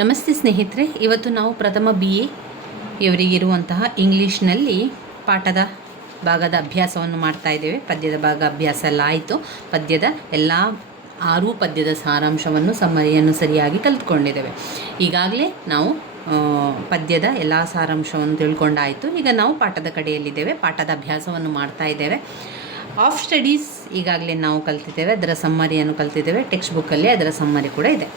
ನಮಸ್ತೆ ಸ್ನೇಹಿತರೆ, ಇವತ್ತು ನಾವು ಪ್ರಥಮ BA ಇವರಿಗಿರುವಂತಹ ಇಂಗ್ಲೀಷ್ನಲ್ಲಿ ಪಾಠದ ಭಾಗದ ಅಭ್ಯಾಸವನ್ನು ಮಾಡ್ತಾ ಇದ್ದೇವೆ. ಪದ್ಯದ ಭಾಗ ಅಭ್ಯಾಸ ಎಲ್ಲ ಆಯಿತು. ಪದ್ಯದ ಎಲ್ಲ 6 ಪದ್ಯದ ಸಾರಾಂಶವನ್ನು ಸಮ್ಮರಿಯನ್ನು ಸರಿಯಾಗಿ ಕಲಿತ್ಕೊಂಡಿದ್ದೇವೆ. ಈಗಾಗಲೇ ನಾವು ಪದ್ಯದ ಎಲ್ಲ ಸಾರಾಂಶವನ್ನು ತಿಳ್ಕೊಂಡಾಯಿತು. ಈಗ ನಾವು ಪಾಠದ ಕಡೆಯಲ್ಲಿದ್ದೇವೆ. ಪಾಠದ ಅಭ್ಯಾಸವನ್ನು ಮಾಡ್ತಾ ಇದ್ದೇವೆ. ಆಫ್ ಸ್ಟಡೀಸ್ ಈಗಾಗಲೇ ನಾವು ಕಲ್ತಿದ್ದೇವೆ, ಅದರ ಸಮ್ಮರಿಯನ್ನು ಕಲ್ತಿದ್ದೇವೆ. ಟೆಕ್ಸ್ಟ್ ಬುಕ್ಕಲ್ಲಿ ಅದರ ಸಮ್ಮರಿ ಕೂಡ ಇದೆ.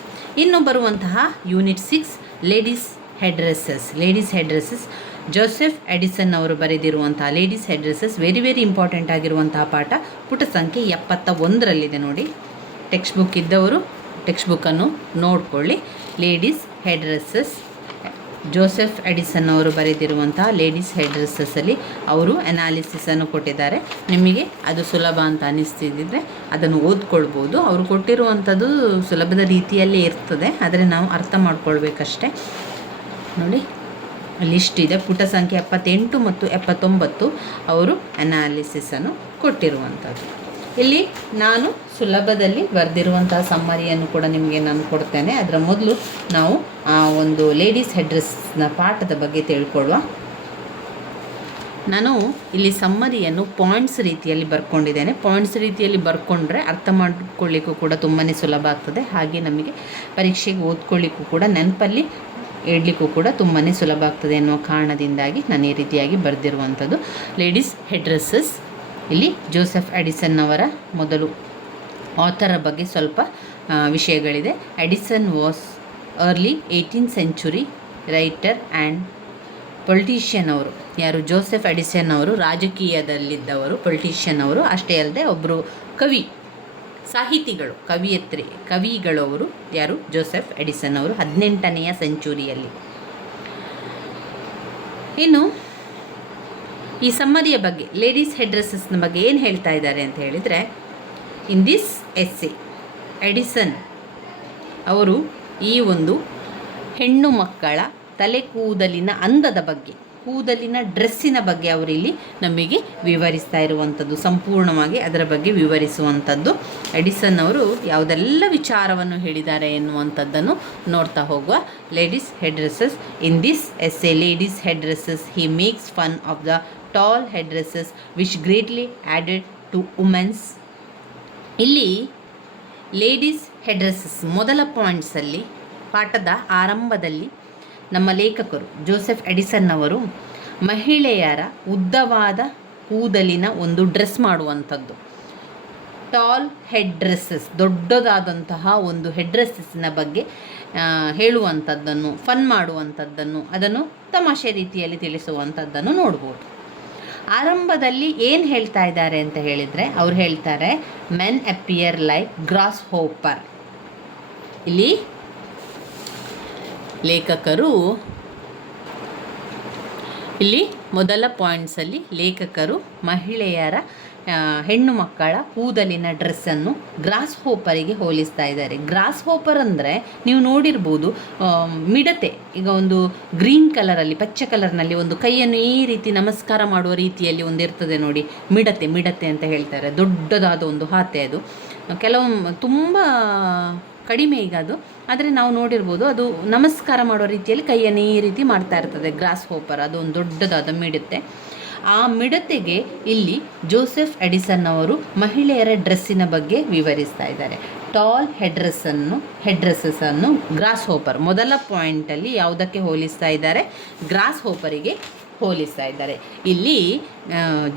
ಇನ್ನು ಬರುವಂತಹ unit 6 ladies head dresses Joseph Addison ಅವರು ಬರೆದಿರುವಂತಹ ladies head dresses very important ಆಗಿರುವಂತಹ ಪಾಠ. ಪುಟ ಸಂಖ್ಯೆ 71ರಲ್ಲಿದೆ ನೋಡಿ. ಟೆಕ್ಸ್ಟ್ ಬುಕ್ ಇದ್ದವರು ಟೆಕ್ಸ್ಟ್ ಬುಕ್ಕನ್ನು ನೋಡಿಕೊಳ್ಳಿ. Ladies head dresses Joseph Addison ಅವರು ಬರೆದಿರುವಂತಹ ಲೇಡೀಸ್ ಹೆಡ್ ಡ್ರೆಸ್ಸಲ್ಲಿ ಅವರು ಅನಾಲಿಸಿಸನ್ನು ಕೊಟ್ಟಿದ್ದಾರೆ. ನಿಮಗೆ ಅದು ಸುಲಭ ಅಂತ ಅನ್ನಿಸ್ತಿದ್ದರೆ ಅದನ್ನು ಓದ್ಕೊಳ್ಬೋದು. ಅವರು ಕೊಟ್ಟಿರುವಂಥದ್ದು ಸುಲಭದ ರೀತಿಯಲ್ಲೇ ಇರ್ತದೆ, ಆದರೆ ನಾವು ಅರ್ಥ ಮಾಡ್ಕೊಳ್ಬೇಕಷ್ಟೆ. ನೋಡಿ, ಲಿಸ್ಟ್ ಇದೆ. ಪುಟ ಸಂಖ್ಯೆ 78 ಮತ್ತು 79 ಅವರು ಅನಾಲಿಸಿಸನ್ನು ಕೊಟ್ಟಿರುವಂಥದ್ದು. ಇಲ್ಲಿ ನಾನು ಸುಲಭದಲ್ಲಿ ಬರೆದಿರುವಂತಹ ಸಮ್ಮರಿಯನ್ನು ಕೂಡ ನಿಮಗೆ ನಾನು ಕೊಡ್ತೇನೆ. ಅದರ ಮೊದಲು ನಾವು ಒಂದು ಲೇಡೀಸ್ ಹೆಡ್ ಡ್ರೆಸ್ನ ಪಾಠದ ಬಗ್ಗೆ ತಿಳ್ಕೊಳ್ಳುವ. ನಾನು ಇಲ್ಲಿ ಸಮ್ಮರಿಯನ್ನು ಪಾಯಿಂಟ್ಸ್ ರೀತಿಯಲ್ಲಿ ಬರ್ಕೊಂಡಿದ್ದೇನೆ. ಪಾಯಿಂಟ್ಸ್ ರೀತಿಯಲ್ಲಿ ಬರ್ಕೊಂಡ್ರೆ ಅರ್ಥ ಮಾಡ್ಕೊಳ್ಳಿಕ್ಕೂ ಕೂಡ ತುಂಬಾ ಸುಲಭ ಆಗ್ತದೆ. ಹಾಗೆ ನಮಗೆ ಪರೀಕ್ಷೆಗೆ ಓದ್ಕೊಳ್ಳಿಕ್ಕೂ ಕೂಡ ನೆನಪಲ್ಲಿ ಇಡಲಿಕ್ಕೂ ಕೂಡ ತುಂಬಾ ಸುಲಭ ಆಗ್ತದೆ ಎನ್ನುವ ಕಾರಣದಿಂದಾಗಿ ನಾನು ಈ ರೀತಿಯಾಗಿ ಬರೆದಿರುವಂಥದ್ದು. ಲೇಡೀಸ್ ಹೆಡ್ ಡ್ರೆಸ್ಸಸ್ ಇಲ್ಲಿ ಜೋಸೆಫ್ ಎಡಿಸನ್ ಅವರ ಮೊದಲು ಆಥರ ಬಗ್ಗೆ ಸ್ವಲ್ಪ ವಿಷಯಗಳಿದೆ. Addison was early 18th century writer and politician. ಅವರು ಯಾರು? ಜೋಸೆಫ್ ಎಡಿಸನ್ ಅವರು ರಾಜಕೀಯದಲ್ಲಿದ್ದವರು, ಪೊಲಿಟಿಷಿಯನ್ ಅವರು. ಅಷ್ಟೇ ಅಲ್ಲದೆ ಒಬ್ಬರು ಕವಿ, ಸಾಹಿತಿಗಳು, ಕವಿಗಳು ಅವರು. ಯಾರು? ಜೋಸೆಫ್ ಎಡಿಸನ್ ಅವರು 18ನೇ ಸೆಂಚುರಿಯಲ್ಲಿ. ಇನ್ನು ಈ ಸಮ್ಮರಿಯ ಬಗ್ಗೆ, ಲೇಡೀಸ್ ಹೆಡ್ ಡ್ರೆಸ್ಸಸ್ನ ಬಗ್ಗೆ ಏನು ಹೇಳ್ತಾ ಇದ್ದಾರೆ ಅಂತ ಹೇಳಿದರೆ, ಇನ್ ದಿಸ್ ಎಸ್ಸೆ ಎಡಿಸನ್ ಅವರು ಈ ಒಂದು ಹೆಣ್ಣು ಮಕ್ಕಳ ತಲೆ ಕೂದಲಿನ ಅಂದದ ಬಗ್ಗೆ, ಕೂದಲಿನ ಡ್ರೆಸ್ಸಿನ ಬಗ್ಗೆ ಅವರಿಲ್ಲಿ ನಮಗೆ ವಿವರಿಸ್ತಾ ಇರುವಂಥದ್ದು, ಸಂಪೂರ್ಣವಾಗಿ ಅದರ ಬಗ್ಗೆ ವಿವರಿಸುವಂಥದ್ದು. ಎಡಿಸನ್ ಅವರು ಯಾವುದೆಲ್ಲ ವಿಚಾರವನ್ನು ಹೇಳಿದ್ದಾರೆ ಎನ್ನುವಂಥದ್ದನ್ನು ನೋಡ್ತಾ ಹೋಗುವ. Ladies head dresses. In this essay ladies head dresses he makes fun of the tall headdresses which greatly added to women's. ಇಲ್ಲಿ ಲೇಡೀಸ್ ಹೆಡ್ ಡ್ರೆಸ್ಸಸ್ ಮೊದಲ ಪಾಯಿಂಟ್ಸಲ್ಲಿ, ಪಾಠದ ಆರಂಭದಲ್ಲಿ ನಮ್ಮ ಲೇಖಕರು ಜೋಸೆಫ್ ಎಡಿಸನ್ ಅವರು ಮಹಿಳೆಯರ ಉದ್ದವಾದ ಕೂದಲಿನ ಒಂದು ಡ್ರೆಸ್ ಮಾಡುವಂಥದ್ದು, ಟಾಲ್ ಹೆಡ್ ಡ್ರೆಸ್ಸಸ್, ದೊಡ್ಡದಾದಂತಹ ಒಂದು ಹೆಡ್ ಡ್ರೆಸ್ಸಸ್ನ ಬಗ್ಗೆ ಹೇಳುವಂಥದ್ದನ್ನು, ಫನ್ ಮಾಡುವಂಥದ್ದನ್ನು, ಅದನ್ನು ತಮಾಷೆ ರೀತಿಯಲ್ಲಿ ತಿಳಿಸುವಂಥದ್ದನ್ನು ನೋಡ್ಬೋದು. ಆರಂಭದಲ್ಲಿ ಏನು ಹೇಳ್ತಾ ಇದ್ದಾರೆ ಅಂತ ಹೇಳಿದರೆ, ಅವ್ರು ಹೇಳ್ತಾರೆ men appear like gross hopper. ಇಲ್ಲಿ ಲೇಖಕರು, ಇಲ್ಲಿ ಮೊದಲ ಪಾಯಿಂಟ್ಸಲ್ಲಿ ಲೇಖಕರು ಮಹಿಳೆಯರ, ಹೆಣ್ಣು ಮಕ್ಕಳ ಕೂದಲಿನ ಡ್ರೆಸ್ಸನ್ನು ಗ್ರಾಸ್ ಹೋಪರಿಗೆ ಹೋಲಿಸ್ತಾ ಇದ್ದಾರೆ. ಗ್ರಾಸ್ ಹೋಪರ್ ಅಂದರೆ ನೀವು ನೋಡಿರ್ಬೋದು, ಮಿಡತೆ. ಈಗ ಒಂದು ಗ್ರೀನ್ ಕಲರಲ್ಲಿ, ಪಚ್ಚೆ ಕಲರ್ನಲ್ಲಿ ಒಂದು ಕೈಯನ್ನು ಈ ರೀತಿ ನಮಸ್ಕಾರ ಮಾಡುವ ರೀತಿಯಲ್ಲಿ ಒಂದು ಇರ್ತದೆ ನೋಡಿ, ಮಿಡತೆ ಅಂತ ಹೇಳ್ತಾರೆ. ದೊಡ್ಡದಾದ ಒಂದು ಹಾತೆ ಅದು. ತುಂಬ ಕಡಿಮೆ ಈಗ ಅದು, ಆದರೆ ನಾವು ನೋಡಿರ್ಬೋದು ಅದು ನಮಸ್ಕಾರ ಮಾಡುವ ರೀತಿಯಲ್ಲಿ ಕೈಯನ್ನು ಈ ರೀತಿ ಮಾಡ್ತಾ ಇರ್ತದೆ. ಗ್ರಾಸ್ ಹೋಪರ್ ಅದು ಒಂದು ದೊಡ್ಡದಾದ ಮಿಡತೆ. ಆ ಮಿಡತೆಗೆ ಇಲ್ಲಿ ಜೋಸೆಫ್ ಎಡಿಸನ್ ಅವರು ಮಹಿಳೆಯರ ಡ್ರೆಸ್ಸಿನ ಬಗ್ಗೆ ವಿವರಿಸ್ತಾ ಇದ್ದಾರೆ. ಟಾಲ್ ಹೆಡ್ ಡ್ರೆಸ್ಸನ್ನು ಗ್ರಾಸ್ ಹೋಪರ್ ಮೊದಲ ಪಾಯಿಂಟಲ್ಲಿ ಯಾವುದಕ್ಕೆ ಹೋಲಿಸ್ತಾ ಇದ್ದಾರೆ? ಗ್ರಾಸ್ ಹೋಪರಿಗೆ ಹೋಲಿಸ್ತಾ ಇದ್ದಾರೆ. ಇಲ್ಲಿ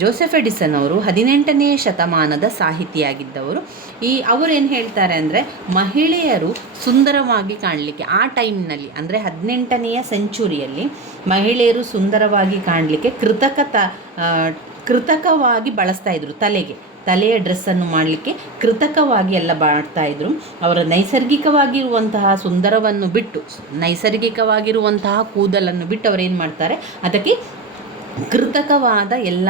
ಜೋಸೆಫ್ ಎಡಿಸನ್ ಅವರು 18ನೇ ಶತಮಾನದ ಸಾಹಿತಿಯಾಗಿದ್ದವರು. ಅವರು ಏನು ಹೇಳ್ತಾರೆ ಅಂದರೆ, ಮಹಿಳೆಯರು ಸುಂದರವಾಗಿ ಕಾಣಲಿಕ್ಕೆ ಆ ಟೈಮ್ನಲ್ಲಿ, ಅಂದರೆ 18ನೇ ಸೆಂಚುರಿಯಲ್ಲಿ ಮಹಿಳೆಯರು ಸುಂದರವಾಗಿ ಕಾಣಲಿಕ್ಕೆ ಕೃತಕವಾಗಿ ಬಳಸ್ತಾ ಇದ್ರು. ತಲೆಯ ಡ್ರೆಸ್ಸನ್ನು ಮಾಡಲಿಕ್ಕೆ ಕೃತಕವಾಗಿ ಎಲ್ಲ ಮಾಡ್ತಾಯಿದ್ರು. ಅವರ ನೈಸರ್ಗಿಕವಾಗಿರುವಂತಹ ಸುಂದರವನ್ನು ಬಿಟ್ಟು, ನೈಸರ್ಗಿಕವಾಗಿರುವಂತಹ ಕೂದಲನ್ನು ಬಿಟ್ಟು ಅವರೇನು ಮಾಡ್ತಾರೆ, ಅದಕ್ಕೆ ಕೃತಕವಾದ ಎಲ್ಲ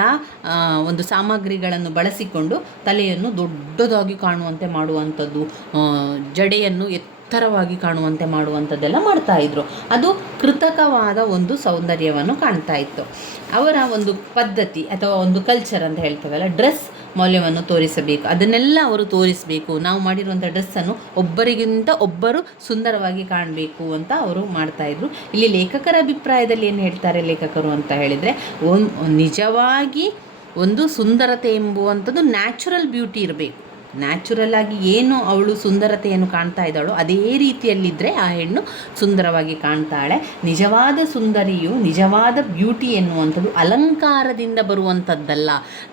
ಒಂದು ಸಾಮಗ್ರಿಗಳನ್ನು ಬಳಸಿಕೊಂಡು ತಲೆಯನ್ನು ದೊಡ್ಡದಾಗಿ ಕಾಣುವಂತೆ ಮಾಡುವಂಥದ್ದು, ಜಡೆಯನ್ನು ಎತ್ತರವಾಗಿ ಕಾಣುವಂತೆ ಮಾಡುವಂಥದ್ದೆಲ್ಲ ಮಾಡ್ತಾಯಿದ್ರು. ಅದು ಕೃತಕವಾದ ಒಂದು ಸೌಂದರ್ಯವನ್ನು ಕಾಣ್ತಾ ಇತ್ತು. ಅವರ ಒಂದು ಪದ್ಧತಿ ಅಥವಾ ಒಂದು ಕಲ್ಚರ್ ಅಂತ ಹೇಳ್ತೇವಲ್ಲ, ಡ್ರೆಸ್ ಮೌಲ್ಯವನ್ನು ತೋರಿಸಬೇಕು, ಅದನ್ನೆಲ್ಲ ಅವರು ತೋರಿಸಬೇಕು. ನಾವು ಮಾಡಿರುವಂಥ ಡ್ರೆಸ್ಸನ್ನು ಒಬ್ಬರಿಗಿಂತ ಒಬ್ಬರು ಸುಂದರವಾಗಿ ಕಾಣಬೇಕು ಅಂತ ಅವರು ಮಾಡ್ತಾಯಿದ್ರು. ಇಲ್ಲಿ ಲೇಖಕರ ಅಭಿಪ್ರಾಯದಲ್ಲಿ ಏನು ಹೇಳ್ತಾರೆ ಲೇಖಕರು ಅಂತ ಹೇಳಿದರೆ, ನಿಜವಾಗಿ ಒಂದು ಸುಂದರತೆ ಎಂಬುವಂಥದ್ದು ನ್ಯಾಚುರಲ್ ಬ್ಯೂಟಿ ಇರಬೇಕು. ನ್ಯಾಚುರಲ್ ಆಗಿ ಏನು ಅವಳು ಸುಂದರತೆಯನ್ನು ಕಾಣ್ತಾ ಇದ್ದಾಳೋ ಅದೇ ರೀತಿಯಲ್ಲಿದ್ದರೆ ಆ ಹೆಣ್ಣು ಸುಂದರವಾಗಿ ಕಾಣ್ತಾಳೆ. ನಿಜವಾದ ಸುಂದರಿಯು, ನಿಜವಾದ ಬ್ಯೂಟಿ ಎನ್ನುವಂಥದ್ದು ಅಲಂಕಾರದಿಂದ ಬರುವಂಥದ್ದಲ್ಲ.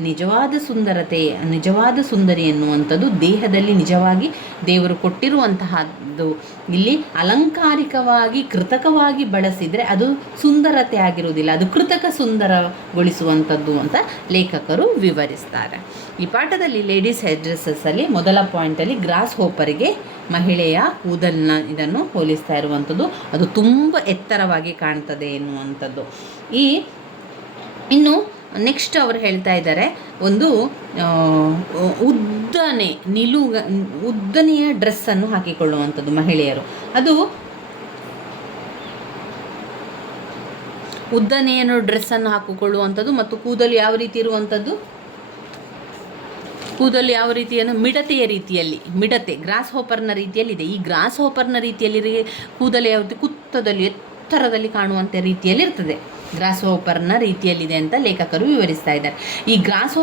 ನಿಜವಾದ ಸುಂದರತೆ, ನಿಜವಾದ ಸುಂದರಿ ಎನ್ನುವಂಥದ್ದು ದೇಹದಲ್ಲಿ ನಿಜವಾಗಿ ದೇವರು ಕೊಟ್ಟಿರುವಂತಹದ್ದು. ಇಲ್ಲಿ ಅಲಂಕಾರಿಕವಾಗಿ ಕೃತಕವಾಗಿ ಬಳಸಿದರೆ ಅದು ಸುಂದರತೆ ಆಗಿರುವುದಿಲ್ಲ, ಅದು ಕೃತಕ ಸುಂದರಗೊಳಿಸುವಂಥದ್ದು ಅಂತ ಲೇಖಕರು ವಿವರಿಸ್ತಾರೆ. ಈ ಪಾಠದಲ್ಲಿ ಲೇಡೀಸ್ ಹೆಡ್ ಡ್ರೆಸ್ಸಲ್ಲಿ ಮೊದಲ ಪಾಯಿಂಟಲ್ಲಿ ಗ್ರಾಸ್ ಹೋಪರಿಗೆ ಮಹಿಳೆಯ ಕೂದಲಿನ ಇದನ್ನು ಹೋಲಿಸ್ತಾ ಇರುವಂಥದ್ದು, ಅದು ತುಂಬ ಎತ್ತರವಾಗಿ ಕಾಣ್ತದೆ ಎನ್ನುವಂಥದ್ದು. ಇನ್ನು ನೆಕ್ಸ್ಟ್ ಅವರು ಹೇಳ್ತಾ ಇದ್ದಾರೆ, ಒಂದು ಉದ್ದನೆಯ ಡ್ರೆಸ್ಸನ್ನು ಹಾಕಿಕೊಳ್ಳುವಂಥದ್ದು ಮಹಿಳೆಯರು. ಅದು ಉದ್ದನೆಯ ಡ್ರೆಸ್ಸನ್ನು ಹಾಕಿಕೊಳ್ಳುವಂಥದ್ದು ಮತ್ತು ಕೂದಲು ಯಾವ ರೀತಿ ಇರುವಂಥದ್ದು, ಕೂದಲು ಯಾವ ರೀತಿಯನ್ನು ಮಿಡತೆಯ ರೀತಿಯಲ್ಲಿ, ಗ್ರಾಸ್ ಹೋಪರ್ನ ರೀತಿಯಲ್ಲಿದೆ. ಈ ಗ್ರಾಸ್ ಹೋಪರ್ನ ರೀತಿಯಲ್ಲಿ ಕೂದಲು ಯಾವ ರೀತಿ ಕುತ್ತದಲ್ಲಿ ಎತ್ತರದಲ್ಲಿ ಕಾಣುವಂಥ ರೀತಿಯಲ್ಲಿ ಇರ್ತದೆ, ಗ್ರಾಸ್ ಹೋಪರ್ನ ರೀತಿಯಲ್ಲಿದೆ ಅಂತ ಲೇಖಕರು ವಿವರಿಸ್ತಾ ಇದ್ದಾರೆ. ಈ ಗ್ರಾಸ್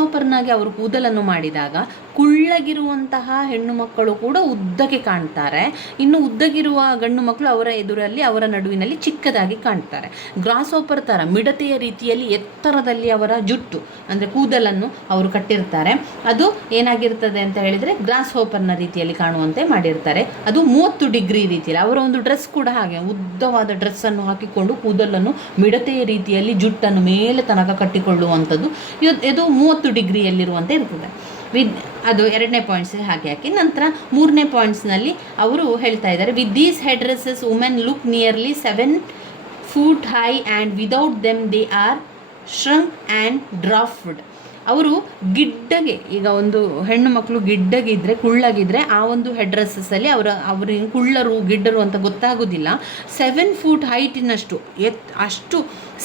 ಹೋಪರ್ನಾಗಿ ಅವರು ಕೂದಲನ್ನು ಮಾಡಿದಾಗ ಕುಳ್ಳಗಿರುವಂತಹ ಹೆಣ್ಣು ಮಕ್ಕಳು ಕೂಡ ಉದ್ದಕ್ಕೆ ಕಾಣ್ತಾರೆ, ಇನ್ನು ಉದ್ದಗಿರುವ ಗಂಡು ಮಕ್ಕಳು ಅವರ ಎದುರಲ್ಲಿ, ಅವರ ನಡುವಿನಲ್ಲಿ ಚಿಕ್ಕದಾಗಿ ಕಾಣ್ತಾರೆ. ಗ್ರಾಸ್ ಹೋಪರ್ ಥರ ಮಿಡತೆಯ ರೀತಿಯಲ್ಲಿ ಎತ್ತರದಲ್ಲಿ ಅವರ ಜುಟ್ಟು ಅಂದರೆ ಕೂದಲನ್ನು ಅವರು ಕಟ್ಟಿರ್ತಾರೆ. ಅದು ಏನಾಗಿರ್ತದೆ ಅಂತ ಹೇಳಿದರೆ ಗ್ರಾಸ್ ಹೋಪರ್ನ ರೀತಿಯಲ್ಲಿ ಕಾಣುವಂತೆ ಮಾಡಿರ್ತಾರೆ. ಅದು 30 ಡಿಗ್ರಿ ರೀತಿಯಲ್ಲಿ ಅವರ ಒಂದು ಡ್ರೆಸ್ ಕೂಡ ಹಾಗೆ ಉದ್ದವಾದ ಡ್ರೆಸ್ಸನ್ನು ಹಾಕಿಕೊಂಡು ಕೂದಲನ್ನು ಮಿಡತೆಯ ರೀತಿಯಲ್ಲಿ ಜುಟ್ಟನ್ನು ಮೇಲೆ ತನಕ ಕಟ್ಟಿಕೊಳ್ಳುವಂಥದ್ದು. ಇದು 30 ಡಿಗ್ರಿಯಲ್ಲಿರುವಂತೆ ಇರ್ತದೆ. ಅದು 2ನೇ ಪಾಯಿಂಟ್ಸ್ಗೆ ಹಾಕಿ ನಂತರ 3ನೇ ಪಾಯಿಂಟ್ಸ್ನಲ್ಲಿ ಅವರು ಹೇಳ್ತಾ ಇದ್ದಾರೆ, with these head dresses women look nearly 7 feet high and without them they are shrunk and dwarfed. ಅವರು ಗಿಡ್ಡಗೆ, ಈಗ ಒಂದು ಹೆಣ್ಣು ಮಕ್ಕಳು ಗಿಡ್ಡಗಿದ್ದರೆ, ಕುಳ್ಳಗಿದ್ದರೆ ಆ ಒಂದು ಹೆಡ್ ಡ್ರೆಸ್ಸಲ್ಲಿ ಅವ್ರಿಗೆ ಕುಳ್ಳರು ಗಿಡ್ಡರು ಅಂತ ಗೊತ್ತಾಗೋದಿಲ್ಲ. 7 feet ಹೈಟಿನಷ್ಟು ಅಷ್ಟು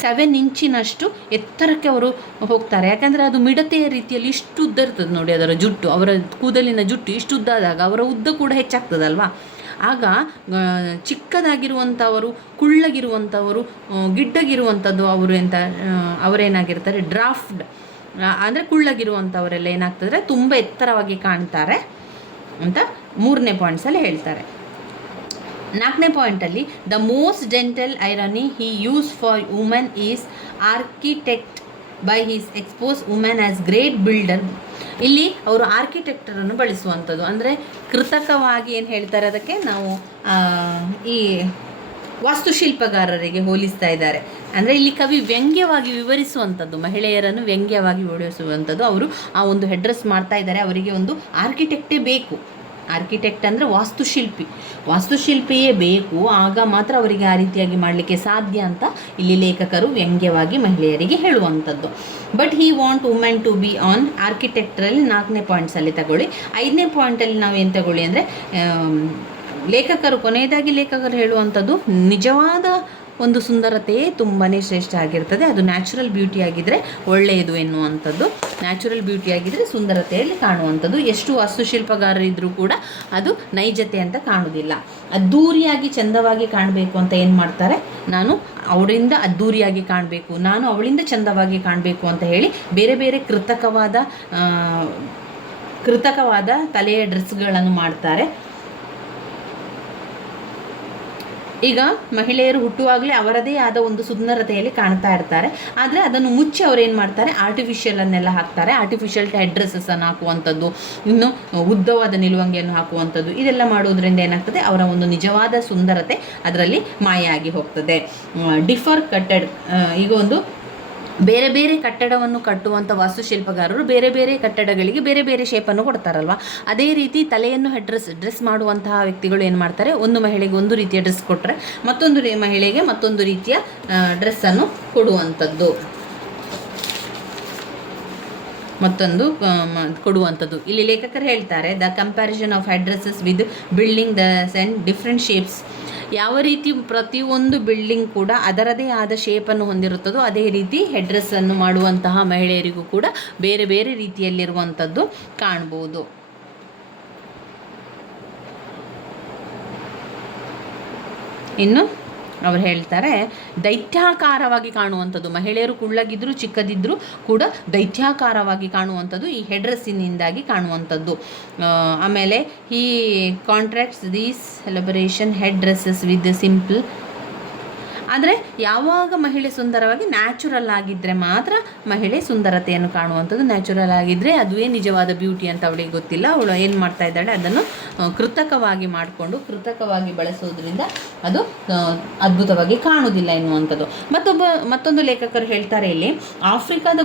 7 ಇಂಚಿನಷ್ಟು ಎತ್ತರಕ್ಕೆ ಅವರು ಹೋಗ್ತಾರೆ. ಯಾಕಂದರೆ ಅದು ಮಿಡತೆಯ ರೀತಿಯಲ್ಲಿ ಇಷ್ಟು ಉದ್ದ ಇರ್ತದೆ ನೋಡಿ ಅದರ ಜುಟ್ಟು, ಅವರ ಕೂದಲಿನ ಜುಟ್ಟು ಇಷ್ಟು ಉದ್ದಾದಾಗ ಅವರ ಉದ್ದ ಕೂಡ ಹೆಚ್ಚಾಗ್ತದಲ್ವಾ. ಆಗ ಚಿಕ್ಕದಾಗಿರುವಂಥವರು, ಕುಳ್ಳಗಿರುವಂಥವರು, ಗಿಡ್ಡಗಿರುವಂಥದ್ದು ಅವರೇನಾಗಿರ್ತಾರೆ ಡ್ರಾಫ್ಡ್ ಅಂದರೆ ಕುಳ್ಳಗಿರುವಂಥವರೆಲ್ಲ ಏನಾಗ್ತದೆ ತುಂಬ ಎತ್ತರವಾಗಿ ಕಾಣ್ತಾರೆ ಅಂತ 3ನೇ ಪಾಯಿಂಟ್ಸಲ್ಲಿ ಹೇಳ್ತಾರೆ. 4ನೇ ಪಾಯಿಂಟಲ್ಲಿ the most gentle irony he use for women is architect by his expose women as great builder. ಇಲ್ಲಿ ಅವರು ಆರ್ಕಿಟೆಕ್ಟರನ್ನು ಬಳಸುವಂಥದ್ದು, ಅಂದರೆ ಕೃತಕವಾಗಿ ಏನು ಹೇಳ್ತಾರೆ ಅದಕ್ಕೆ ನಾವು ಈ ವಾಸ್ತುಶಿಲ್ಪಗಾರರಿಗೆ ಹೋಲಿಸ್ತಾ ಇದ್ದಾರೆ. ಅಂದರೆ ಇಲ್ಲಿ ಕವಿ ವ್ಯಂಗ್ಯವಾಗಿ ವಿವರಿಸುವಂಥದ್ದು, ಮಹಿಳೆಯರನ್ನು ವ್ಯಂಗ್ಯವಾಗಿ ವಿವರಿಸುವಂಥದ್ದು. ಅವರು ಆ ಒಂದು ಹೆಡ್ ಡ್ರೆಸ್ ಮಾಡ್ತಾ ಇದ್ದಾರೆ, ಅವರಿಗೆ ಒಂದು ಆರ್ಕಿಟೆಕ್ಟೇ ಬೇಕು. ಆರ್ಕಿಟೆಕ್ಟ್ ಅಂದರೆ ವಾಸ್ತುಶಿಲ್ಪಿಯೇ ಬೇಕು, ಆಗ ಮಾತ್ರ ಅವರಿಗೆ ಆ ರೀತಿಯಾಗಿ ಮಾಡಲಿಕ್ಕೆ ಸಾಧ್ಯ ಅಂತ ಇಲ್ಲಿ ಲೇಖಕರು ವ್ಯಂಗ್ಯವಾಗಿ ಮಹಿಳೆಯರಿಗೆ ಹೇಳುವಂಥದ್ದು. But he want women to be an ಆರ್ಕಿಟೆಕ್ಟರಲ್ಲಿ 4ನೇ ಪಾಯಿಂಟ್ಸಲ್ಲಿ ತಗೊಳ್ಳಿ. 5ನೇ ಪಾಯಿಂಟಲ್ಲಿ ನಾವು ಏನು ತಗೊಳ್ಳಿ ಅಂದರೆ, ಕೊನೆಯದಾಗಿ ಲೇಖಕರು ಹೇಳುವಂಥದ್ದು ನಿಜವಾದ ಒಂದು ಸುಂದರತೆಯೇ ತುಂಬಾ ಶ್ರೇಷ್ಠ ಆಗಿರ್ತದೆ, ಅದು ನ್ಯಾಚುರಲ್ ಬ್ಯೂಟಿ ಆಗಿದ್ದರೆ ಒಳ್ಳೆಯದು ಎನ್ನುವಂಥದ್ದು. ನ್ಯಾಚುರಲ್ ಬ್ಯೂಟಿ ಆಗಿದ್ದರೆ ಸುಂದರತೆಯಲ್ಲಿ ಕಾಣುವಂಥದ್ದು. ಎಷ್ಟು ವಾಸ್ತುಶಿಲ್ಪಗಾರರಿದ್ದರೂ ಕೂಡ ಅದು ನೈಜತೆ ಅಂತ ಕಾಣುವುದಿಲ್ಲ. ಅದ್ಧೂರಿಯಾಗಿ ಚಂದವಾಗಿ ಕಾಣಬೇಕು ಅಂತ ಏನು ಮಾಡ್ತಾರೆ, ನಾನು ಅವರಿಂದ ಅದ್ಧೂರಿಯಾಗಿ ಕಾಣಬೇಕು, ನಾನು ಅವಳಿಂದ ಚಂದವಾಗಿ ಕಾಣಬೇಕು ಅಂತ ಹೇಳಿ ಬೇರೆ ಬೇರೆ ಕೃತಕವಾದ ತಲೆಯ ಡ್ರೆಸ್ಗಳನ್ನು ಮಾಡ್ತಾರೆ. ಈಗ ಮಹಿಳೆಯರು ಹುಟ್ಟುವಾಗಲೇ ಅವರದೇ ಆದ ಒಂದು ಸುಂದರತೆಯಲ್ಲಿ ಕಾಣ್ತಾ ಇರ್ತಾರೆ, ಆದರೆ ಅದನ್ನು ಮುಚ್ಚಿ ಅವ್ರು ಏನು ಮಾಡ್ತಾರೆ, ಆರ್ಟಿಫಿಷಿಯಲನ್ನೆಲ್ಲ ಹಾಕ್ತಾರೆ. ಆರ್ಟಿಫಿಷಿಯಲ್ ಹೆಡ್ ಡ್ರೆಸ್ಸನ್ನು ಹಾಕುವಂಥದ್ದು, ಇನ್ನು ಉದ್ದವಾದ ನಿಲುವಂಗಿಯನ್ನು ಹಾಕುವಂಥದ್ದು, ಇದೆಲ್ಲ ಮಾಡೋದ್ರಿಂದ ಏನಾಗ್ತದೆ, ಅವರ ಒಂದು ನಿಜವಾದ ಸುಂದರತೆ ಅದರಲ್ಲಿ ಮಾಯ ಆಗಿ ಹೋಗ್ತದೆ. ಡಿಫರ್ ಕಟ್ಟೆಡ್, ಈಗ ಒಂದು ಬೇರೆ ಬೇರೆ ಕಟ್ಟಡವನ್ನು ಕಟ್ಟುವಂಥ ವಾಸ್ತುಶಿಲ್ಪಗಾರರು ಬೇರೆ ಬೇರೆ ಕಟ್ಟಡಗಳಿಗೆ ಬೇರೆ ಬೇರೆ ಶೇಪನ್ನು ಕೊಡ್ತಾರಲ್ವ, ಅದೇ ರೀತಿ ತಲೆಯನ್ನು ಡ್ರೆಸ್ ಮಾಡುವಂತಹ ವ್ಯಕ್ತಿಗಳು ಏನು ಮಾಡ್ತಾರೆ, ಒಂದು ಮಹಿಳೆಗೆ ಒಂದು ರೀತಿಯ ಡ್ರೆಸ್ ಕೊಟ್ಟರೆ ಮತ್ತೊಂದು ಮಹಿಳೆಗೆ ಮತ್ತೊಂದು ರೀತಿಯ ಡ್ರೆಸ್ಸನ್ನು ಕೊಡುವಂಥದ್ದು. ಮತ್ತೊಂದು ಕೊಡುವಂಥದ್ದು. ಇಲ್ಲಿ ಲೇಖಕರು ಹೇಳ್ತಾರೆ, the comparison of head dresses with building thus and different shapes. ಯಾವ ರೀತಿ ಪ್ರತಿಯೊಂದು ಬಿಲ್ಡಿಂಗ್ ಕೂಡ ಅದರದೇ ಆದ ಶೇಪನ್ನು ಹೊಂದಿರುತ್ತದೋ ಅದೇ ರೀತಿ ಹೆಡ್ ಡ್ರೆಸ್ಸನ್ನು ಮಾಡುವಂತಹ ಮಹಿಳೆಯರಿಗೂ ಕೂಡ ಬೇರೆ ಬೇರೆ ರೀತಿಯಲ್ಲಿರುವಂಥದ್ದು ಕಾಣ್ಬೋದು. ಇನ್ನು ಅವರು ಹೇಳ್ತಾರೆ, ದೈತ್ಯಾಕಾರವಾಗಿ ಕಾಣುವಂಥದ್ದು, ಮಹಿಳೆಯರು ಕುಳ್ಳಗಿದ್ದರೂ ಚಿಕ್ಕದಿದ್ದರೂ ಕೂಡ ದೈತ್ಯಾಕಾರವಾಗಿ ಕಾಣುವಂಥದ್ದು ಈ ಹೆಡ್ ಡ್ರೆಸ್ಸಿನಿಂದಾಗಿ ಕಾಣುವಂಥದ್ದು. ಆಮೇಲೆ ಈ contracts these elaboration head dresses with simple. ಆದರೆ ಯಾವಾಗ ಮಹಿಳೆ ಸುಂದರವಾಗಿ ನ್ಯಾಚುರಲ್ ಆಗಿದ್ದರೆ ಮಾತ್ರ ಮಹಿಳೆ ಸುಂದರತೆಯನ್ನು ಕಾಣುವಂಥದ್ದು. ನ್ಯಾಚುರಲ್ ಆಗಿದ್ದರೆ ಅದುವೇ ನಿಜವಾದ ಬ್ಯೂಟಿ ಅಂತ ಅವಳಿಗೆ ಗೊತ್ತಿಲ್ಲ. ಅವಳು ಏನು ಮಾಡ್ತಾ ಇದ್ದಾಳೆ, ಅದನ್ನು ಕೃತಕವಾಗಿ ಮಾಡಿಕೊಂಡು ಕೃತಕವಾಗಿ ಬಳಸೋದ್ರಿಂದ ಅದು ಅದ್ಭುತವಾಗಿ ಕಾಣುವುದಿಲ್ಲ ಎನ್ನುವಂಥದ್ದು. ಮತ್ತೊಂದು ಲೇಖಕರು ಹೇಳ್ತಾರೆ ಇಲ್ಲಿ, ಆಫ್ರಿಕಾದ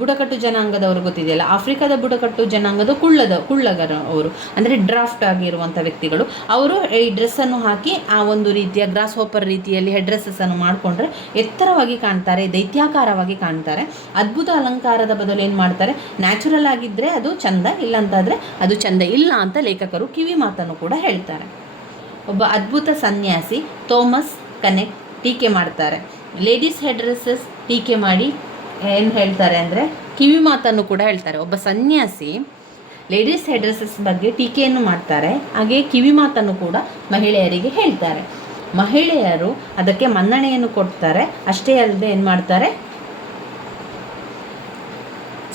ಬುಡಕಟ್ಟು ಜನಾಂಗದವರು ಗೊತ್ತಿದೆಯಲ್ಲ, ಆಫ್ರಿಕಾದ ಬುಡಕಟ್ಟು ಜನಾಂಗದ ಕುಳ್ಳಗರು ಅವರು, ಅಂದರೆ ಡ್ರಾಫ್ಟ್ ಆಗಿರುವಂಥ ವ್ಯಕ್ತಿಗಳು, ಅವರು ಈ ಡ್ರೆಸ್ಸನ್ನು ಹಾಕಿ ಆ ಒಂದು ರೀತಿಯ ಗ್ರಾಸ್ ಹೋಪರ್ ರೀತಿಯಲ್ಲಿ ಹೆಡ್ ಡ್ರೆಸ್ಸನ್ನು ಮಾಡಿಕೊಂಡ್ರೆ ಎತ್ತರವಾಗಿ ಕಾಣ್ತಾರೆ, ದೈತ್ಯಾಕಾರವಾಗಿ ಕಾಣ್ತಾರೆ. ಅದ್ಭುತ ಅಲಂಕಾರದ ಬದಲು ಏನು ಮಾಡ್ತಾರೆ, ನ್ಯಾಚುರಲ್ ಆಗಿದ್ದರೆ ಅದು ಚಂದ, ಇಲ್ಲಂತಾದರೆ ಅದು ಚಂದ ಇಲ್ಲ ಅಂತ ಲೇಖಕರು ಕಿವಿ ಮಾತನ್ನು ಕೂಡ ಹೇಳ್ತಾರೆ. ಒಬ್ಬ ಅದ್ಭುತ ಸನ್ಯಾಸಿ ಥಾಮಸ್ ಕನೆಕ್ಟ್ ಟೀಕೆ ಮಾಡ್ತಾರೆ. ಲೇಡೀಸ್ ಹೆಡ್ ಡ್ರೆಸ್ಸಸ್ ಟೀಕೆ ಮಾಡಿ ಏನು ಹೇಳ್ತಾರೆ ಅಂದರೆ ಕಿವಿ ಮಾತನ್ನು ಕೂಡ ಹೇಳ್ತಾರೆ. ಒಬ್ಬ ಸನ್ಯಾಸಿ ಲೇಡೀಸ್ ಹೆಡ್ ಡ್ರೆಸ್ಸಸ್ ಬಗ್ಗೆ ಟೀಕೆಯನ್ನು ಮಾಡ್ತಾರೆ, ಹಾಗೆ ಕಿವಿ ಮಾತನ್ನು ಕೂಡ ಮಹಿಳೆಯರಿಗೆ ಹೇಳ್ತಾರೆ. ಮಹಿಳೆಯರು ಅದಕ್ಕೆ ಮನ್ನಣೆಯನ್ನು ಕೊಡ್ತಾರೆ. ಅಷ್ಟೇ ಅಲ್ಲದೆ ಏನು ಮಾಡ್ತಾರೆ,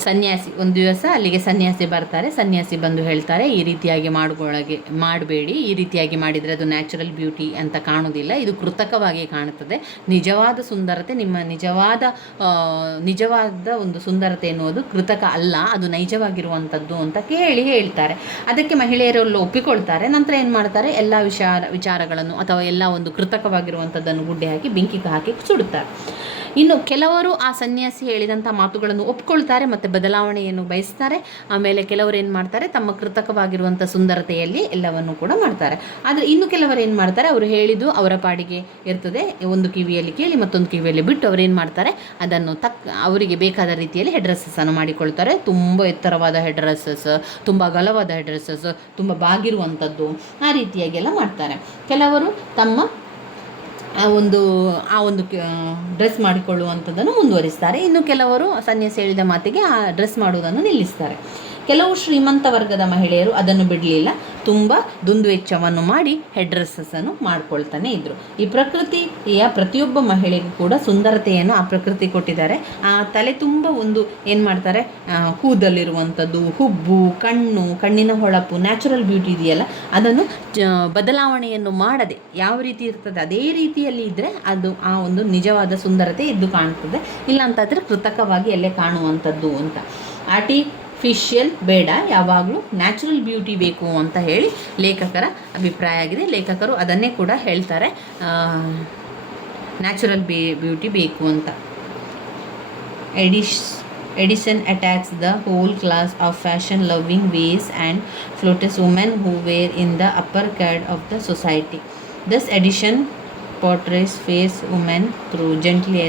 ಸನ್ಯಾಸಿ ಒಂದು ದಿವಸ ಅಲ್ಲಿಗೆ ಸನ್ಯಾಸಿ ಬರ್ತಾರೆ. ಸನ್ಯಾಸಿ ಬಂದು ಹೇಳ್ತಾರೆ, ಈ ರೀತಿಯಾಗಿ ಮಾಡಬೇಡಿ, ಈ ರೀತಿಯಾಗಿ ಮಾಡಿದರೆ ಅದು ನ್ಯಾಚುರಲ್ ಬ್ಯೂಟಿ ಅಂತ ಕಾಣೋದಿಲ್ಲ, ಇದು ಕೃತಕವಾಗಿ ಕಾಣುತ್ತದೆ. ನಿಜವಾದ ಸುಂದರತೆ, ನಿಮ್ಮ ನಿಜವಾದ ಒಂದು ಸುಂದರತೆ ಎನ್ನುವುದು ಕೃತಕ ಅಲ್ಲ, ಅದು ನೈಜವಾಗಿರುವಂಥದ್ದು ಅಂತ ಹೇಳ್ತಾರೆ. ಅದಕ್ಕೆ ಮಹಿಳೆಯರೆಲ್ಲ ಒಪ್ಪಿಕೊಳ್ತಾರೆ. ನಂತರ ಏನು ಮಾಡ್ತಾರೆ, ಎಲ್ಲ ವಿಚಾರಗಳನ್ನು ಅಥವಾ ಎಲ್ಲ ಒಂದು ಕೃತಕವಾಗಿರುವಂಥದ್ದನ್ನು ಗುಡ್ಡೆ ಹಾಕಿ ಬೆಂಕಿ ಹಾಕಿ ಸುಡುತ್ತಾರೆ. ಇನ್ನು ಕೆಲವರು ಆ ಸನ್ಯಾಸಿ ಹೇಳಿದಂಥ ಮಾತುಗಳನ್ನು ಒಪ್ಕೊಳ್ತಾರೆ ಮತ್ತು ಬದಲಾವಣೆಯನ್ನು ಬಯಸ್ತಾರೆ. ಆಮೇಲೆ ಕೆಲವರು ಏನು ಮಾಡ್ತಾರೆ, ತಮ್ಮ ಕೃತಕವಾಗಿರುವಂಥ ಸುಂದರತೆಯಲ್ಲಿ ಎಲ್ಲವನ್ನು ಕೂಡ ಮಾಡ್ತಾರೆ. ಆದರೆ ಇನ್ನು ಕೆಲವರು ಏನು ಮಾಡ್ತಾರೆ, ಅವರು ಹೇಳಿದ್ದು ಅವರ ಪಾಡಿಗೆ ಇರ್ತದೆ, ಒಂದು ಕಿವಿಯಲ್ಲಿ ಕೇಳಿ ಮತ್ತೊಂದು ಕಿವಿಯಲ್ಲಿ ಬಿಟ್ಟು ಅವರು ಏನು ಮಾಡ್ತಾರೆ, ಅದನ್ನು ಅವರಿಗೆ ಬೇಕಾದ ರೀತಿಯಲ್ಲಿ ಹೆಡ್ ಡ್ರೆಸ್ಸನ್ನು ಮಾಡಿಕೊಳ್ತಾರೆ. ತುಂಬ ಎತ್ತರವಾದ ಹೆಡ್ ಡ್ರೆಸ್ಸಸ್, ತುಂಬ ಅಗಲವಾದ ಹೆಡ್ ಡ್ರೆಸ್ಸಸ್, ತುಂಬ ಬಾಗಿರುವಂಥದ್ದು, ಆ ರೀತಿಯಾಗೆಲ್ಲ ಮಾಡ್ತಾರೆ. ಕೆಲವರು ತಮ್ಮ ಆ ಒಂದು ಡ್ರೆಸ್ ಮಾಡಿಕೊಳ್ಳುವಂಥದ್ದನ್ನು ಮುಂದುವರಿಸ್ತಾರೆ. ಇನ್ನು ಕೆಲವರು ಸನ್ಯಾಸಿ ಹೇಳಿದ ಮಾತಿಗೆ ಆ ಡ್ರೆಸ್ ಮಾಡುವುದನ್ನು ನಿಲ್ಲಿಸ್ತಾರೆ. ಕೆಲವು ಶ್ರೀಮಂತ ವರ್ಗದ ಮಹಿಳೆಯರು ಅದನ್ನು ಬಿಡಲಿಲ್ಲ, ತುಂಬ ದುಂದುವೆಚ್ಚವನ್ನು ಮಾಡಿ ಹೆಡ್ ಡ್ರೆಸ್ಸನ್ನು ಮಾಡ್ಕೊಳ್ತಾನೆ ಇದ್ದರು. ಈ ಪ್ರಕೃತಿಯ ಪ್ರತಿಯೊಬ್ಬ ಮಹಿಳೆಗೂ ಕೂಡ ಸುಂದರತೆಯನ್ನು ಆ ಪ್ರಕೃತಿ ಕೊಟ್ಟಿದ್ದಾರೆ. ಆ ತಲೆ ತುಂಬ ಒಂದು ಏನು ಮಾಡ್ತಾರೆ, ಕೂದಲಿರುವಂಥದ್ದು, ಹುಬ್ಬು, ಕಣ್ಣಿನ ಹೊಳಪು, ನ್ಯಾಚುರಲ್ ಬ್ಯೂಟಿ ಇದೆಯಲ್ಲ, ಅದನ್ನು ಬದಲಾವಣೆಯನ್ನು ಮಾಡದೆ ಯಾವ ರೀತಿ ಇರ್ತದೆ ಅದೇ ರೀತಿಯಲ್ಲಿ ಇದ್ದರೆ ಅದು ಆ ಒಂದು ನಿಜವಾದ ಸುಂದರತೆ ಎದ್ದು ಕಾಣ್ತದೆ. ಇಲ್ಲಾಂತಾದರೆ ಕೃತಕವಾಗಿ ಎಲ್ಲೇ ಕಾಣುವಂಥದ್ದು ಅಂತ. ಆರ್ಟಿಫಿಷಿಯಲ್ ಬೇಡ, ಯಾವಾಗಲೂ ನ್ಯಾಚುರಲ್ ಬ್ಯೂಟಿ ಬೇಕು ಅಂತ ಹೇಳಿ ಲೇಖಕರ ಅಭಿಪ್ರಾಯ ಆಗಿದೆ. ಲೇಖಕರು ಅದನ್ನೇ ಕೂಡ ಹೇಳ್ತಾರೆ, ನ್ಯಾಚುರಲ್ ಬ್ಯೂಟಿ ಬೇಕು ಅಂತ. Edison attacks the whole class of fashion-loving ways and flirtatious women who were in the upper cadre of the society. Thus, Edison portrays face women through gently.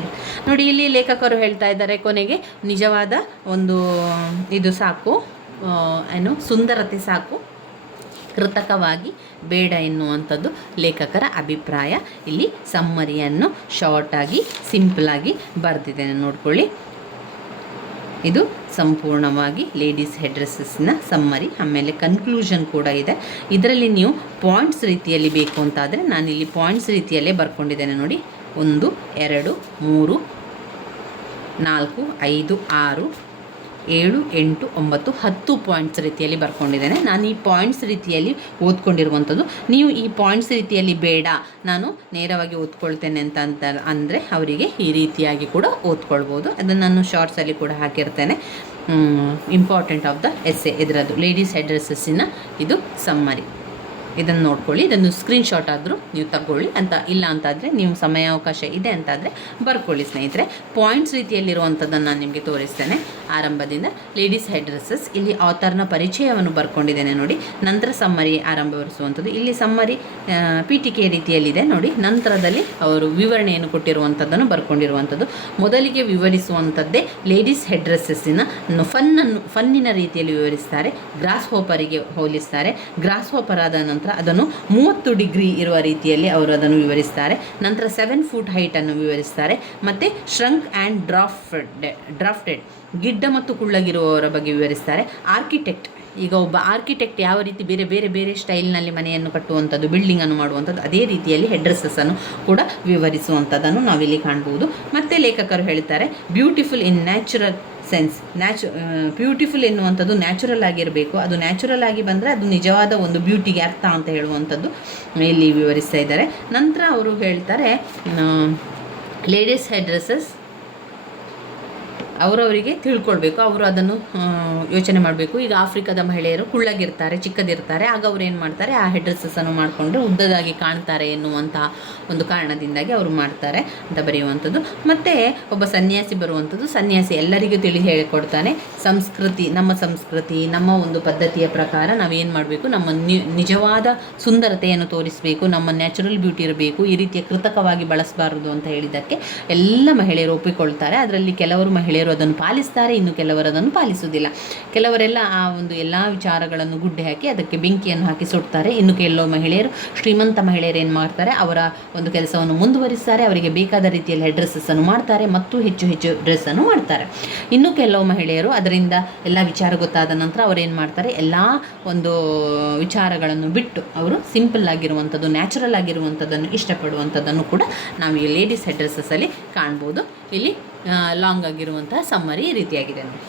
ನೋಡಿ, ಇಲ್ಲಿ ಲೇಖಕರು ಹೇಳ್ತಾ ಇದ್ದಾರೆ, ಕೊನೆಗೆ ನಿಜವಾದ ಒಂದು ಇದು ಸಾಕು, ಸುಂದರತೆ ಸಾಕು, ಕೃತಕವಾಗಿ ಬೇಡ ಎನ್ನುವಂಥದ್ದು ಲೇಖಕರ ಅಭಿಪ್ರಾಯ. ಇಲ್ಲಿ ಸಮ್ಮರಿಯನ್ನು ಶಾರ್ಟಾಗಿ ಸಿಂಪಲಾಗಿ ಬರೆದಿದ್ದೇನೆ, ನೋಡ್ಕೊಳ್ಳಿ. ಇದು ಸಂಪೂರ್ಣವಾಗಿ ಲೇಡೀಸ್ ಹೆಡ್ ಡ್ರೆಸ್ಸಸ್ನ ಸಮ್ಮರಿ. ಆಮೇಲೆ ಕನ್ಕ್ಲೂಷನ್ ಕೂಡ ಇದೆ. ಇದರಲ್ಲಿ ನೀವು ಪಾಯಿಂಟ್ಸ್ ರೀತಿಯಲ್ಲಿ ಬೇಕು ಅಂತಾದರೆ ನಾನಿಲ್ಲಿ ಪಾಯಿಂಟ್ಸ್ ರೀತಿಯಲ್ಲೇ ಬರ್ಕೊಂಡಿದ್ದೇನೆ ನೋಡಿ. 1, 2, 3, 4, 5, 6, 7, 8, 9, 10 ಪಾಯಿಂಟ್ಸ್ ರೀತಿಯಲ್ಲಿ ಬರ್ಕೊಂಡಿದ್ದೇನೆ. ನಾನು ಈ ಪಾಯಿಂಟ್ಸ್ ರೀತಿಯಲ್ಲಿ ಓದ್ಕೊಂಡಿರುವಂಥದ್ದು. ನೀವು ಈ ಪಾಯಿಂಟ್ಸ್ ರೀತಿಯಲ್ಲಿ ಬೇಡ, ನಾನು ನೇರವಾಗಿ ಓದ್ಕೊಳ್ತೇನೆ ಅಂತ ಅಂದರೆ ಅವರಿಗೆ ಈ ರೀತಿಯಾಗಿ ಕೂಡ ಓದ್ಕೊಳ್ಬೋದು. ಅದನ್ನು ನಾನು ಶಾರ್ಟ್ಸಲ್ಲಿ ಕೂಡ ಹಾಕಿರ್ತೇನೆ. ಇಂಪಾರ್ಟೆಂಟ್ ಆಫ್ ದ ಎಸ್ಸೆ ಇದರದ್ದು ಲೇಡೀಸ್ ಹೆಡ್ ಡ್ರೆಸ್ಸಸ್ಸಿನ ಇದು ಸಮ್ಮರಿ. ಇದನ್ನು ನೋಡ್ಕೊಳ್ಳಿ, ಇದನ್ನು ಸ್ಕ್ರೀನ್ಶಾಟ್ ಆದರೂ ನೀವು ತಗೊಳ್ಳಿ ಅಂತ. ಇಲ್ಲ ಅಂತಾದರೆ ನೀವು ಸಮಯಾವಕಾಶ ಇದೆ ಅಂತಾದರೆ ಬರ್ಕೊಳ್ಳಿ ಸ್ನೇಹಿತರೆ. ಪಾಯಿಂಟ್ಸ್ ರೀತಿಯಲ್ಲಿರುವಂಥದ್ದನ್ನು ನಾನು ನಿಮಗೆ ತೋರಿಸ್ತೇನೆ. ಆರಂಭದಿಂದ ಲೇಡೀಸ್ ಹೆಡ್ ಡ್ರೆಸ್ಸಸ್, ಇಲ್ಲಿ ಆಥರ್ನ ಪರಿಚಯವನ್ನು ಬರ್ಕೊಂಡಿದ್ದೇನೆ ನೋಡಿ. ನಂತರ ಸಮ್ಮರಿ ಆರಂಭಗೊಳಿಸುವಂಥದ್ದು. ಇಲ್ಲಿ ಸಮ್ಮರಿ ಪೀಠಿಕೆ ರೀತಿಯಲ್ಲಿದೆ ನೋಡಿ. ನಂತರದಲ್ಲಿ ಅವರು ವಿವರಣೆಯನ್ನು ಕೊಟ್ಟಿರುವಂಥದ್ದನ್ನು ಬರ್ಕೊಂಡಿರುವಂಥದ್ದು. ಮೊದಲಿಗೆ ವಿವರಿಸುವಂಥದ್ದೇ ಲೇಡೀಸ್ ಹೆಡ್ ಡ್ರೆಸ್ಸಸ್ಸಿನ ಫನ್ನಿನ ರೀತಿಯಲ್ಲಿ ವಿವರಿಸ್ತಾರೆ. ಗ್ರಾಸ್ ಹೋಪರಿಗೆ ಹೋಲಿಸ್ತಾರೆ. ಗ್ರಾಸ್ ಹೋಪರ್ ಆದ ನಂತರ ಅದನ್ನು 30 ಡಿಗ್ರಿ ಇರುವ ರೀತಿಯಲ್ಲಿ ಅವರು ಅದನ್ನು ವಿವರಿಸ್ತಾರೆ. ನಂತರ 7 ಫೂಟ್ ಹೈಟನ್ನು ವಿವರಿಸ್ತಾರೆ. ಮತ್ತು ಶ್ರಂಕ್ ಆ್ಯಂಡ್ ಡ್ರಾಫ್ಟೆಡ್ ಗಿಡ್ಡ ಮತ್ತು ಕುಳ್ಳಗಿರುವವರ ಬಗ್ಗೆ ವಿವರಿಸ್ತಾರೆ. ಆರ್ಕಿಟೆಕ್ಟ್, ಈಗ ಒಬ್ಬ ಆರ್ಕಿಟೆಕ್ಟ್ ಯಾವ ರೀತಿ ಬೇರೆ ಬೇರೆ ಬೇರೆ ಸ್ಟೈಲ್ನಲ್ಲಿ ಮನೆಯನ್ನು ಕಟ್ಟುವಂಥದ್ದು, ಬಿಲ್ಡಿಂಗನ್ನು ಮಾಡುವಂಥದ್ದು, ಅದೇ ರೀತಿಯಲ್ಲಿ ಹೆಡ್ ಡ್ರೆಸ್ಸನ್ನು ಕೂಡ ವಿವರಿಸುವಂಥದ್ದನ್ನು ನಾವಿಲ್ಲಿ ಕಾಣ್ಬೋದು. ಮತ್ತು ಲೇಖಕರು ಹೇಳ್ತಾರೆ ಬ್ಯೂಟಿಫುಲ್ ಇನ್ ನ್ಯಾಚುರಲ್ ಸೆನ್ಸ್. ಬ್ಯೂಟಿಫುಲ್ ಎನ್ನುವಂಥದ್ದು ನ್ಯಾಚುರಲ್ ಆಗಿರಬೇಕು. ಅದು ನ್ಯಾಚುರಲ್ ಆಗಿ ಬಂದರೆ ಅದು ನಿಜವಾದ ಒಂದು ಬ್ಯೂಟಿಗೆ ಅರ್ಥ ಅಂತ ಹೇಳುವಂಥದ್ದು ಇಲ್ಲಿ ವಿವರಿಸ್ತಾ ಇದ್ದಾರೆ. ನಂತರ ಅವರು ಹೇಳ್ತಾರೆ ಲೇಡೀಸ್ ಹೆಡ್ ಡ್ರೆಸ್ಸಸ್ ಅವರವರಿಗೆ ತಿಳ್ಕೊಳ್ಬೇಕು, ಅವರು ಅದನ್ನು ಯೋಚನೆ ಮಾಡಬೇಕು. ಈಗ ಆಫ್ರಿಕಾದ ಮಹಿಳೆಯರು ಕುಳ್ಳಗಿರ್ತಾರೆ, ಚಿಕ್ಕದಿರ್ತಾರೆ, ಆಗ ಅವ್ರು ಏನು ಮಾಡ್ತಾರೆ, ಆ ಹೆಡ್ ಡ್ರೆಸ್ಸನ್ನು ಮಾಡಿಕೊಂಡ್ರೆ ಉದ್ದದಾಗಿ ಕಾಣ್ತಾರೆ ಎನ್ನುವಂತಹ ಒಂದು ಕಾರಣದಿಂದಾಗಿ ಅವರು ಮಾಡ್ತಾರೆ ಅಂತ ಬರೆಯುವಂಥದ್ದು. ಮತ್ತು ಒಬ್ಬ ಸನ್ಯಾಸಿ ಬರುವಂಥದ್ದು. ಸನ್ಯಾಸಿ ಎಲ್ಲರಿಗೂ ಹೇಳಿಕೊಡ್ತಾನೆ ಸಂಸ್ಕೃತಿ, ನಮ್ಮ ಒಂದು ಪದ್ಧತಿಯ ಪ್ರಕಾರ ನಾವೇನು ಮಾಡಬೇಕು, ನಮ್ಮ ನಿಜವಾದ ಸುಂದರತೆಯನ್ನು ತೋರಿಸಬೇಕು, ನಮ್ಮ ನ್ಯಾಚುರಲ್ ಬ್ಯೂಟಿ ಇರಬೇಕು, ಈ ರೀತಿಯ ಕೃತಕವಾಗಿ ಬಳಸಬಾರದು ಅಂತ ಹೇಳಿದ್ದಕ್ಕೆ ಎಲ್ಲ ಮಹಿಳೆಯರು ಒಪ್ಪಿಕೊಳ್ತಾರೆ. ಅದರಲ್ಲಿ ಕೆಲವರು ಮಹಿಳೆಯರು ಅದನ್ನು ಪಾಲಿಸ್ತಾರೆ, ಇನ್ನು ಕೆಲವರು ಅದನ್ನು ಪಾಲಿಸುವುದಿಲ್ಲ. ಕೆಲವರೆಲ್ಲ ಆ ಒಂದು ಎಲ್ಲ ವಿಚಾರಗಳನ್ನು ಗುಡ್ಡೆ ಹಾಕಿ ಅದಕ್ಕೆ ಬೆಂಕಿಯನ್ನು ಹಾಕಿ ಸುಡ್ತಾರೆ. ಇನ್ನು ಕೆಲವು ಮಹಿಳೆಯರು, ಶ್ರೀಮಂತ ಮಹಿಳೆಯರು ಏನು ಮಾಡ್ತಾರೆ, ಅವರ ಒಂದು ಕೆಲಸವನ್ನು ಮುಂದುವರಿಸ್ತಾರೆ, ಅವರಿಗೆ ಬೇಕಾದ ರೀತಿಯಲ್ಲಿ ಹೆಡ್ ಡ್ರೆಸ್ಸನ್ನು ಮಾಡ್ತಾರೆ ಮತ್ತು ಹೆಚ್ಚು ಡ್ರೆಸ್ಸನ್ನು ಮಾಡ್ತಾರೆ. ಇನ್ನು ಕೆಲವು ಮಹಿಳೆಯರು ಅದರಿಂದ ಎಲ್ಲ ವಿಚಾರ ಗೊತ್ತಾದ ನಂತರ ಅವರೇನು ಮಾಡ್ತಾರೆ, ಎಲ್ಲ ಒಂದು ವಿಚಾರಗಳನ್ನು ಬಿಟ್ಟು ಅವರು ಸಿಂಪಲ್ ಆಗಿರುವಂಥದ್ದು, ನ್ಯಾಚುರಲ್ ಆಗಿರುವಂಥದ್ದನ್ನು ಇಷ್ಟಪಡುವಂಥದ್ದನ್ನು ಕೂಡ ನಾವು ಈ ಲೇಡೀಸ್ ಹೆಡ್ ಡ್ರೆಸ್ಸಸ್ಸಲ್ಲಿ ಕಾಣ್ಬೋದು. ಇಲ್ಲಿ ಲಾಂಗ್ ಆಗಿರುವಂತಹ ಸಮ್ಮರಿ ಈ ರೀತಿಯಾಗಿದೆ ನೋಡಿ.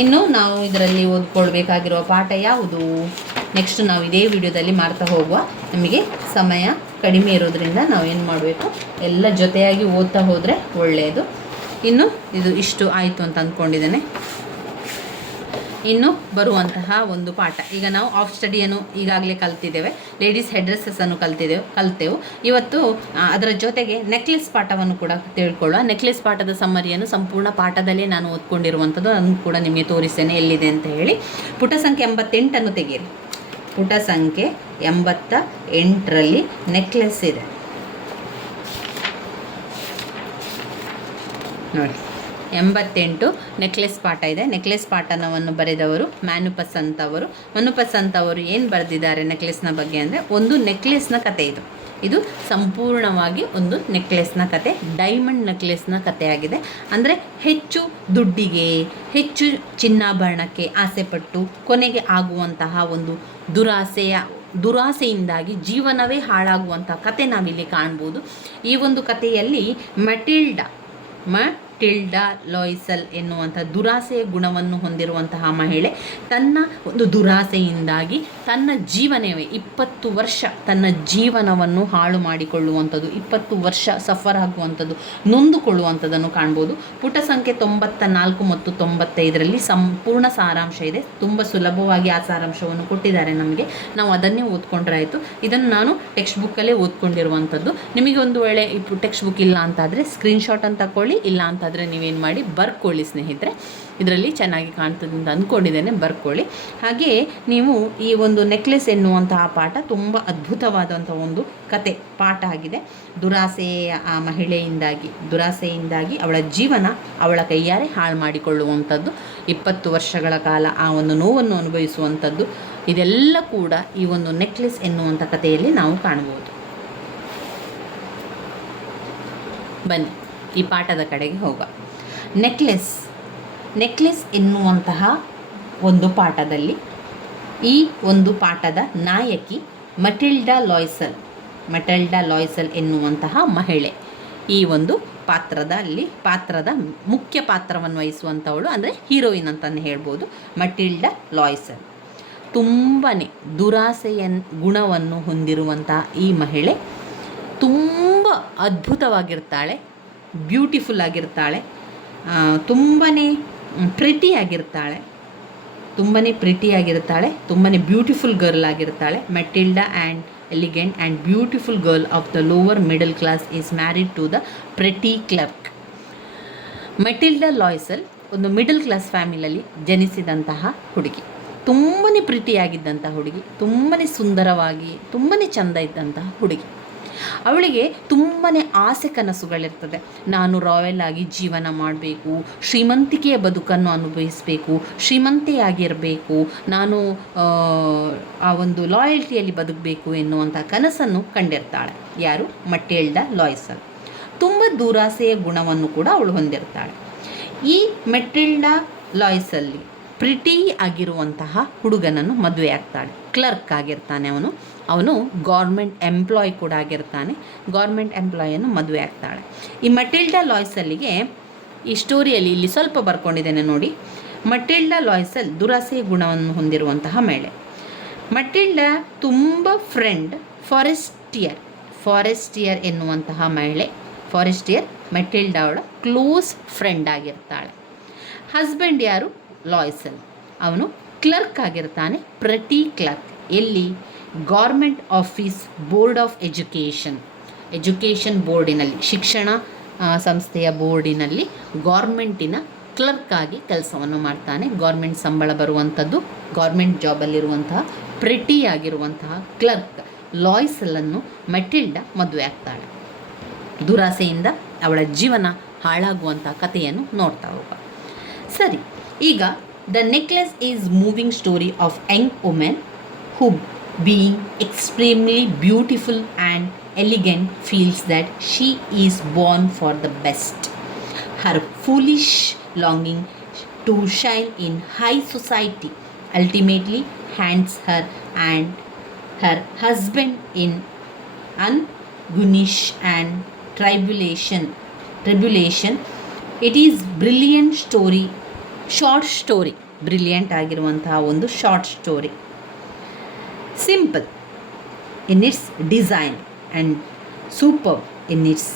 ಇನ್ನು ನಾವು ಇದರಲ್ಲಿ ಓದ್ಕೊಳ್ಬೇಕಾಗಿರುವ ಪಾಠ ಯಾವುದು, ನೆಕ್ಸ್ಟ್ ನಾವು ಇದೇ ವಿಡಿಯೋದಲ್ಲಿ ಮಾಡ್ತಾ ಹೋಗುವ. ನಮಗೆ ಸಮಯ ಕಡಿಮೆ ಇರೋದ್ರಿಂದ ನಾವು ಏನು ಮಾಡಬೇಕು, ಎಲ್ಲ ಜೊತೆಯಾಗಿ ಓದ್ತಾ ಹೋದರೆ ಒಳ್ಳೆಯದು. ಇನ್ನು ಇದು ಇಷ್ಟು ಆಯಿತು ಅಂತ ಅಂದ್ಕೊಂಡಿದ್ದೇನೆ. ಇನ್ನು ಬರುವಂತಹ ಒಂದು ಪಾಠ, ಈಗ ನಾವು ಆಫ್ ಸ್ಟಡಿಯನ್ನು ಈಗಾಗಲೇ ಕಲ್ತಿದ್ದೇವೆ, ಲೇಡೀಸ್ ಹೆಡ್ ಡ್ರೆಸ್ಸನ್ನು ಕಲ್ತೆವು. ಇವತ್ತು ಅದರ ಜೊತೆಗೆ ನೆಕ್ಲೆಸ್ ಪಾಠವನ್ನು ಕೂಡ ತಿಳ್ಕೊಳ್ಳುವ. ನೆಕ್ಲೆಸ್ ಪಾಠದ ಸಮ್ಮರಿಯನ್ನು ಸಂಪೂರ್ಣ ಪಾಠದಲ್ಲೇ ನಾನು ಓದ್ಕೊಂಡಿರುವಂಥದ್ದು, ಅದನ್ನು ಕೂಡ ನಿಮಗೆ ತೋರಿಸ್ತೇನೆ ಎಲ್ಲಿದೆ ಅಂತ ಹೇಳಿ. ಪುಟ ಸಂಖ್ಯೆ 88 ತೆಗೀರಿ. ಪುಟ ಸಂಖ್ಯೆ 88ರಲ್ಲಿ ನೆಕ್ಲೆಸ್ ಇದೆ ನೋಡಿ. 88 ನೆಕ್ಲೆಸ್ ಪಾಠ ಇದೆ. ನೆಕ್ಲೆಸ್ ಪಾಠವನ್ನು ಬರೆದವರು ಮ್ಯಾನುಪಸಂತ್ ಅವರು. ಮನುಪಸಂತ್ ಅವರು ಏನು ಬರೆದಿದ್ದಾರೆ ನೆಕ್ಲೆಸ್ನ ಬಗ್ಗೆ ಅಂದರೆ, ಒಂದು ನೆಕ್ಲೆಸ್ನ ಕತೆ ಇದು ಸಂಪೂರ್ಣವಾಗಿ ಒಂದು ನೆಕ್ಲೆಸ್ನ ಕತೆ, ಡೈಮಂಡ್ ನೆಕ್ಲೆಸ್ನ ಕಥೆಯಾಗಿದೆ. ಅಂದರೆ ಹೆಚ್ಚು ದುಡ್ಡಿಗೆ, ಹೆಚ್ಚು ಚಿನ್ನಾಭರಣಕ್ಕೆ ಆಸೆಪಟ್ಟು ಕೊನೆಗೆ ಆಗುವಂತಹ ಒಂದು ದುರಾಸೆಯಿಂದಾಗಿ ಜೀವನವೇ ಹಾಳಾಗುವಂಥ ಕತೆ ನಾವಿಲ್ಲಿ ಕಾಣ್ಬೋದು. ಈ ಒಂದು ಕಥೆಯಲ್ಲಿ ಮಟಿಲ್ಡಾ ಲಾಯ್ಸೆಲ್ ಎನ್ನುವಂಥ ದುರಾಸೆಯ ಗುಣವನ್ನು ಹೊಂದಿರುವಂತಹ ಮಹಿಳೆ ತನ್ನ ಒಂದು ದುರಾಸೆಯಿಂದಾಗಿ ತನ್ನ ಜೀವನವೇ 20 ವರ್ಷ ತನ್ನ ಜೀವನವನ್ನು ಹಾಳು ಮಾಡಿಕೊಳ್ಳುವಂಥದ್ದು, 20 ವರ್ಷ ಸಫರ್ ಆಗುವಂಥದ್ದು, ನೊಂದುಕೊಳ್ಳುವಂಥದ್ದನ್ನು ಕಾಣ್ಬೋದು. ಪುಟ ಸಂಖ್ಯೆ 94 ಮತ್ತು 95ರಲ್ಲಿ ಸಂಪೂರ್ಣ ಸಾರಾಂಶ ಇದೆ. ತುಂಬ ಸುಲಭವಾಗಿ ಆ ಸಾರಾಂಶವನ್ನು ಕೊಟ್ಟಿದ್ದಾರೆ ನಮಗೆ, ನಾವು ಅದನ್ನೇ ಓದ್ಕೊಂಡ್ರೆ ಆಯಿತು. ಇದನ್ನು ನಾನು ಟೆಕ್ಸ್ಟ್ ಬುಕ್ಕಲ್ಲೇ ಓದ್ಕೊಂಡಿರುವಂಥದ್ದು. ನಿಮಗೆ ಒಂದು ವೇಳೆ ಟೆಕ್ಸ್ಟ್ ಬುಕ್ ಇಲ್ಲ ಅಂತಾದರೆ ಸ್ಕ್ರೀನ್ಶಾಟ್ ಅಂತ ತಗೊಳ್ಳಿ, ಇಲ್ಲ ಅಂತಾದರೆ ನೀವೇನು ಮಾಡಿ ಬರ್ಕೊಳ್ಳಿ ಸ್ನೇಹಿತರೆ. ಇದರಲ್ಲಿ ಚೆನ್ನಾಗಿ ಕಾಣ್ತದೆ ಅಂತ ಅಂದ್ಕೊಂಡಿದ್ದೇನೆ, ಬರ್ಕೊಳ್ಳಿ. ಹಾಗೆಯೇ ನೀವು ಈ ಒಂದು ನೆಕ್ಲೆಸ್ ಎನ್ನುವಂತಹ ಪಾಠ ತುಂಬ ಅದ್ಭುತವಾದಂಥ ಒಂದು ಕತೆ ಪಾಠ ಆಗಿದೆ. ದುರಾಸೆಯ ಆ ದುರಾಸೆಯಿಂದಾಗಿ ಅವಳ ಜೀವನ ಅವಳ ಕೈಯಾರೆ ಹಾಳು ಮಾಡಿಕೊಳ್ಳುವಂಥದ್ದು, 20 ವರ್ಷಗಳ ಕಾಲ ಆ ಒಂದು ನೋವನ್ನು ಅನುಭವಿಸುವಂಥದ್ದು, ಇದೆಲ್ಲ ಕೂಡ ಈ ಒಂದು ನೆಕ್ಲೆಸ್ ಎನ್ನುವಂಥ ಕಥೆಯಲ್ಲಿ ನಾವು ಕಾಣಬಹುದು. ಬನ್ನಿ ಈ ಪಾಠದ ಕಡೆಗೆ ಹೋಗುವ. ನೆಕ್ಲೆಸ್ ಎನ್ನುವಂತಹ ಒಂದು ಪಾಠದಲ್ಲಿ ಈ ಒಂದು ಪಾಠದ ನಾಯಕಿ ಮಟಿಲ್ಡಾ ಲಾಯ್ಸೆಲ್ ಎನ್ನುವಂತಹ ಮಹಿಳೆ ಈ ಒಂದು ಪಾತ್ರದ ಮುಖ್ಯ ಪಾತ್ರವನ್ನು ವಹಿಸುವಂಥವಳು, ಅಂದರೆ ಹೀರೋಯಿನ್ ಅಂತಲೇ ಹೇಳ್ಬೋದು. ಮಟಿಲ್ಡಾ ಲಾಯ್ಸೆಲ್ ತುಂಬಾ ದುರಾಸೆಯ ಗುಣವನ್ನು ಹೊಂದಿರುವಂತಹ ಈ ಮಹಿಳೆ ತುಂಬ ಅದ್ಭುತವಾಗಿರ್ತಾಳೆ, ಬ್ಯೂಟಿಫುಲ್ ಆಗಿರ್ತಾಳೆ, ತುಂಬಾ ಪ್ರಿಟಿಯಾಗಿರ್ತಾಳೆ. ತುಂಬಾ ಪ್ರಿಟಿಯಾಗಿರ್ತಾಳೆ, ತುಂಬಾ ಬ್ಯೂಟಿಫುಲ್ ಗರ್ಲ್ ಆಗಿರ್ತಾಳೆ. Matilda and elegant and beautiful girl of the lower middle class is married to the pretty clerk. Matilda Loisel ಒಂದು ಮಿಡಲ್ ಕ್ಲಾಸ್ ಫ್ಯಾಮಿಲಿಯಲ್ಲಿ ಜನಿಸಿದಂತಹ ಹುಡುಗಿ, ತುಂಬಾ ಪ್ರಿಟಿಯಾಗಿದ್ದಂಥ ಹುಡುಗಿ, ತುಂಬಾ ಸುಂದರವಾಗಿ ತುಂಬಾ ಚೆಂದ ಇದ್ದಂತಹ ಹುಡುಗಿ. ಅವಳಿಗೆ ತುಂಬಾ ಆಸೆ ಕನಸುಗಳಿರ್ತದೆ. ನಾನು ರಾಯಲ್ ಆಗಿ ಜೀವನ ಮಾಡಬೇಕು, ಶ್ರೀಮಂತಿಕೆಯ ಬದುಕನ್ನು ಅನುಭವಿಸಬೇಕು, ಶ್ರೀಮಂತೆಯಾಗಿರಬೇಕು, ನಾನು ಆ ಒಂದು ಲಾಯಲ್ಟಿಯಲ್ಲಿ ಬದುಕಬೇಕು ಎನ್ನುವಂಥ ಕನಸನ್ನು ಕಂಡಿರ್ತಾಳೆ. ಯಾರು? ಮಟಿಲ್ಡಾ ಲಾಯ್ಸೆಲ್. ತುಂಬ ದುರಾಸೆಯ ಗುಣವನ್ನು ಕೂಡ ಅವಳು ಹೊಂದಿರ್ತಾಳೆ. ಈ ಮಟಿಲ್ಡಾ ಲಾಯ್ಸೆಲ್ಲಿ ಪ್ರಿಟಿ ಆಗಿರುವಂತಹ ಹುಡುಗನನ್ನು ಮದುವೆ ಆಗ್ತಾಳೆ. ಕ್ಲರ್ಕ್ ಆಗಿರ್ತಾನೆ ಅವನು ಗೌರ್ಮೆಂಟ್ ಎಂಪ್ಲಾಯ್ ಕೂಡ ಆಗಿರ್ತಾನೆ. ಗೌರ್ಮೆಂಟ್ ಎಂಪ್ಲಾಯನ್ನು ಮದುವೆ ಆಗ್ತಾಳೆ. ಈ ಮಟಿಲ್ಡಾ ಲಾಯ್ಸೆಲ್ಲಿಗೆ ಈ ಸ್ಟೋರಿಯಲ್ಲಿ ಇಲ್ಲಿ ಸ್ವಲ್ಪ ಬರ್ಕೊಂಡಿದ್ದೇನೆ ನೋಡಿ. ಮಟಿಲ್ಡಾ ಲಾಯ್ಸೆಲ್ ದುರಾಸೆಯ ಗುಣವನ್ನು ಹೊಂದಿರುವಂತಹ ಮಹಿಳೆ. ಮಟಿಲ್ಡಾ ತುಂಬ ಫ್ರೆಂಡ್ ಫಾರೆಸ್ಟಿಯರ್ ಎನ್ನುವಂತಹ ಮಹಿಳೆ. ಫಾರೆಸ್ಟಿಯರ್ ಮೆಟಿಲ್ಡಾ ಅವಳ ಕ್ಲೋಸ್ ಫ್ರೆಂಡ್ ಆಗಿರ್ತಾಳೆ. ಹಸ್ಬೆಂಡ್ ಯಾರು? ಲಾಯ್ಸೆಲ್. ಅವನು ಕ್ಲರ್ಕ್ ಆಗಿರ್ತಾನೆ, ಪ್ರೆಟಿ ಕ್ಲರ್ಕ್. ಎಲ್ಲಿ? Government office, board of education ಬೋರ್ಡಿನಲ್ಲಿ, ಶಿಕ್ಷಣ ಸಂಸ್ಥೆಯ ಬೋರ್ಡಿನಲ್ಲಿ ಗೌರ್ಮೆಂಟಿನ ಕ್ಲರ್ಕ್ ಆಗಿ ಕೆಲಸವನ್ನು ಮಾಡ್ತಾನೆ. ಗೌರ್ಮೆಂಟ್ ಸಂಬಳ ಬರುವಂಥದ್ದು, ಗೌರ್ಮೆಂಟ್ ಜಾಬಲ್ಲಿರುವಂತಹ ಪ್ರೆಟಿ ಆಗಿರುವಂತಹ ಕ್ಲರ್ಕ್ ಲಾಯ್ಸೆಲ್ಲನ್ನು ಮೆಟಿಲ್ಡಾ ಮದುವೆ ಆಗ್ತಾಳೆ. ದುರಾಸೆಯಿಂದ ಅವಳ ಜೀವನ ಹಾಳಾಗುವಂಥ ಕಥೆಯನ್ನು ನೋಡ್ತಾ ಹೋಗ. ಸರಿ, ಈಗ the necklace is moving story of Young women who, being extremely beautiful and elegant, feels that she is born for the best. Her foolish longing to shine in high society ultimately hands her and her husband in anguish and tribulation. It is brilliant story, short story, brilliant ಆಗಿರುವಂತಹ ಒಂದು short story. Simple in its design and superb in its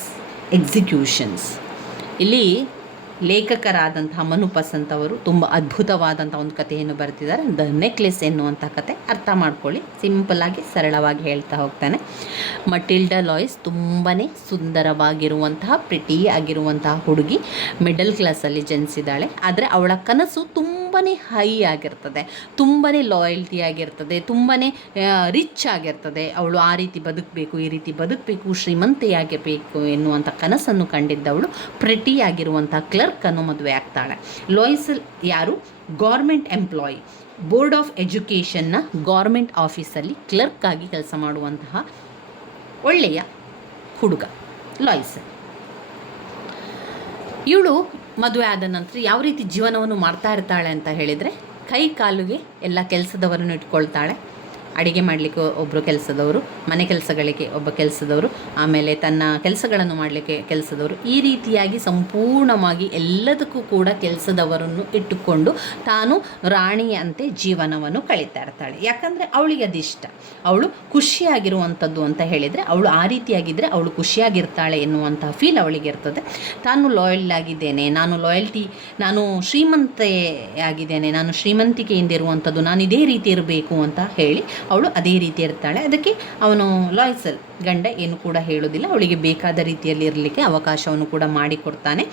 executions. ಇಲ್ಲಿ ಲೇಖಕರಾದಂತಹ ಮನು ಪಸಂತ್ ಅವರು ತುಂಬ ಅದ್ಭುತವಾದಂಥ ಒಂದು ಕಥೆಯನ್ನು ಬರೆದಿದ್ದಾರೆ. The necklace ಎನ್ನುವಂಥ ಕತೆ ಅರ್ಥ ಮಾಡ್ಕೊಳ್ಳಿ, ಸಿಂಪಲ್ಲಾಗಿ ಸರಳವಾಗಿ ಹೇಳ್ತಾ ಹೋಗ್ತಾನೆ. ಮಟಿಲ್ಡಾ ಲಾಯ್ಸ್ ತುಂಬಾ ಸುಂದರವಾಗಿರುವಂತಹ ಪ್ರಿಟಿ ಆಗಿರುವಂತಹ ಹುಡುಗಿ, ಮಿಡಲ್ ಕ್ಲಾಸಲ್ಲಿ ಜನಿಸಿದ್ದಾಳೆ. ಆದರೆ ಅವಳ ಕನಸು ತುಂಬಾ ಹೈ ಆಗಿರ್ತದೆ, ತುಂಬಾ ಲಾಯಲ್ಟಿ ಆಗಿರ್ತದೆ, ತುಂಬಾ ರಿಚ್ ಆಗಿರ್ತದೆ. ಅವಳು ಆ ರೀತಿ ಬದುಕಬೇಕು, ಈ ರೀತಿ ಬದುಕಬೇಕು, ಶ್ರೀಮಂತೆಯಾಗಿರಬೇಕು ಎನ್ನುವಂಥ ಕನಸನ್ನು ಕಂಡಿದ್ದವಳು ಪ್ರಿಟಿ ಆಗಿರುವಂಥ ಕ್ಲರ್ಕನ್ನು ಮದುವೆ ಆಗ್ತಾಳೆ. ಲಾಯ್ಸೆಲ್ ಯಾರು? ಗೌರ್ಮೆಂಟ್ ಎಂಪ್ಲಾಯಿ, ಬೋರ್ಡ್ ಆಫ್ ಎಜುಕೇಷನ್ನ ಗೌರ್ಮೆಂಟ್ ಆಫೀಸಲ್ಲಿ ಕ್ಲರ್ಕ್ ಆಗಿ ಕೆಲಸ ಮಾಡುವಂತಹ ಒಳ್ಳೆಯ ಹುಡುಗ ಲಾಯ್ಸೆಲ್. ಇವಳು ಮದುವೆ ಆದ ನಂತರ ಯಾವ ರೀತಿ ಜೀವನವನ್ನು ಮಾಡ್ತಾ ಇರ್ತಾಳೆ ಅಂತ ಹೇಳಿದರೆ, ಕೈ ಕಾಲಿಗೆ ಎಲ್ಲ ಕೆಲಸದವರನ್ನು ಇಟ್ಕೊಳ್ತಾಳೆ. ಅಡುಗೆ ಮಾಡಲಿಕ್ಕೆ ಒಬ್ಬರು ಕೆಲಸದವರು, ಮನೆ ಕೆಲಸಗಳಿಗೆ ಒಬ್ಬ ಕೆಲಸದವರು, ಆಮೇಲೆ ತನ್ನ ಕೆಲಸಗಳನ್ನು ಮಾಡಲಿಕ್ಕೆ ಕೆಲಸದವರು, ಈ ರೀತಿಯಾಗಿ ಸಂಪೂರ್ಣವಾಗಿ ಎಲ್ಲದಕ್ಕೂ ಕೂಡ ಕೆಲಸದವರನ್ನು ಇಟ್ಟುಕೊಂಡು ತಾನು ರಾಣಿಯಂತೆ ಜೀವನವನ್ನು ಕಳೀತಾ ಇರ್ತಾಳೆ. ಯಾಕಂದರೆ ಅವಳಿಗೆ ಅದಿಷ್ಟ, ಅವಳು ಖುಷಿಯಾಗಿರುವಂಥದ್ದು ಅಂತ ಹೇಳಿದರೆ, ಅವಳು ಆ ರೀತಿಯಾಗಿದ್ದರೆ ಅವಳು ಖುಷಿಯಾಗಿರ್ತಾಳೆ ಎನ್ನುವಂಥ ಫೀಲ್ ಅವಳಿಗೆ ಇರ್ತದೆ. ತಾನು ಲಾಯಲ್ ಆಗಿದ್ದೇನೆ, ನಾನು ಶ್ರೀಮಂತೆಯಾಗಿದ್ದೇನೆ, ನಾನು ಶ್ರೀಮಂತಿಕೆಯಿಂದ ಇರುವಂಥದ್ದು, ನಾನು ಇದೇ ರೀತಿ ಇರಬೇಕು ಅಂತ ಹೇಳಿ ಅವಳು ಅದೇ ರೀತಿ ಇರ್ತಾಳೆ. ಅದಕ್ಕೆ ಅವನು ಲಾಯ್ಸೆಲ್ ಗಂಡ ಏನು ಕೂಡ ಹೇಳೋದಿಲ್ಲ, ಅವಳಿಗೆ ಬೇಕಾದ ರೀತಿಯಲ್ಲಿ ಇರಲಿಕ್ಕೆ ಅವಕಾಶವನ್ನು ಕೂಡ ಮಾಡಿಕೊಡ್ತಾನೆ.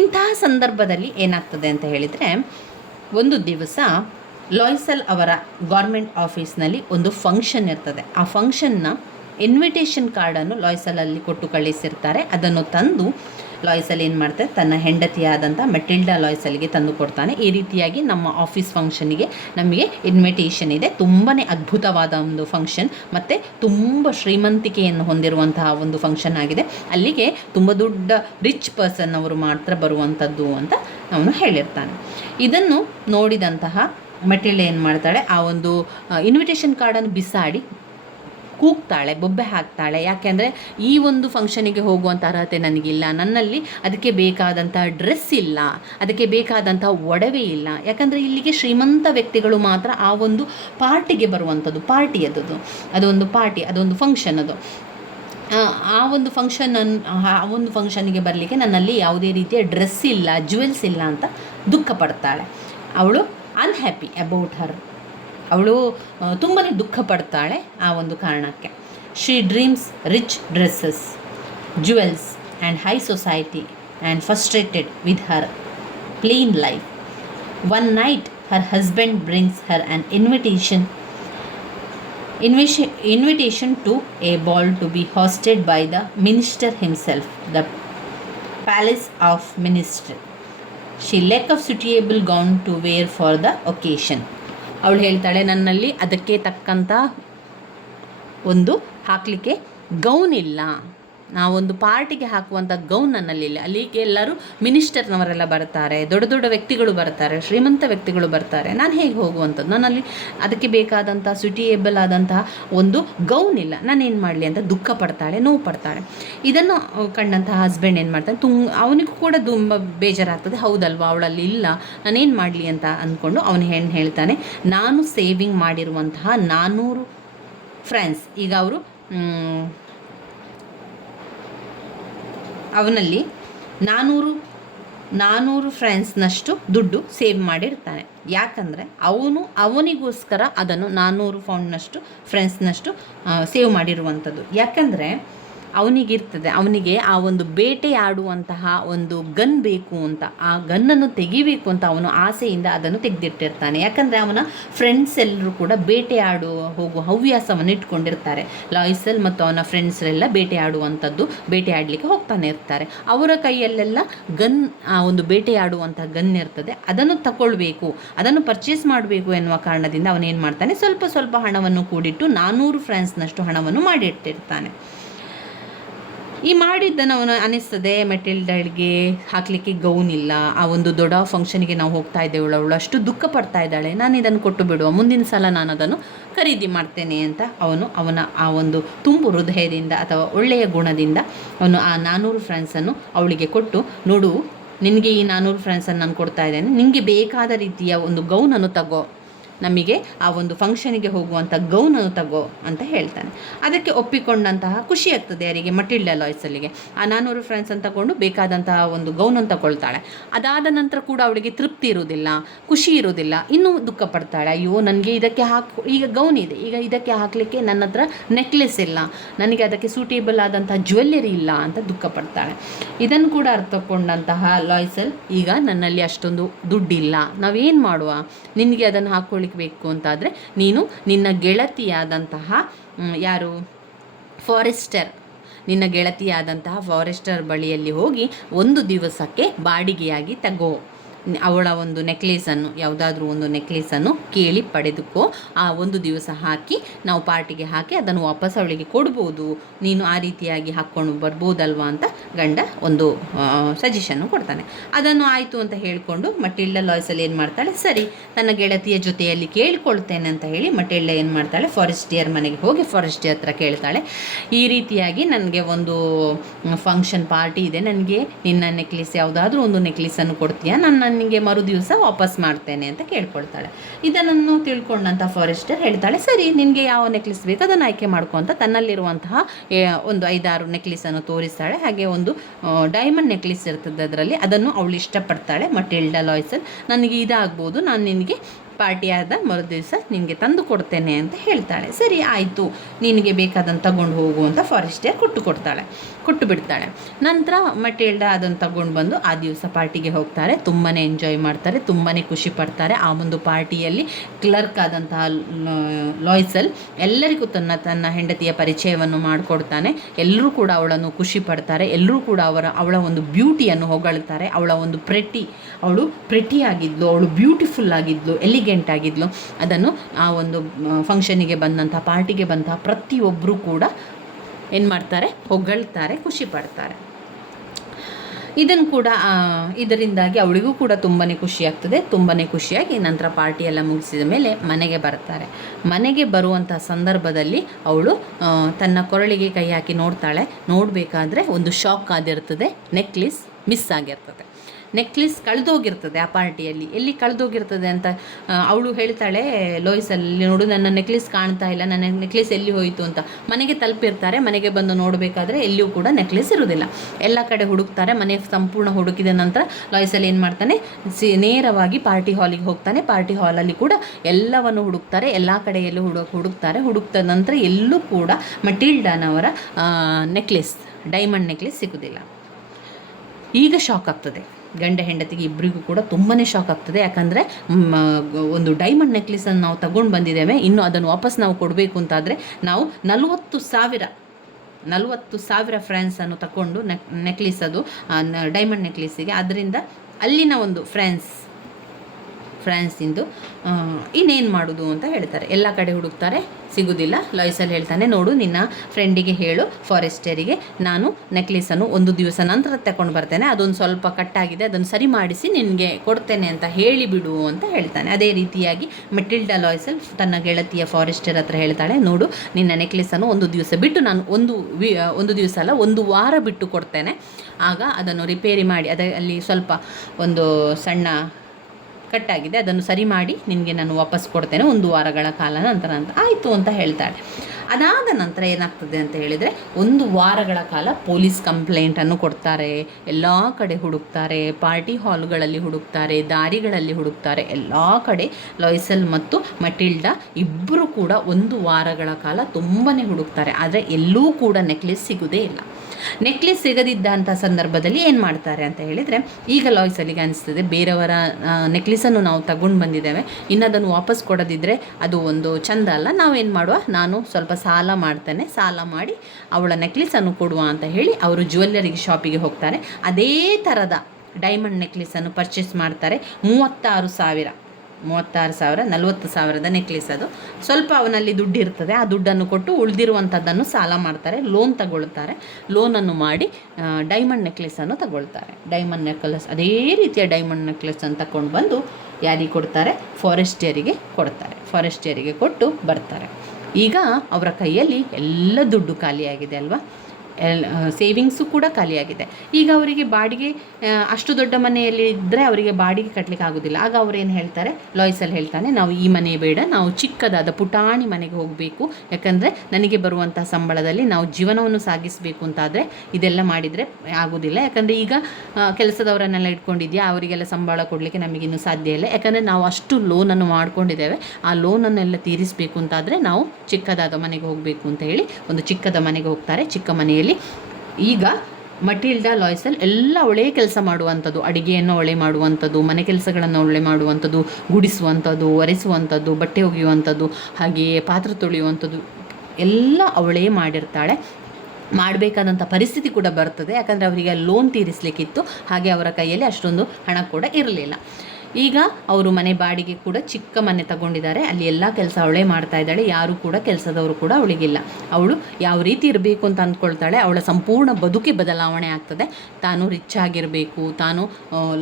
ಇಂತಹ ಸಂದರ್ಭದಲ್ಲಿ ಏನಾಗ್ತದೆ ಅಂತ ಹೇಳಿದರೆ, ಒಂದು ದಿವಸ ಲಾಯ್ಸೆಲ್ ಅವರ ಗೌರ್ಮೆಂಟ್ ಆಫೀಸ್ನಲ್ಲಿ ಒಂದು ಫಂಕ್ಷನ್ ಇರ್ತದೆ. ಆ ಫಂಕ್ಷನ್ನ ಇನ್ವಿಟೇಷನ್ ಕಾರ್ಡನ್ನು ಲಾಯ್ಸೆಲಲ್ಲಿ ಕೊಟ್ಟು ಕಳಿಸಿರ್ತಾರೆ. ಅದನ್ನು ತಂದು ಲಾಯ್ಸೆಲ್ ಏನು ಮಾಡ್ತಾರೆ, ತನ್ನ ಹೆಂಡತಿಯಾದಂಥ ಮೆಟಿಲ್ಡಾ ಲಾಯ್ಸೆಲ್ಗೆ ತಂದು ಕೊಡ್ತಾನೆ. ಈ ರೀತಿಯಾಗಿ ನಮ್ಮ ಆಫೀಸ್ ಫಂಕ್ಷನಿಗೆ ನಮಗೆ ಇನ್ವಿಟೇಷನ್ ಇದೆ, ತುಂಬಾ ಅದ್ಭುತವಾದ ಒಂದು ಫಂಕ್ಷನ್ ಮತ್ತು ತುಂಬ ಶ್ರೀಮಂತಿಕೆಯನ್ನು ಹೊಂದಿರುವಂತಹ ಒಂದು ಫಂಕ್ಷನ್ ಆಗಿದೆ, ಅಲ್ಲಿಗೆ ತುಂಬ ದೊಡ್ಡ ರಿಚ್ ಪರ್ಸನ್ ಅವರು ಮಾತ್ರ ಬರುವಂಥದ್ದು ಅಂತ ಅವನು ಹೇಳಿರ್ತಾನೆ. ಇದನ್ನು ನೋಡಿದಂತಹ ಮೆಟಿಲ್ಡಾ ಏನು ಮಾಡ್ತಾಳೆ, ಆ ಒಂದು ಇನ್ವಿಟೇಷನ್ ಕಾರ್ಡನ್ನು ಬಿಸಾಡಿ ಕೂಗ್ತಾಳೆ, ಬೊಬ್ಬೆ ಹಾಕ್ತಾಳೆ. ಯಾಕೆಂದರೆ ಈ ಒಂದು ಫಂಕ್ಷನಿಗೆ ಹೋಗುವಂಥ ಅರ್ಹತೆ ನನಗಿಲ್ಲ, ನನ್ನಲ್ಲಿ ಅದಕ್ಕೆ ಬೇಕಾದಂಥ ಡ್ರೆಸ್ ಇಲ್ಲ, ಅದಕ್ಕೆ ಬೇಕಾದಂಥ ಒಡವೆ ಇಲ್ಲ. ಯಾಕಂದರೆ ಇಲ್ಲಿಗೆ ಶ್ರೀಮಂತ ವ್ಯಕ್ತಿಗಳು ಮಾತ್ರ ಆ ಒಂದು ಪಾರ್ಟಿಗೆ ಬರುವಂಥದ್ದು. ಪಾರ್ಟಿ ಅದೊಂದು ಪಾರ್ಟಿ, ಅದೊಂದು ಫಂಕ್ಷನ್ ಅದು. ಆ ಒಂದು ಫಂಕ್ಷನ್ನಿಗೆ ಬರಲಿಕ್ಕೆ ನನ್ನಲ್ಲಿ ಯಾವುದೇ ರೀತಿಯ ಡ್ರೆಸ್ ಇಲ್ಲ, ಜ್ಯುವೆಲ್ಸ್ ಇಲ್ಲ ಅಂತ ದುಃಖ ಪಡ್ತಾಳೆ. ಅವಳು ಅನ್ಹ್ಯಾಪಿ ಅಬೌಟ್ ಹರ್. ಅವಳು ತುಂಬಾ ದುಃಖ ಪಡ್ತಾಳೆ ಆ ಒಂದು ಕಾರಣಕ್ಕೆ. She dreams rich dresses, jewels and high society and frustrated with her plain life. One night her husband brings her an invitation to a ball to be hosted by the minister himself, the palace of minister. She lack of suitable gown to wear for the occasion. ಅವಳು ಹೇಳ್ತಾಳೆ, ನನ್ನಲ್ಲಿ ಅದಕ್ಕೆ ತಕ್ಕಂಥ ಒಂದು ಹಾಕಲಿಕ್ಕೆ gown ಇಲ್ಲ, ನಾವೊಂದು ಪಾರ್ಟಿಗೆ ಹಾಕುವಂಥ ಗೌನ್ ನನ್ನಲ್ಲಿಲ್ಲ. ಅಲ್ಲಿಗೆ ಎಲ್ಲರೂ ಮಿನಿಸ್ಟರ್ನವರೆಲ್ಲ ಬರ್ತಾರೆ, ದೊಡ್ಡ ದೊಡ್ಡ ವ್ಯಕ್ತಿಗಳು ಬರ್ತಾರೆ, ಶ್ರೀಮಂತ ವ್ಯಕ್ತಿಗಳು ಬರ್ತಾರೆ, ನಾನು ಹೇಗೆ ಹೋಗುವಂಥದ್ದು, ನನ್ನಲ್ಲಿ ಅದಕ್ಕೆ ಬೇಕಾದಂಥ ಸುಟಿಯೇಬಲ್ ಆದಂತಹ ಒಂದು ಗೌನ್ ಇಲ್ಲ, ನಾನೇನು ಮಾಡಲಿ ಅಂತ ದುಃಖ ಪಡ್ತಾಳೆ, ನೋವು ಪಡ್ತಾಳೆ. ಇದನ್ನು ಕಂಡಂತಹ ಹಸ್ಬೆಂಡ್ ಏನು ಮಾಡ್ತಾನೆ, ಅವನಿಗೂ ಕೂಡ ತುಂಬ ಬೇಜಾರಾಗ್ತದೆ, ಹೌದಲ್ವಾ ಅವಳಲ್ಲಿ ಇಲ್ಲ, ನಾನೇನು ಮಾಡಲಿ ಅಂತ ಅಂದ್ಕೊಂಡು ಅವನು ಹೇಳ್ತಾನೆ, ನಾನು ಸೇವಿಂಗ್ ಮಾಡಿರುವಂತಹ 400 ಫ್ರಾನ್ಸ್, ಈಗ ಅವರು ಅವನಲ್ಲಿ 400 ಫ್ರಾನ್ಸ್ನಷ್ಟು ದುಡ್ಡು ಸೇವ್ ಮಾಡಿರ್ತಾನೆ. ಯಾಕಂದರೆ ಅವನಿಗೋಸ್ಕರ ಅದನ್ನು 400 ಪೌಂಡ್ನಷ್ಟು ಫ್ರಾನ್ಸ್ನಷ್ಟು ಸೇವ್ ಮಾಡಿರುವಂಥದ್ದು. ಯಾಕಂದರೆ ಅವನಿಗೆ ಆ ಒಂದು ಬೇಟೆಯಾಡುವಂತಹ ಒಂದು ಗನ್ ಬೇಕು ಅಂತ, ಆ ಗನ್ನನ್ನು ತೆಗಿಬೇಕು ಅಂತ ಅವನು ಆಸೆಯಿಂದ ಅದನ್ನು ತೆಗೆದಿಟ್ಟಿರ್ತಾನೆ. ಯಾಕಂದರೆ ಅವನ ಫ್ರೆಂಡ್ಸ್ ಎಲ್ಲರೂ ಕೂಡ ಹೋಗುವ ಹವ್ಯಾಸವನ್ನು ಇಟ್ಕೊಂಡಿರ್ತಾರೆ. ಲಾಯ್ಸೆಲ್ ಮತ್ತು ಅವನ ಫ್ರೆಂಡ್ಸರೆಲ್ಲ ಬೇಟೆಯಾಡಲಿಕ್ಕೆ ಹೋಗ್ತಾನೆ ಇರ್ತಾರೆ. ಅವರ ಕೈಯಲ್ಲೆಲ್ಲ ಗನ್, ಆ ಒಂದು ಬೇಟೆಯಾಡುವಂಥ ಗನ್ ಇರ್ತದೆ, ಅದನ್ನು ತಗೊಳ್ಬೇಕು, ಅದನ್ನು ಪರ್ಚೇಸ್ ಮಾಡಬೇಕು ಎನ್ನುವ ಕಾರಣದಿಂದ ಅವನೇನು ಮಾಡ್ತಾನೆ, ಸ್ವಲ್ಪ ಹಣವನ್ನು ಕೂಡಿಟ್ಟು 400 ಫ್ರಾನ್ಸ್ನಷ್ಟು ಹಣವನ್ನು ಮಾಡಿಟ್ಟಿರ್ತಾನೆ. ಈ ಮಾಡಿದ್ದನ್ನು ಅವನು ಅನಿಸ್ತದೆ, ಮೆಟಿಲ್ಡಾಳಿಗೆ ಹಾಕಲಿಕ್ಕೆ ಗೌನ್ ಇಲ್ಲ, ಆ ಒಂದು ದೊಡ್ಡ ಫಂಕ್ಷನಿಗೆ ನಾವು ಹೋಗ್ತಾ ಇದ್ದೇವಳು, ಅವಳು ಅಷ್ಟು ದುಃಖ ಪಡ್ತಾ ಇದ್ದಾಳೆ, ನಾನು ಇದನ್ನು ಕೊಟ್ಟು ಬಿಡುವ, ಮುಂದಿನ ಸಲ ನಾನು ಅದನ್ನು ಖರೀದಿ ಮಾಡ್ತೇನೆ ಅಂತ ಅವನ ಆ ಒಂದು ತುಂಬು ಹೃದಯದಿಂದ ಅಥವಾ ಒಳ್ಳೆಯ ಗುಣದಿಂದ ಅವನು ಆ 400 ಫ್ರಾನ್ಸನ್ನು ಅವಳಿಗೆ ಕೊಟ್ಟು, ನೋಡು ನಿನಗೆ ಈ 400 ಫ್ರಾನ್ಸನ್ನು ನಾನು ಕೊಡ್ತಾ ಇದ್ದೇನೆ, ನಿನಗೆ ಬೇಕಾದ ರೀತಿಯ ಒಂದು ಗೌನನ್ನು ತಗೋ, ನಮಗೆ ಆ ಒಂದು ಫಂಕ್ಷನಿಗೆ ಹೋಗುವಂಥ ಗೌನನ್ನು ತಗೋ ಅಂತ ಹೇಳ್ತಾನೆ. ಅದಕ್ಕೆ ಒಪ್ಪಿಕೊಂಡಂತಹ ಖುಷಿ ಆಗ್ತದೆ ಯಾರಿಗೆ, ಮಟಿಲ್ಡಾ ಲಾಯ್ಸಲ್ಲಿಗೆ. ಆ 400 ಫ್ರಾನ್ಸ್ ಅಂತ ತಗೊಂಡು ಬೇಕಾದಂತಹ ಒಂದು ಗೌನನ್ನು ತಗೊಳ್ತಾಳೆ. ಅದಾದ ನಂತರ ಕೂಡ ಅವಳಿಗೆ ತೃಪ್ತಿ ಇರುವುದಿಲ್ಲ, ಖುಷಿ ಇರುವುದಿಲ್ಲ, ಇನ್ನೂ ದುಃಖ ಪಡ್ತಾಳೆ. ಅಯ್ಯೋ ನನಗೆ ಇದಕ್ಕೆ ಈಗ ಗೌನ್ ಇದೆ, ಈಗ ಇದಕ್ಕೆ ಹಾಕಲಿಕ್ಕೆ ನನ್ನ ಹತ್ರ ನೆಕ್ಲೆಸ್ ಇಲ್ಲ, ನನಗೆ ಅದಕ್ಕೆ ಸೂಟೇಬಲ್ ಆದಂತಹ ಜ್ಯುವೆಲ್ಲರಿ ಇಲ್ಲ ಅಂತ ದುಃಖ ಪಡ್ತಾಳೆ. ಇದನ್ನು ಕೂಡ ಅರ್ಥಕೊಂಡಂತಹ ಲಾಯ್ಸೆಲ್, ಈಗ ನನ್ನಲ್ಲಿ ಅಷ್ಟೊಂದು ದುಡ್ಡಿಲ್ಲ, ನಾವೇನು ಮಾಡುವ, ನಿನಗೆ ಅದನ್ನು ಹಾಕೊಳ್ಳಿ ಬೇಕು ಅಂತಾದರೆ ನೀನು ನಿನ್ನ ಗೆಳತಿಯಾದಂತಹ ನಿನ್ನ ಗೆಳತಿಯಾದಂತಹ ಫಾರೆಸ್ಟರ್ ಬಳಿಯಲ್ಲಿ ಹೋಗಿ 1 ದಿವಸಕ್ಕೆ ಬಾಡಿಗೆಯಾಗಿ ತಗೋ, ಅವಳ ಒಂದು ನೆಕ್ಲೇಸನ್ನು, ಯಾವುದಾದ್ರೂ ಒಂದು ನೆಕ್ಲೇಸನ್ನು ಕೇಳಿ ಪಡೆದುಕೋ, ಆ 1 ದಿವಸ ಹಾಕಿ ನಾವು ಪಾರ್ಟಿಗೆ ಹಾಕಿ ಅದನ್ನು ವಾಪಸ್ ಅವಳಿಗೆ ಕೊಡ್ಬೋದು, ನೀನು ಆ ರೀತಿಯಾಗಿ ಹಾಕ್ಕೊಂಡು ಬರ್ಬೋದಲ್ವಾ ಅಂತ ಗಂಡ ಒಂದು ಸಜೆಷನ್ನು ಕೊಡ್ತಾನೆ. ಅದನ್ನು ಆಯಿತು ಅಂತ ಹೇಳಿಕೊಂಡು ಮಟಿಲ್ಡಾ ಲಾಯ್ಸೆಲ್ ಏನು ಮಾಡ್ತಾಳೆ, ಸರಿ ತನ್ನ ಗೆಳತಿಯ ಜೊತೆಯಲ್ಲಿ ಕೇಳಿಕೊಳ್ತೇನೆ ಅಂತ ಹೇಳಿ ಮಟಿಲ್ಡಾ ಏನು ಮಾಡ್ತಾಳೆ, ಫಾರೆಸ್ಟಿಯರ್ ಮನೆಗೆ ಹೋಗಿ ಫಾರೆಸ್ಟಿಯರ್ ಹತ್ರ ಕೇಳ್ತಾಳೆ, ಈ ರೀತಿಯಾಗಿ ನನಗೆ ಒಂದು ಫಂಕ್ಷನ್ ಪಾರ್ಟಿ ಇದೆ, ನನಗೆ ನಿನ್ನ ನೆಕ್ಲೆಸ್ ಯಾವುದಾದ್ರೂ ಒಂದು ನೆಕ್ಲೆಸನ್ನು ಕೊಡ್ತೀಯಾ, ನನಗೆ ಮರು ದಿವಸ ವಾಪಸ್ ಮಾಡ್ತೇನೆ ಅಂತ ಕೇಳ್ಕೊಳ್ತಾಳೆ. ಇದನ್ನು ತಿಳ್ಕೊಂಡಂಥ ಫಾರೆಸ್ಟರ್ ಹೇಳ್ತಾಳೆ, ಸರಿ ನಿನಗೆ ಯಾವ ನೆಕ್ಲೆಸ್ ಬೇಕು ಅದನ್ನು ಆಯ್ಕೆ ಮಾಡ್ಕೊ ಅಂತ ತನ್ನಲ್ಲಿರುವಂತಹ ಒಂದು 5-6 ನೆಕ್ಲೆಸನ್ನು ತೋರಿಸ್ತಾಳೆ. ಹಾಗೆ ಒಂದು ಡೈಮಂಡ್ ನೆಕ್ಲೆಸ್ ಇರ್ತದೆ ಅದರಲ್ಲಿ, ಅದನ್ನು ಅವಳು ಇಷ್ಟಪಡ್ತಾಳೆ. ಮಟಿಲ್ಡಾ ಲಾಯ್ಸೆಲ್, ನನಗೆ ಇದಾಗ್ಬೋದು, ನಾನು ನಿನಗೆ ಪಾರ್ಟಿಯಾದ ಮರು ದಿವಸ ನಿನಗೆ ತಂದು ಕೊಡ್ತೇನೆ ಅಂತ ಹೇಳ್ತಾಳೆ. ಸರಿ ಆಯಿತು, ನಿನಗೆ ಬೇಕಾದಂತ ತಗೊಂಡು ಹೋಗು ಅಂತ ಫಾರೆಸ್ಟಿಯರ್ ಕೊಟ್ಟು ಬಿಡ್ತಾಳೆ. ನಂತರ ಮಟಿಲ್ಡಾ ಅದನ್ನು ತಗೊಂಡು ಬಂದು ಆ ದಿವಸ ಪಾರ್ಟಿಗೆ ಹೋಗ್ತಾರೆ. ತುಂಬಾ ಎಂಜಾಯ್ ಮಾಡ್ತಾರೆ, ತುಂಬಾ ಖುಷಿ ಪಡ್ತಾರೆ. ಆ ಒಂದು ಪಾರ್ಟಿಯಲ್ಲಿ ಕ್ಲರ್ಕ್ ಆದಂತಹ ಲಾಯ್ಸೆಲ್ ಎಲ್ಲರಿಗೂ ತನ್ನ ಹೆಂಡತಿಯ ಪರಿಚಯವನ್ನು ಮಾಡಿಕೊಡ್ತಾನೆ. ಎಲ್ಲರೂ ಕೂಡ ಅವಳನ್ನು ಖುಷಿ ಪಡ್ತಾರೆ, ಎಲ್ಲರೂ ಕೂಡ ಅವಳ ಒಂದು ಬ್ಯೂಟಿಯನ್ನು ಹೊಗಳ್ತಾರೆ. ಅವಳು ಪ್ರೆಟಿಯಾಗಿದ್ಲು, ಅವಳು ಬ್ಯೂಟಿಫುಲ್ ಆಗಿದ್ಲು, ಎಲಿಗೆಂಟ್ ಆಗಿದ್ಲು. ಅದನ್ನು ಆ ಒಂದು ಫಂಕ್ಷನಿಗೆ ಬಂದಂಥ ಪಾರ್ಟಿಗೆ ಬಂತಹ ಪ್ರತಿಯೊಬ್ಬರೂ ಕೂಡ ಏನು ಮಾಡ್ತಾರೆ, ಹೊಗಳ್ತಾರೆ, ಖುಷಿ ಪಡ್ತಾರೆ. ಇದನ್ನು ಕೂಡ ಇದರಿಂದಾಗಿ ಅವಳಿಗೂ ಕೂಡ ತುಂಬಾ ಖುಷಿಯಾಗ್ತದೆ. ತುಂಬಾ ಖುಷಿಯಾಗಿ ನಂತರ ಪಾರ್ಟಿಯೆಲ್ಲ ಮುಗಿಸಿದ ಮೇಲೆ ಮನೆಗೆ ಬರ್ತಾರೆ. ಮನೆಗೆ ಬರುವಂಥ ಸಂದರ್ಭದಲ್ಲಿ ಅವಳು ತನ್ನ ಕೊರಳಿಗೆ ಕೈ ಹಾಕಿ ನೋಡ್ತಾಳೆ. ನೋಡಬೇಕಾದ್ರೆ ಒಂದು ಶಾಕ್ ಆಗಿರ್ತದೆ, ನೆಕ್ಲೆಸ್ ಮಿಸ್ ಆಗಿರ್ತದೆ. ನೆಕ್ಲೆಸ್ ಕಳೆದೋಗಿರ್ತದೆ ಆ ಪಾರ್ಟಿಯಲ್ಲಿ. ಎಲ್ಲಿ ಕಳೆದೋಗಿರ್ತದೆ ಅಂತ ಅವಳು ಹೇಳ್ತಾಳೆ ಲೋಯಿಸಲ್ಲಿ, ನೋಡು ನನ್ನ ನೆಕ್ಲೆಸ್ ಕಾಣ್ತಾ ಇಲ್ಲ, ನನ್ನ ನೆಕ್ಲೆಸ್ ಎಲ್ಲಿ ಹೋಯಿತು ಅಂತ. ಮನೆಗೆ ತಲುಪಿರ್ತಾರೆ, ಮನೆಗೆ ಬಂದು ನೋಡಬೇಕಾದ್ರೆ ಎಲ್ಲಿಯೂ ಕೂಡ ನೆಕ್ಲೆಸ್ ಇರೋದಿಲ್ಲ. ಎಲ್ಲ ಕಡೆ ಹುಡುಕ್ತಾರೆ. ಮನೆ ಸಂಪೂರ್ಣ ಹುಡುಕಿದ ನಂತರ ಲಾಯ್ಸಲ್ಲಿ ಏನು ಮಾಡ್ತಾನೆ, ನೇರವಾಗಿ ಪಾರ್ಟಿ ಹಾಲಿಗೆ ಹೋಗ್ತಾನೆ. ಪಾರ್ಟಿ ಹಾಲಲ್ಲಿ ಕೂಡ ಎಲ್ಲವನ್ನು ಹುಡುಕ್ತಾರೆ, ಎಲ್ಲ ಕಡೆಯಲ್ಲೂ ಹುಡುಕ್ತ ನಂತರ ಎಲ್ಲೂ ಕೂಡ ಮಟಿಲ್ಡಾನವರ ನೆಕ್ಲೆಸ್, ಡೈಮಂಡ್ ನೆಕ್ಲೆಸ್ ಸಿಗೋದಿಲ್ಲ. ಈಗ ಶಾಕ್ ಆಗ್ತದೆ ಗಂಡ ಹೆಂಡತಿಗೆ ಇಬ್ಬರಿಗೂ ಕೂಡ ತುಂಬಾ ಶಾಕ್ ಆಗ್ತದೆ. ಯಾಕಂದರೆ ಒಂದು ಡೈಮಂಡ್ ನೆಕ್ಲೆಸನ್ನು ನಾವು ತಗೊಂಡು ಬಂದಿದ್ದೇವೆ, ಇನ್ನು ಅದನ್ನು ವಾಪಸ್ ನಾವು ಕೊಡಬೇಕು ಅಂತಾದರೆ ನಾವು 40,000 ಫ್ರಾನ್ಸನ್ನು ತಗೊಂಡು ನೆಕ್ಲೆಸ್, ಅದು ಡೈಮಂಡ್ ನೆಕ್ಲೆಸ್ಸಿಗೆ. ಅದರಿಂದ ಅಲ್ಲಿನ ಒಂದು ಫ್ರಾನ್ಸಿಂದು ಇನ್ನೇನು ಮಾಡೋದು ಅಂತ ಹೇಳ್ತಾರೆ. ಎಲ್ಲ ಕಡೆ ಹುಡುಕ್ತಾರೆ, ಸಿಗೋದಿಲ್ಲ. ಲಾಯ್ಸಲ್ ಹೇಳ್ತಾನೆ, ನೋಡು ನಿನ್ನ ಫ್ರೆಂಡಿಗೆ ಹೇಳು, ಫಾರೆಸ್ಟರಿಗೆ, ನಾನು ನೆಕ್ಲೆಸನ್ನು 1 ದಿವಸ ನಂತರ ತಗೊಂಡು ಬರ್ತೇನೆ, ಅದೊಂದು ಸ್ವಲ್ಪ ಕಟ್ಟಾಗಿದೆ, ಅದನ್ನು ಸರಿ ಮಾಡಿಸಿ ನಿನಗೆ ಕೊಡ್ತೇನೆ ಅಂತ ಹೇಳಿಬಿಡು ಅಂತ ಹೇಳ್ತಾನೆ. ಅದೇ ರೀತಿಯಾಗಿ ಮಟಿಲ್ಡಾ ಲಾಯ್ಸಲ್ ತನ್ನ ಗೆಳತಿಯ ಫಾರೆಸ್ಟರ್ ಹತ್ರ ಹೇಳ್ತಾಳೆ, ನೋಡು ನಿನ್ನ ನೆಕ್ಲೆಸನ್ನು 1 ದಿವಸ ಬಿಟ್ಟು ನಾನು ಒಂದು ದಿವಸ ಅಲ್ಲ 1 ವಾರ ಬಿಟ್ಟು ಕೊಡ್ತೇನೆ, ಆಗ ಅದನ್ನು ರಿಪೇರಿ ಮಾಡಿ, ಅಲ್ಲಿ ಸ್ವಲ್ಪ ಒಂದು ಸಣ್ಣ ಕಟ್ಟಾಗಿದೆ, ಅದನ್ನು ಸರಿ ಮಾಡಿ ನಿನಗೆ ನಾನು ವಾಪಸ್ ಕೊಡ್ತೇನೆ 1 ವಾರಗಳ ಕಾಲ ನಂತರ ಅಂತ. ಆಯಿತು ಅಂತ ಹೇಳ್ತಾಳೆ. ಅದಾದ ನಂತರ ಏನಾಗ್ತದೆ ಅಂತ ಹೇಳಿದರೆ, 1 ವಾರಗಳ ಕಾಲ ಪೊಲೀಸ್ ಕಂಪ್ಲೇಂಟನ್ನು ಕೊಡ್ತಾರೆ. ಎಲ್ಲ ಕಡೆ ಹುಡುಕ್ತಾರೆ, ಪಾರ್ಟಿ ಹಾಲ್ಗಳಲ್ಲಿ ಹುಡುಕ್ತಾರೆ, ದಾರಿಗಳಲ್ಲಿ ಹುಡುಕ್ತಾರೆ, ಎಲ್ಲ ಕಡೆ ಲಾಯ್ಸಲ್ ಮತ್ತು ಮಟಿಲ್ಡಾ ಇಬ್ಬರು ಕೂಡ 1 ವಾರಗಳ ಕಾಲ ತುಂಬಾ ಹುಡುಕ್ತಾರೆ. ಆದರೆ ಎಲ್ಲೂ ಕೂಡ ನೆಕ್ಲೆಸ್ ಸಿಗೋದೇ ಇಲ್ಲ. ನೆಕ್ಲೆಸ್ ಸಿಗದಿದ್ದಂಥ ಸಂದರ್ಭದಲ್ಲಿ ಏನು ಮಾಡ್ತಾರೆ ಅಂತ ಹೇಳಿದರೆ, ಈಗ ಲಾಯ್ಸಲ್ಲಿಗೆ ಅನಿಸ್ತದೆ, ಬೇರೆಯವರ ನೆಕ್ಲೆಸನ್ನು ನಾವು ತಗೊಂಡು ಬಂದಿದ್ದೇವೆ, ಇನ್ನು ಅದನ್ನು ವಾಪಸ್ ಕೊಡೋದಿದ್ದರೆ ಅದು ಒಂದು ಚಂದ ಅಲ್ಲ, ನಾವೇನು ಮಾಡುವ, ನಾನು ಸ್ವಲ್ಪ ಸಾಲ ಮಾಡ್ತೇನೆ, ಸಾಲ ಮಾಡಿ ಅವಳ ನೆಕ್ಲೆಸನ್ನು ಕೊಡುವ ಅಂತ ಹೇಳಿ ಅವರು ಜ್ಯುವೆಲ್ಲರಿ ಶಾಪಿಗೆ ಹೋಗ್ತಾರೆ. ಅದೇ ಥರದ ಡೈಮಂಡ್ ನೆಕ್ಲೆಸನ್ನು ಪರ್ಚೇಸ್ ಮಾಡ್ತಾರೆ. 36,000 40,000 ನೆಕ್ಲೆಸ್. ಅದು ಸ್ವಲ್ಪ ಅವನಲ್ಲಿ ದುಡ್ಡು ಇರ್ತದೆ, ಆ ದುಡ್ಡನ್ನು ಕೊಟ್ಟು ಉಳಿದಿರುವಂಥದ್ದನ್ನು ಸಾಲ ಮಾಡ್ತಾರೆ, ಲೋನ್ ತಗೊಳ್ತಾರೆ. ಲೋನನ್ನು ಮಾಡಿ ಡೈಮಂಡ್ ನೆಕ್ಲೆಸನ್ನು ತಗೊಳ್ತಾರೆ. ಡೈಮಂಡ್ ನೆಕ್ಲೆಸ್, ಅದೇ ರೀತಿಯ ಡೈಮಂಡ್ ನೆಕ್ಲೆಸನ್ನು ತಗೊಂಡು ಬಂದು ಯಾರಿಗೆ ಕೊಡ್ತಾರೆ, ಫಾರೆಸ್ಟಿಯರಿಗೆ ಕೊಡ್ತಾರೆ. ಫಾರೆಸ್ಟಿಯರಿಗೆ ಕೊಟ್ಟು ಬರ್ತಾರೆ. ಈಗ ಅವರ ಕೈಯಲ್ಲಿ ಎಲ್ಲ ದುಡ್ಡು ಖಾಲಿಯಾಗಿದೆ ಅಲ್ವಾ, ಸೇವಿಂಗ್ಸು ಕೂಡ ಖಾಲಿಯಾಗಿದೆ. ಈಗ ಅವರಿಗೆ ಬಾಡಿಗೆ, ಅಷ್ಟು ದೊಡ್ಡ ಮನೆಯಲ್ಲಿ ಇದ್ದರೆ ಅವರಿಗೆ ಬಾಡಿಗೆ ಕಟ್ಟಲಿಕ್ಕೆ ಆಗೋದಿಲ್ಲ. ಆಗ ಅವರೇನು ಹೇಳ್ತಾರೆ, ಲಾಯ್ಸಲ್ ಹೇಳ್ತಾನೆ, ನಾವು ಈ ಮನೆ ಬೇಡ, ನಾವು ಚಿಕ್ಕದಾದ ಪುಟಾಣಿ ಮನೆಗೆ ಹೋಗಬೇಕು, ಯಾಕಂದರೆ ನನಗೆ ಬರುವಂಥ ಸಂಬಳದಲ್ಲಿ ನಾವು ಜೀವನವನ್ನು ಸಾಗಿಸಬೇಕು ಅಂತಾದರೆ ಇದೆಲ್ಲ ಮಾಡಿದರೆ ಆಗೋದಿಲ್ಲ. ಯಾಕಂದರೆ ಈಗ ಕೆಲಸದವರನ್ನೆಲ್ಲ ಇಟ್ಕೊಂಡಿದ್ಯಾ, ಅವರಿಗೆಲ್ಲ ಸಂಬಳ ಕೊಡಲಿಕ್ಕೆ ನಮಗಿನ್ನೂ ಸಾಧ್ಯ ಇಲ್ಲ. ಯಾಕಂದರೆ ನಾವು ಅಷ್ಟು ಲೋನನ್ನು ಮಾಡ್ಕೊಂಡಿದ್ದೇವೆ, ಆ ಲೋನನ್ನೆಲ್ಲ ತೀರಿಸಬೇಕು ಅಂತಾದರೆ ನಾವು ಚಿಕ್ಕದಾದ ಮನೆಗೆ ಹೋಗಬೇಕು ಅಂತ ಹೇಳಿ ಒಂದು ಚಿಕ್ಕದ ಮನೆಗೆ ಹೋಗ್ತಾರೆ. ಚಿಕ್ಕ ಮನೆಯಲ್ಲಿ ಈಗ ಮಟಿಲ್ಡಾ ಲಾಯ್ಸಲ್ ಎಲ್ಲ ಒಳ್ಳೆಯ ಕೆಲಸ ಮಾಡುವಂಥದ್ದು, ಅಡಿಗೆಯನ್ನು ಒಳ್ಳೆ ಮಾಡುವಂಥದ್ದು, ಮನೆ ಕೆಲಸಗಳನ್ನು ಒಳ್ಳೆ ಮಾಡುವಂಥದ್ದು, ಗುಡಿಸುವಂಥದ್ದು, ಒರೆಸುವಂಥದ್ದು, ಬಟ್ಟೆ ಒಗೆಯುವಂಥದ್ದು, ಹಾಗೆಯೇ ಪಾತ್ರೆ ತೊಳೆಯುವಂಥದ್ದು ಎಲ್ಲ ಅವಳೇ ಮಾಡಿರ್ತಾಳೆ. ಮಾಡಬೇಕಾದಂಥ ಪರಿಸ್ಥಿತಿ ಕೂಡ ಬರ್ತದೆ, ಯಾಕಂದರೆ ಅವರಿಗೆ ಲೋನ್ ತೀರಿಸಲಿಕ್ಕಿತ್ತು. ಹಾಗೆ ಅವರ ಕೈಯಲ್ಲಿ ಅಷ್ಟೊಂದು ಹಣ ಕೂಡ ಇರಲಿಲ್ಲ. ಈಗ ಅವರು ಮನೆ ಬಾಡಿಗೆ ಕೂಡ ಚಿಕ್ಕ ಮನೆ ತಗೊಂಡಿದ್ದಾರೆ, ಅಲ್ಲಿ ಎಲ್ಲ ಕೆಲಸ ಅವಳೇ ಮಾಡ್ತಾ ಇದ್ದಾಳೆ. ಯಾರು ಕೂಡ ಕೆಲಸದವರು ಕೂಡ ಅವಳಿಗಿಲ್ಲ. ಅವಳು ಯಾವ ರೀತಿ ಇರಬೇಕು ಅಂತ ಅಂದ್ಕೊಳ್ತಾಳೆ, ಅವಳ ಸಂಪೂರ್ಣ ಬದುಕೆ ಬದಲಾವಣೆ ಆಗ್ತದೆ. ತಾನು ರಿಚ್ ಆಗಿರಬೇಕು, ತಾನು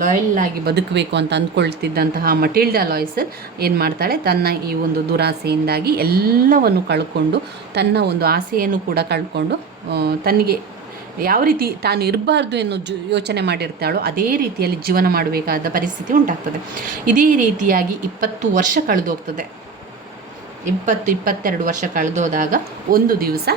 ಲಾಯಲ್ ಆಗಿ ಬದುಕಬೇಕು ಅಂತ ಅಂದ್ಕೊಳ್ತಿದ್ದಂತಹ ಮಟಿಲ್ಡಾ ಲಾಯ್ಸಲ್ ಏನು ಮಾಡ್ತಾಳೆ, ತನ್ನ ಈ ಒಂದು ದುರಾಸೆಯಿಂದಾಗಿ ಎಲ್ಲವನ್ನು ಕಳ್ಕೊಂಡು, ತನ್ನ ಒಂದು ಆಸೆಯನ್ನು ಕೂಡ ಕಳ್ಕೊಂಡು, ತನಗೆ ಯಾವ ರೀತಿ ತಾನು ಇರಬಾರ್ದು ಎನ್ನು ಯೋಚನೆ ಮಾಡಿರ್ತಾಳೋ ಅದೇ ರೀತಿಯಲ್ಲಿ ಜೀವನ ಮಾಡಬೇಕಾದ ಪರಿಸ್ಥಿತಿ ಉಂಟಾಗ್ತದೆ. ಇದೇ ರೀತಿಯಾಗಿ 20 ವರ್ಷ ಕಳೆದೋಗ್ತದೆ. 22 ವರ್ಷ ಕಳೆದೋದಾಗ ಒಂದು ದಿವಸ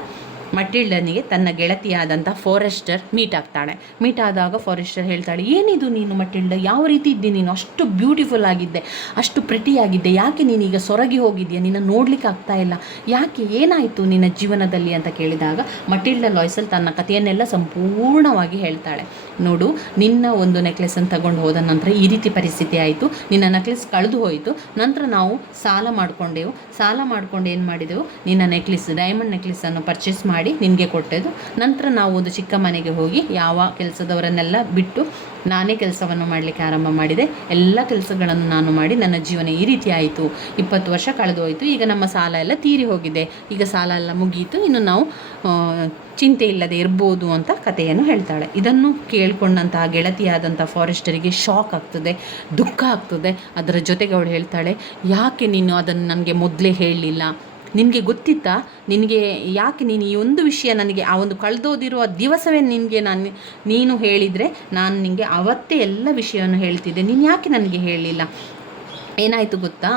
ಮಟಿಲ್ಡನಿಗೆ ತನ್ನ ಗೆಳತಿಯಾದಂಥ ಫಾರೆಸ್ಟರ್ ಮೀಟ್ ಆಗ್ತಾಳೆ. ಮೀಟ್ ಆದಾಗ ಫಾರೆಸ್ಟರ್ ಹೇಳ್ತಾಳೆ, ಏನಿದು ನೀನು ಮಟಿಲ್ಡ, ಯಾವ ರೀತಿ ಇದ್ದೆ ನೀನು, ಅಷ್ಟು ಬ್ಯೂಟಿಫುಲ್ ಆಗಿದ್ದೆ, ಅಷ್ಟು ಪ್ರಿಟಿಯಾಗಿದ್ದೆ, ಯಾಕೆ ನೀನೀಗ ಸೊರಗಿ ಹೋಗಿದ್ಯಾ, ನಿನ್ನ ನೋಡ್ಲಿಕ್ಕೆ ಆಗ್ತಾ ಇಲ್ಲ, ಯಾಕೆ, ಏನಾಯಿತು ನಿನ್ನ ಜೀವನದಲ್ಲಿ ಅಂತ ಕೇಳಿದಾಗ ಮಟಿಲ್ಡಾ ಲಾಯ್ಸಲ್ ತನ್ನ ಕಥೆಯನ್ನೆಲ್ಲ ಸಂಪೂರ್ಣವಾಗಿ ಹೇಳ್ತಾಳೆ. ನೋಡು, ನಿನ್ನ ಒಂದು ನೆಕ್ಲೆಸನ್ನು ತಗೊಂಡು ಹೋದ ನಂತರ ಈ ರೀತಿ ಪರಿಸ್ಥಿತಿ ಆಯಿತು, ನಿನ್ನ ನೆಕ್ಲೆಸ್ ಕಳೆದು ಹೋಯಿತು, ನಂತರ ನಾವು ಸಾಲ ಮಾಡಿಕೊಂಡೆವು, ಸಾಲ ಮಾಡಿಕೊಂಡು ಏನು ಮಾಡಿದೆವು, ನಿನ್ನ ನೆಕ್ಲೆಸ್, ಡೈಮಂಡ್ ನೆಕ್ಲೆಸನ್ನು ಪರ್ಚೇಸ್ ಮಾಡಿ ನಿನಗೆ ಕೊಟ್ಟೆದು. ನಂತರ ನಾವು ಒಂದು ಚಿಕ್ಕ ಮನೆಗೆ ಹೋಗಿ ಯಾವ ಕೆಲಸದವರನ್ನೆಲ್ಲ ಬಿಟ್ಟು ನಾನೇ ಕೆಲಸವನ್ನು ಮಾಡಲಿಕ್ಕೆ ಆರಂಭ ಮಾಡಿದೆ. ಎಲ್ಲ ಕೆಲಸಗಳನ್ನು ನಾನು ಮಾಡಿ ನನ್ನ ಜೀವನ ಈ ರೀತಿ ಆಯಿತು. 20 ವರ್ಷ ಕಳೆದು ಹೋಯಿತು. ಈಗ ನಮ್ಮ ಸಾಲ ಎಲ್ಲ ತೀರಿ ಹೋಗಿದೆ, ಈಗ ಸಾಲ ಎಲ್ಲ ಮುಗಿಯಿತು, ಇನ್ನು ನಾವು ಚಿಂತೆ ಇಲ್ಲದೆ ಇರ್ಬೋದು ಅಂತ ಕಥೆಯನ್ನು ಹೇಳ್ತಾಳೆ. ಇದನ್ನು ಕೇಳಿಕೊಂಡಂತಹ ಗೆಳತಿಯಾದಂಥ ಫಾರೆಸ್ಟರಿಗೆ ಶಾಕ್ ಆಗ್ತದೆ, ದುಃಖ ಆಗ್ತದೆ. ಅದರ ಜೊತೆಗೆ ಅವಳು ಹೇಳ್ತಾಳೆ, ಯಾಕೆ ನೀನು ಅದನ್ನು ನನಗೆ ಮೊದಲೇ ಹೇಳಲಿಲ್ಲ, ನಿನಗೆ ಗೊತ್ತಿತ್ತಾ, ನಿನಗೆ ಯಾಕೆ ನೀನು ಈ ಒಂದು ವಿಷಯ ನನಗೆ ಆ ಒಂದು ಕಳೆದೋದಿರುವ ದಿವಸವೇ ನಿನಗೆ ನೀನು ಹೇಳಿದರೆ ನಾನು ನಿನಗೆ ಅವತ್ತೇ ಎಲ್ಲ ವಿಷಯವನ್ನು ಹೇಳ್ತಿದ್ದೆ, ನೀನು ಯಾಕೆ ನನಗೆ ಹೇಳಲಿಲ್ಲ? ಏನಾಯಿತು ಗೊತ್ತಾ,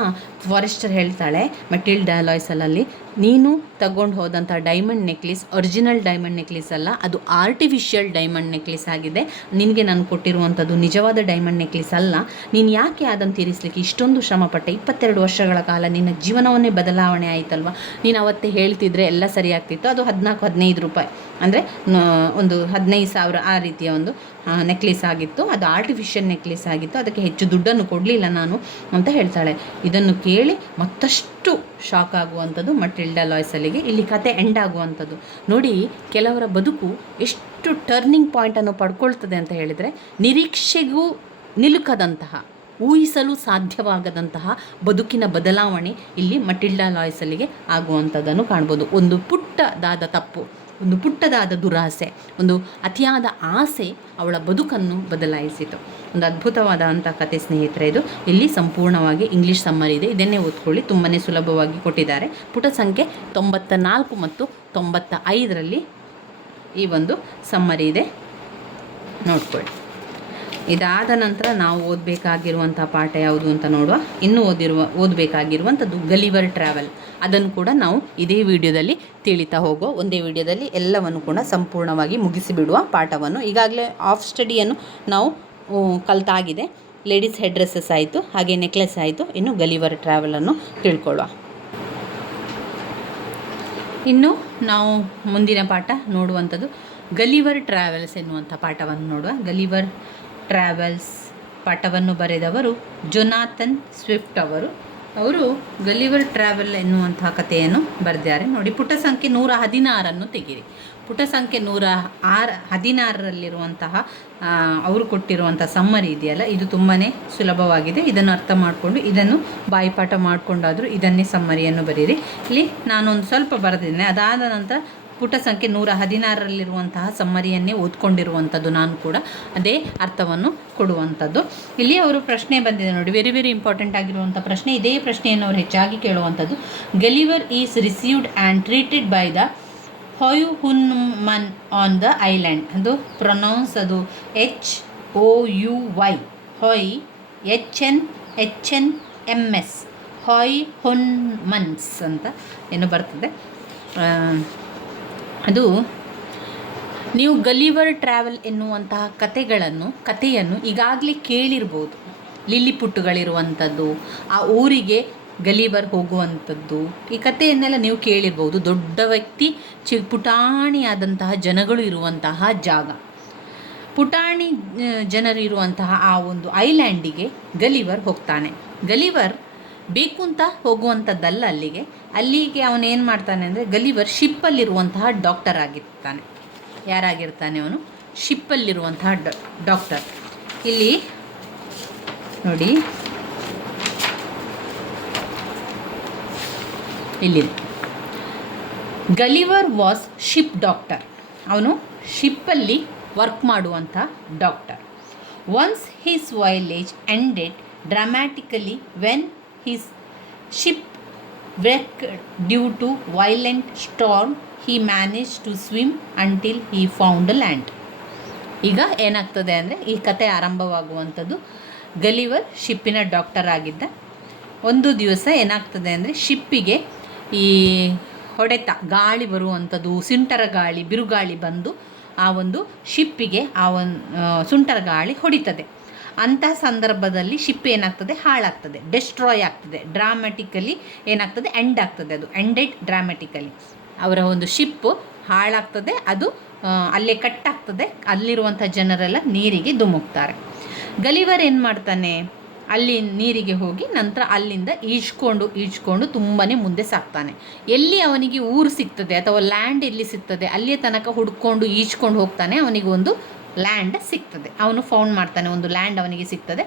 ಫಾರೆಸ್ಟರ್ ಹೇಳ್ತಾಳೆ ಮೆಟಿಲ್ಡಾ ಲಾಯ್ಸಲಲ್ಲಿ, ನೀನು ತಗೊಂಡು ಹೋದಂಥ diamond necklace original diamond necklace ಅಲ್ಲ, ಅದು ಆರ್ಟಿಫಿಷಿಯಲ್ ಡೈಮಂಡ್ ನೆಕ್ಲೆಸ್ ಆಗಿದೆ. ನಿನಗೆ ನಾನು ಕೊಟ್ಟಿರುವಂಥದ್ದು ನಿಜವಾದ ಡೈಮಂಡ್ ನೆಕ್ಲೆಸ್ ಅಲ್ಲ. ನೀನು ಯಾಕೆ ಅದನ್ನು ತೀರಿಸಲಿಕ್ಕೆ ಇಷ್ಟೊಂದು ಶ್ರಮಪಟ್ಟೆ? 22 ವರ್ಷಗಳ ಕಾಲ ನಿನ್ನ ಜೀವನವನ್ನೇ ಬದಲಾವಣೆ ಆಯಿತಲ್ವ. ನೀನು ಅವತ್ತೇ ಹೇಳ್ತಿದ್ರೆ ಎಲ್ಲ ಸರಿಯಾಗ್ತಿತ್ತು. ಅದು 14-15 ರೂಪಾಯಿ, ಅಂದರೆ ಒಂದು 15,000 ಆ ರೀತಿಯ ಒಂದು ನೆಕ್ಲೆಸ್ ಆಗಿತ್ತು. ಅದು ಆರ್ಟಿಫಿಷಿಯಲ್ ನೆಕ್ಲೆಸ್ ಆಗಿತ್ತು. ಅದಕ್ಕೆ ಹೆಚ್ಚು ದುಡ್ಡನ್ನು ಕೊಡಲಿಲ್ಲ ನಾನು ಅಂತ ಹೇಳ್ತಾಳೆ. ಇದನ್ನು ಕೇಳಿ ಮತ್ತಷ್ಟು ಶಾಕ್ ಆಗುವಂಥದ್ದು ಮಟಿಲ್ಡಾ ಲಾಯ್ಸಲಿಗೆ. ಇಲ್ಲಿ ಕತೆ ಎಂಡ್ ಆಗುವಂಥದ್ದು ನೋಡಿ. ಕೆಲವರ ಬದುಕು ಎಷ್ಟು ಟರ್ನಿಂಗ್ ಪಾಯಿಂಟನ್ನು ಪಡ್ಕೊಳ್ತದೆ ಅಂತ ಹೇಳಿದರೆ, ನಿರೀಕ್ಷೆಗೂ ನಿಲುಕದಂತಹ, ಊಹಿಸಲು ಸಾಧ್ಯವಾಗದಂತಹ ಬದುಕಿನ ಬದಲಾವಣೆ ಇಲ್ಲಿ ಮಟಿಲ್ಡಾ ಲಾಯ್ಸಲಿಗೆ ಆಗುವಂಥದ್ದನ್ನು ಕಾಣ್ಬೋದು. ಒಂದು ಪುಟ್ಟದಾದ ತಪ್ಪು, ಒಂದು ಪುಟ್ಟದಾದ ದುರಾಸೆ, ಒಂದು ಅತಿಯಾದ ಆಸೆ ಅವಳ ಬದುಕನ್ನು ಬದಲಾಯಿಸಿತು. ಒಂದು ಅದ್ಭುತವಾದಂಥ ಕತೆ ಸ್ನೇಹಿತರೆ ಇದು. ಇಲ್ಲಿ ಸಂಪೂರ್ಣವಾಗಿ ಇಂಗ್ಲೀಷ್ ಸಮ್ಮರಿ ಇದೆ, ಇದನ್ನೇ ಓದ್ಕೊಳ್ಳಿ, ತುಂಬಾ ಸುಲಭವಾಗಿ ಕೊಟ್ಟಿದ್ದಾರೆ. ಪುಟ ಸಂಖ್ಯೆ 94 ಮತ್ತು 95ರಲ್ಲಿ ಈ ಒಂದು ಸಮ್ಮರಿ ಇದೆ, ನೋಡ್ಕೊಳ್ಳಿ. ಇದಾದ ನಂತರ ನಾವು ಓದಬೇಕಾಗಿರುವಂಥ ಪಾಠ ಯಾವುದು ಅಂತ ನೋಡುವ. ಇನ್ನೂ ಓದಬೇಕಾಗಿರುವಂಥದ್ದು ಗಲಿವರ್ ಟ್ರಾವೆಲ್. ಅದನ್ನು ಕೂಡ ನಾವು ಇದೇ ವಿಡಿಯೋದಲ್ಲಿ ತಿಳಿತಾ ಹೋಗೋ, ಒಂದೇ ವಿಡಿಯೋದಲ್ಲಿ ಎಲ್ಲವನ್ನು ಕೂಡ ಸಂಪೂರ್ಣವಾಗಿ ಮುಗಿಸಿಬಿಡುವ ಪಾಠವನ್ನು. ಈಗಾಗಲೇ ಆಫ್ ಸ್ಟಡಿಯನ್ನು ನಾವು ಕಲ್ತಾಗಿದೆ. ಲೇಡೀಸ್ ಹೆಡ್ ಡ್ರೆಸ್ಸಸ್ ಆಯಿತು, ಹಾಗೆ ನೆಕ್ಲೆಸ್ ಆಯಿತು. ಇನ್ನು ಗಲಿವರ್ ಟ್ರಾವೆಲನ್ನು ತಿಳ್ಕೊಳ್ಳುವ. ಇನ್ನು ನಾವು ಮುಂದಿನ ಪಾಠ ನೋಡುವಂಥದ್ದು ಗಲಿವರ್ ಟ್ರಾವೆಲ್ಸ್ ಎನ್ನುವಂಥ ಪಾಠವನ್ನು ನೋಡುವ. ಗಲಿವರ್ ಟ್ರಾವೆಲ್ಸ್ ಪಾಠವನ್ನು ಬರೆದವರು ಜೊನಾಥನ್ ಸ್ವಿಫ್ಟ್ ಅವರು ಗಲಿವರ್ ಟ್ರಾವೆಲ್ ಎನ್ನುವಂಥ ಕಥೆಯನ್ನು ಬರೆದಿದ್ದಾರೆ ನೋಡಿ. ಪುಟ ಸಂಖ್ಯೆ 116 ತೆಗೀರಿ. ಪುಟ ಸಂಖ್ಯೆ 116ರಲ್ಲಿರುವಂತಹ ಅವರು ಕೊಟ್ಟಿರುವಂಥ ಸಮ್ಮರಿ ಇದೆಯಲ್ಲ, ಇದು ತುಂಬಾ ಸುಲಭವಾಗಿದೆ. ಇದನ್ನು ಅರ್ಥ ಮಾಡಿಕೊಂಡು ಇದನ್ನು ಬಾಯಿಪಾಠ ಮಾಡಿಕೊಂಡಾದರೂ ಇದನ್ನೇ ಸಮ್ಮರಿಯನ್ನು ಬರೀರಿ. ಇಲ್ಲಿ ನಾನೊಂದು ಸ್ವಲ್ಪ ಬರೆದಿದ್ದೇನೆ. ಅದಾದ ನಂತರ ಪುಟ ಸಂಖ್ಯೆ 116ರಲ್ಲಿರುವಂತಹ ಸಮ್ಮರಿಯನ್ನೇ ಓದ್ಕೊಂಡಿರುವಂಥದ್ದು ನಾನು ಕೂಡ, ಅದೇ ಅರ್ಥವನ್ನು ಕೊಡುವಂಥದ್ದು. ಇಲ್ಲಿ ಅವರು ಪ್ರಶ್ನೆ ಬಂದಿದೆ ನೋಡಿ, ವೆರಿ ವೆರಿ ಇಂಪಾರ್ಟೆಂಟ್ ಆಗಿರುವಂಥ ಪ್ರಶ್ನೆ. ಇದೇ ಪ್ರಶ್ನೆಯನ್ನು ಅವರು ಹೆಚ್ಚಾಗಿ ಕೇಳುವಂಥದ್ದು. Gulliver is received and treated by the Houyhnhnm on the island. ಅದು ಪ್ರೊನೌನ್ಸ್ ಅದು HOUY, ಹೊಯ್, HNMS, ಹೊಯ್ಹುನ್ಮನ್ಸ್ ಅಂತ ಏನು ಬರ್ತದೆ. ಅದು ನೀವು ಗಲಿವರ್ ಟ್ರಾವೆಲ್ ಎನ್ನುವಂತಹ ಕಥೆಯನ್ನು ಈಗಾಗಲೇ ಕೇಳಿರ್ಬೋದು. ಲಿಲ್ಲಿಪುಟ್ಟುಗಳಿರುವಂಥದ್ದು, ಆ ಊರಿಗೆ ಗಲಿವರ್ ಹೋಗುವಂಥದ್ದು, ಈ ಕಥೆಯನ್ನೆಲ್ಲ ನೀವು ಕೇಳಿರ್ಬೋದು. ದೊಡ್ಡ ವ್ಯಕ್ತಿ, ಪುಟಾಣಿಯಾದಂತಹ ಜನಗಳು ಇರುವಂತಹ ಜಾಗ, ಪುಟಾಣಿ ಜನರು ಇರುವಂತಹ ಆ ಒಂದು ಐಲ್ಯಾಂಡಿಗೆ ಗಲಿವರ್ ಹೋಗ್ತಾನೆ. ಗಲಿವರ್ ಬೇಕು ಅಂತ ಹೋಗುವಂಥದ್ದಲ್ಲ ಅಲ್ಲಿಗೆ ಅವನೇನು ಮಾಡ್ತಾನೆ ಅಂದರೆ, ಗಲಿವರ್ ಶಿಪ್ಪಲ್ಲಿರುವಂತಹ ಡಾಕ್ಟರ್ ಆಗಿರ್ತಾನೆ. ಯಾರಾಗಿರ್ತಾನೆ ಅವನು? ಶಿಪ್ಪಲ್ಲಿರುವಂತಹ ಡಾಕ್ಟರ್. ಇಲ್ಲಿ ನೋಡಿ, ಇಲ್ಲಿದೆ, ಗಲಿವರ್ ವಾಸ್ ಶಿಪ್ ಡಾಕ್ಟರ್. ಅವನು ಶಿಪ್ಪಲ್ಲಿ ವರ್ಕ್ ಮಾಡುವಂಥ doctor. Once his voyage ended dramatically when his ship wrecked due to violent storm. He managed to swim until he found land. ಈಗ ಏನಾಗ್ತದೆ ಅಂದರೆ, ಈ ಕತೆ ಆರಂಭವಾಗುವಂಥದ್ದು ಗಲಿವರ್ ಶಿಪ್ಪಿನ ಡಾಕ್ಟರ್ ಆಗಿದ್ದ. ಒಂದು ದಿವಸ ಏನಾಗ್ತದೆ ಅಂದರೆ, ಶಿಪ್ಪಿಗೆ ಈ ಹೊಡೆತ ಗಾಳಿ ಬರುವಂಥದ್ದು, ಸುಂಟರ ಗಾಳಿ, ಬಿರುಗಾಳಿ ಬಂದು ಆ ಒಂದು ಶಿಪ್ಪಿಗೆ ಆ ಒಂದು ಸುಂಟರ ಗಾಳಿ ಹೊಡಿತದೆ. ಅಂತಹ ಸಂದರ್ಭದಲ್ಲಿ ಶಿಪ್ ಏನಾಗ್ತದೆ? ಹಾಳಾಗ್ತದೆ, ಡೆಸ್ಟ್ರಾಯ್ ಆಗ್ತದೆ. ಡ್ರಾಮ್ಯಾಟಿಕಲಿ ಏನಾಗ್ತದೆ? ಎಂಡ್ ಆಗ್ತದೆ. ಅದು ಎಂಡೆಡ್ ಡ್ರಾಮ್ಯಾಟಿಕಲಿ. ಅವರ ಒಂದು ಶಿಪ್ಪು ಹಾಳಾಗ್ತದೆ, ಅದು ಅಲ್ಲೇ ಕಟ್ಟಾಗ್ತದೆ. ಅಲ್ಲಿರುವಂಥ ಜನರೆಲ್ಲ ನೀರಿಗೆ ಧುಮುಕ್ತಾರೆ. ಗಲಿವರ್ ಏನು ಮಾಡ್ತಾನೆ? ಅಲ್ಲಿ ನೀರಿಗೆ ಹೋಗಿ ನಂತರ ಅಲ್ಲಿಂದ ಈಜ್ಕೊಂಡು ತುಂಬಾ ಮುಂದೆ ಸಾಕ್ತಾನೆ. ಎಲ್ಲಿ ಅವನಿಗೆ ಊರು ಸಿಗ್ತದೆ ಅಥವಾ ಲ್ಯಾಂಡ್ ಎಲ್ಲಿ ಸಿಗ್ತದೆ ಅಲ್ಲಿಯ ತನಕ ಹುಡ್ಕೊಂಡು ಈಜ್ಕೊಂಡು ಹೋಗ್ತಾನೆ. ಅವನಿಗೆ ಒಂದು ಲ್ಯಾಂಡ್ ಸಿಗ್ತದೆ, ಅವನು ಫೌಂಡ್ ಮಾಡ್ತಾನೆ. ಒಂದು ಲ್ಯಾಂಡ್ ಅವನಿಗೆ ಸಿಗ್ತದೆ.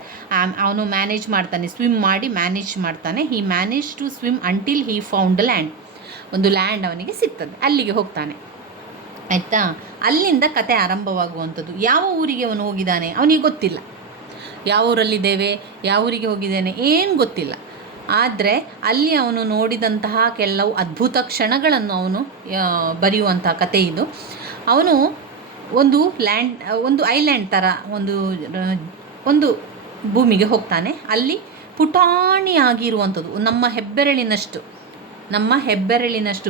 ಅವನು ಮ್ಯಾನೇಜ್ ಮಾಡ್ತಾನೆ, ಸ್ವಿಮ್ ಮಾಡಿ ಮ್ಯಾನೇಜ್ ಮಾಡ್ತಾನೆ. He manage to swim until he found land. ಒಂದು ಲ್ಯಾಂಡ್ ಅವನಿಗೆ ಸಿಗ್ತದೆ, ಅಲ್ಲಿಗೆ ಹೋಗ್ತಾನೆ. ಆಯಿತಾ? ಅಲ್ಲಿಂದ ಕತೆ ಆರಂಭವಾಗುವಂಥದ್ದು. ಯಾವ ಊರಿಗೆ ಅವನು ಹೋಗಿದ್ದಾನೆ ಅವನಿಗೆ ಗೊತ್ತಿಲ್ಲ. ಯಾವ ಊರಲ್ಲಿದ್ದೇವೆ, ಯಾವ ಊರಿಗೆ ಹೋಗಿದ್ದೇನೆ ಏನು ಗೊತ್ತಿಲ್ಲ. ಆದರೆ ಅಲ್ಲಿ ಅವನು ನೋಡಿದಂತಹ ಕೆಲವು ಅದ್ಭುತ ಕ್ಷಣಗಳನ್ನು ಅವನು ಬರೆಯುವಂಥ ಕತೆ ಇದು. ಅವನು ಒಂದು ಐಲ್ಯಾಂಡ್ ಥರ ಒಂದು ಭೂಮಿಗೆ ಹೋಗ್ತಾನೆ. ಅಲ್ಲಿ ಪುಟಾಣಿಯಾಗಿರುವಂಥದ್ದು ನಮ್ಮ ಹೆಬ್ಬೆರಳಿನಷ್ಟು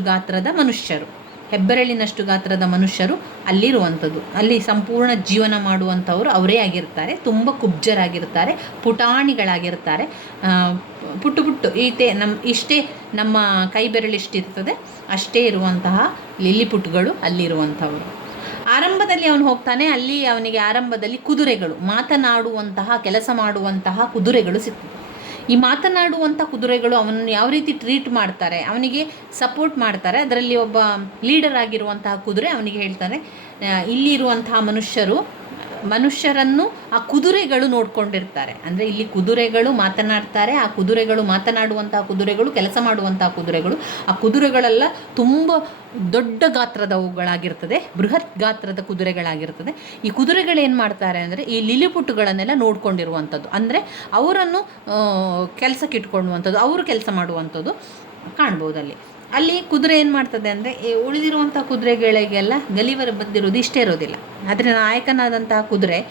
ಗಾತ್ರದ ಮನುಷ್ಯರು ಅಲ್ಲಿರುವಂಥದ್ದು. ಅಲ್ಲಿ ಸಂಪೂರ್ಣ ಜೀವನ ಮಾಡುವಂಥವ್ರು ಅವರೇ ಆಗಿರ್ತಾರೆ. ತುಂಬ ಕುಬ್ಜರಾಗಿರ್ತಾರೆ, ಪುಟಾಣಿಗಳಾಗಿರ್ತಾರೆ. ಪುಟ್ಟು ಇಷ್ಟೇ ನಮ್ಮ ಕೈ ಬೆರಳಿಷ್ಟಿರ್ತದೆ ಅಷ್ಟೇ ಇರುವಂತಹ ಲಿಲ್ಲಿಪುಟ್ಗಳು ಅಲ್ಲಿರುವಂಥವರು. ಆರಂಭದಲ್ಲಿ ಅವನು ಹೋಗ್ತಾನೆ. ಅಲ್ಲಿ ಅವನಿಗೆ ಆರಂಭದಲ್ಲಿ ಕುದುರೆಗಳು, ಮಾತನಾಡುವಂತಹ ಕೆಲಸ ಮಾಡುವಂತಹ ಕುದುರೆಗಳು ಸಿಗ್ತದೆ. ಈ ಮಾತನಾಡುವಂಥ ಕುದುರೆಗಳು ಅವನನ್ನು ಯಾವ ರೀತಿ ಟ್ರೀಟ್ ಮಾಡ್ತಾರೆ, ಅವನಿಗೆ ಸಪೋರ್ಟ್ ಮಾಡ್ತಾರೆ. ಅದರಲ್ಲಿ ಒಬ್ಬ ಲೀಡರ್ ಆಗಿರುವಂತಹ ಕುದುರೆ ಅವನಿಗೆ ಹೇಳ್ತಾನೆ, ಇಲ್ಲಿರುವಂತಹ ಮನುಷ್ಯರನ್ನು ಆ ಕುದುರೆಗಳು ನೋಡ್ಕೊಂಡಿರ್ತಾರೆ. ಅಂದರೆ ಇಲ್ಲಿ ಕುದುರೆಗಳು ಮಾತನಾಡ್ತಾರೆ, ಆ ಕುದುರೆಗಳು ಮಾತನಾಡುವಂತಹ ಕುದುರೆಗಳು, ಕೆಲಸ ಮಾಡುವಂತಹ ಕುದುರೆಗಳು. ಆ ಕುದುರೆಗಳೆಲ್ಲ ತುಂಬ ದೊಡ್ಡ ಗಾತ್ರದವುಗಳಾಗಿರ್ತದೆ, ಬೃಹತ್ ಗಾತ್ರದ ಕುದುರೆಗಳಾಗಿರ್ತದೆ. ಈ ಕುದುರೆಗಳೇನು ಮಾಡ್ತಾರೆ ಅಂದರೆ ಈ ಲಿಲಿಪುಟ್ಟುಗಳನ್ನೆಲ್ಲ ನೋಡ್ಕೊಂಡಿರುವಂಥದ್ದು, ಅಂದರೆ ಅವರನ್ನು ಕೆಲಸಕ್ಕೆ ಇಟ್ಕೊಳ್ಳುವಂಥದ್ದು, ಅವರು ಕೆಲಸ ಮಾಡುವಂಥದ್ದು ಕಾಣ್ಬೋದಲ್ಲಿ. ಅಲ್ಲಿ ಕುದುರೆ ಏನು ಮಾಡ್ತದೆ ಅಂದರೆ ಉಳಿದಿರುವಂಥ ಕುದುರೆಗಳಿಗೆಲ್ಲ ಗಲಿವರ್ ಬಂದಿರೋದು ಇಷ್ಟೇ ಇರೋದಿಲ್ಲ. ಆದರೆ ನಾಯಕನಾದಂತಹ ಕುದುರೆ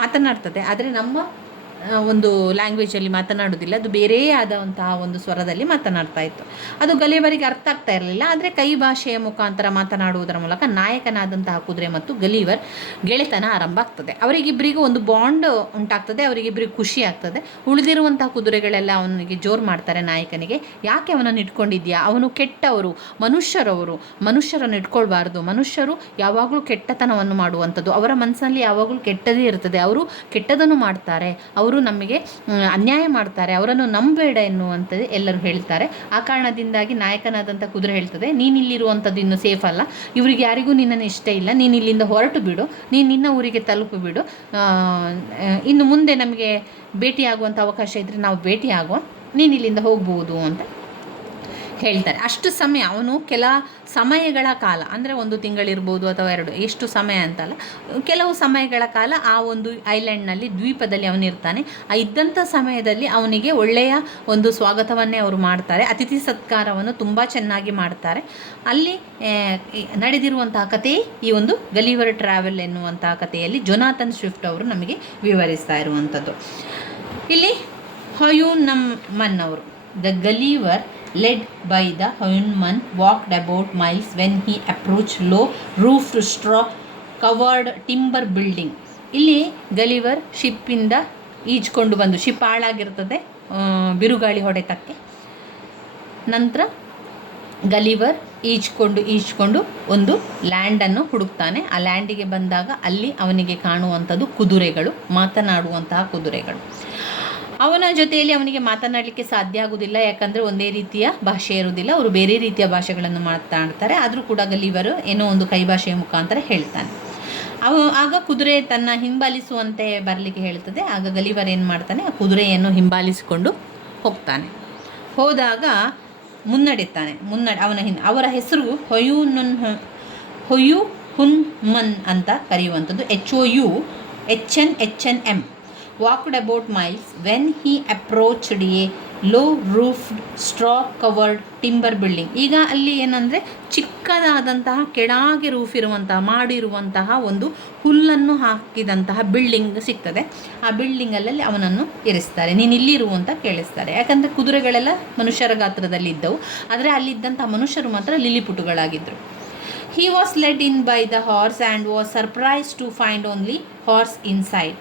ಮಾತನಾಡ್ತದೆ, ಆದರೆ ನಮ್ಮ ಒಂದು ಲ್ಯಾಂಗ್ವೇಜಲ್ಲಿ ಮಾತನಾಡೋದಿಲ್ಲ, ಅದು ಬೇರೆ ಆದಂತಹ ಒಂದು ಸ್ವರದಲ್ಲಿ ಮಾತನಾಡ್ತಾ ಇತ್ತು. ಅದು ಗಲಿವರಿಗೆ ಅರ್ಥ ಆಗ್ತಾ ಇರಲಿಲ್ಲ. ಆದರೆ ಕೈ ಭಾಷೆಯ ಮುಖಾಂತರ ಮಾತನಾಡುವುದರ ಮೂಲಕ ನಾಯಕನಾದಂತಹ ಕುದುರೆ ಮತ್ತು ಗಲಿವರ್ ಗೆಳೆತನ ಆರಂಭ ಆಗ್ತದೆ. ಅವರಿಗಿಬ್ಬರಿಗೂ ಒಂದು ಬಾಂಡ್ ಉಂಟಾಗ್ತದೆ, ಅವರಿಗಿಬ್ಬರಿಗೂ ಖುಷಿ ಆಗ್ತದೆ. ಉಳಿದಿರುವಂತಹ ಕುದುರೆಗಳೆಲ್ಲ ಅವನಿಗೆ ಜೋರು ಮಾಡ್ತಾರೆ ನಾಯಕನಿಗೆ, ಯಾಕೆ ಅವನನ್ನು ಇಟ್ಕೊಂಡಿದ್ಯಾ, ಅವನು ಕೆಟ್ಟವರು, ಮನುಷ್ಯರನ್ನು ಇಟ್ಕೊಳ್ಬಾರ್ದು, ಮನುಷ್ಯರು ಯಾವಾಗಲೂ ಕೆಟ್ಟತನವನ್ನು ಮಾಡುವಂಥದ್ದು, ಅವರ ಮನಸ್ಸಲ್ಲಿ ಯಾವಾಗಲೂ ಕೆಟ್ಟದೇ ಇರ್ತದೆ, ಅವರು ಕೆಟ್ಟದನ್ನು ಮಾಡ್ತಾರೆ, ಅವರು ನಮಗೆ ಅನ್ಯಾಯ ಮಾಡ್ತಾರೆ, ಅವರನ್ನು ನಂಬೇಡ ಎನ್ನುವಂಥದ್ದು ಎಲ್ಲರೂ ಹೇಳ್ತಾರೆ. ಆ ಕಾರಣದಿಂದಾಗಿ ನಾಯಕನಾದಂಥ ಕುದುರೆ ಹೇಳ್ತದೆ, ನೀನಿಲ್ಲಿರುವಂಥದ್ದು ಇನ್ನು ಸೇಫ್ ಅಲ್ಲ, ಇವರಿಗೆ ಯಾರಿಗೂ ನಿನ್ನನ್ನು ಇಷ್ಟ ಇಲ್ಲ, ನೀನು ಇಲ್ಲಿಂದ ಹೊರಟು ಬಿಡು, ನೀನು ನಿನ್ನ ಊರಿಗೆ ತಲುಪು ಬಿಡು, ಇನ್ನು ಮುಂದೆ ನಮಗೆ ಭೇಟಿಯಾಗುವಂಥ ಅವಕಾಶ ಇದ್ದರೆ ನಾವು ಭೇಟಿಯಾಗುವ, ನೀನು ಇಲ್ಲಿಂದ ಹೋಗ್ಬೋದು ಅಂತ ಹೇಳ್ತಾರೆ. ಅಷ್ಟು ಸಮಯ ಅವನು ಕೆಲ ಸಮಯಗಳ ಕಾಲ, ಅಂದರೆ 1 ತಿಂಗಳಿರ್ಬೋದು ಅಥವಾ 2, ಎಷ್ಟು ಸಮಯ ಅಂತಲ್ಲ, ಕೆಲವು ಸಮಯಗಳ ಕಾಲ ಆ ಒಂದು ಐಲ್ಯಾಂಡ್ನಲ್ಲಿ, ದ್ವೀಪದಲ್ಲಿ ಅವನಿರ್ತಾನೆ. ಇದ್ದಂಥ ಸಮಯದಲ್ಲಿ ಅವನಿಗೆ ಒಳ್ಳೆಯ ಒಂದು ಸ್ವಾಗತವನ್ನೇ ಅವರು ಮಾಡ್ತಾರೆ, ಅತಿಥಿ ಸತ್ಕಾರವನ್ನು ತುಂಬ ಚೆನ್ನಾಗಿ ಮಾಡ್ತಾರೆ. ಅಲ್ಲಿ ನಡೆದಿರುವಂತಹ ಕಥೆ ಈ ಒಂದು ಗಲಿವರ್ ಟ್ರಾವೆಲ್ ಎನ್ನುವಂತಹ ಕಥೆಯಲ್ಲಿ ಜೊನಾಥನ್ ಸ್ವಿಫ್ಟ್ ಅವರು ನಮಗೆ ವಿವರಿಸ್ತಾ ಇರುವಂಥದ್ದು. ಇಲ್ಲಿ ಹ್ಯೂನಮನ್ ಅವರು, the Gulliver led by the Huyman walked about miles when he approached low-roofed straw-covered timber building. ಇಲ್ಲಿ ಗಲಿವರ್ ಶಿಪ್ಪಿಂದ ಈಜ್ಕೊಂಡು ಬಂದು, ಶಿಪ್ ಹಾಳಾಗಿರ್ತದೆ ಬಿರುಗಾಳಿ ಹೊಡೆತಕ್ಕೆ. ನಂತರ ಗಲಿವರ್ ಈಜ್ಕೊಂಡು ಒಂದು ಲ್ಯಾಂಡನ್ನು ಹುಡುಕ್ತಾನೆ. ಆ ಲ್ಯಾಂಡಿಗೆ ಬಂದಾಗ ಅಲ್ಲಿ ಅವನಿಗೆ ಕಾಣುವಂಥದ್ದು ಕುದುರೆಗಳು, ಮಾತನಾಡುವಂತಹ ಕುದುರೆಗಳು. ಅವನ ಜೊತೆಯಲ್ಲಿ ಅವನಿಗೆ ಮಾತನಾಡಲಿಕ್ಕೆ ಸಾಧ್ಯ ಆಗೋದಿಲ್ಲ, ಯಾಕಂದರೆ ಒಂದೇ ರೀತಿಯ ಭಾಷೆ ಇರೋದಿಲ್ಲ, ಅವರು ಬೇರೆ ರೀತಿಯ ಭಾಷೆಗಳನ್ನು ಮಾತನಾಡ್ತಾರೆ. ಆದರೂ ಕೂಡ ಗಲಿವರು ಏನೋ ಒಂದು ಕೈ ಭಾಷೆಯ ಮುಖಾಂತರ ಹೇಳ್ತಾನೆ. ಆಗ ಕುದುರೆ ತನ್ನ ಹಿಂಬಾಲಿಸುವಂತೆ ಬರಲಿಕ್ಕೆ ಹೇಳ್ತದೆ. ಆಗ ಗಲಿವರ್ ಏನು ಮಾಡ್ತಾನೆ, ಆ ಕುದುರೆಯನ್ನು ಹಿಂಬಾಲಿಸಿಕೊಂಡು ಹೋಗ್ತಾನೆ. ಹೋದಾಗ ಮುನ್ನಡೆಯುತ್ತಾನೆ. ಅವರ ಹೆಸರು ಹ್ಯೂಹುನ್ಮನ್ ಅಂತ ಕರೆಯುವಂಥದ್ದು, HOUHNM. walked about miles when he approached a low-roofed straw-covered timber building. ಈಗ ಅಲ್ಲಿ ಏನಂದರೆ ಚಿಕ್ಕದಾದಂತಹ ಕೆಳಗೆ ರೂಫ್ ಇರುವಂತಹ ಮಾಡಿರುವಂತಹ ಒಂದು ಹುಲ್ಲನ್ನು ಹಾಕಿದಂತಹ ಬಿಲ್ಡಿಂಗ್ ಸಿಗ್ತದೆ. ಆ ಬಿಲ್ಡಿಂಗಲ್ಲಿ ಅವನನ್ನು ಇರಿಸ್ತಾರೆ. ನೀನು ಇಲ್ಲಿರು ಅಂತ ಕೇಳಿಸ್ತಾರೆ. ಯಾಕಂದರೆ ಕುದುರೆಗಳೆಲ್ಲ ಮನುಷ್ಯರ ಗಾತ್ರದಲ್ಲಿ ಇದ್ದವು, ಆದರೆ ಅಲ್ಲಿದ್ದಂಥ ಮನುಷ್ಯರು ಮಾತ್ರ ಲಿಲಿಪುಟುಗಳಾಗಿದ್ದರು. He was led in by the horse and was surprised to find only horse inside.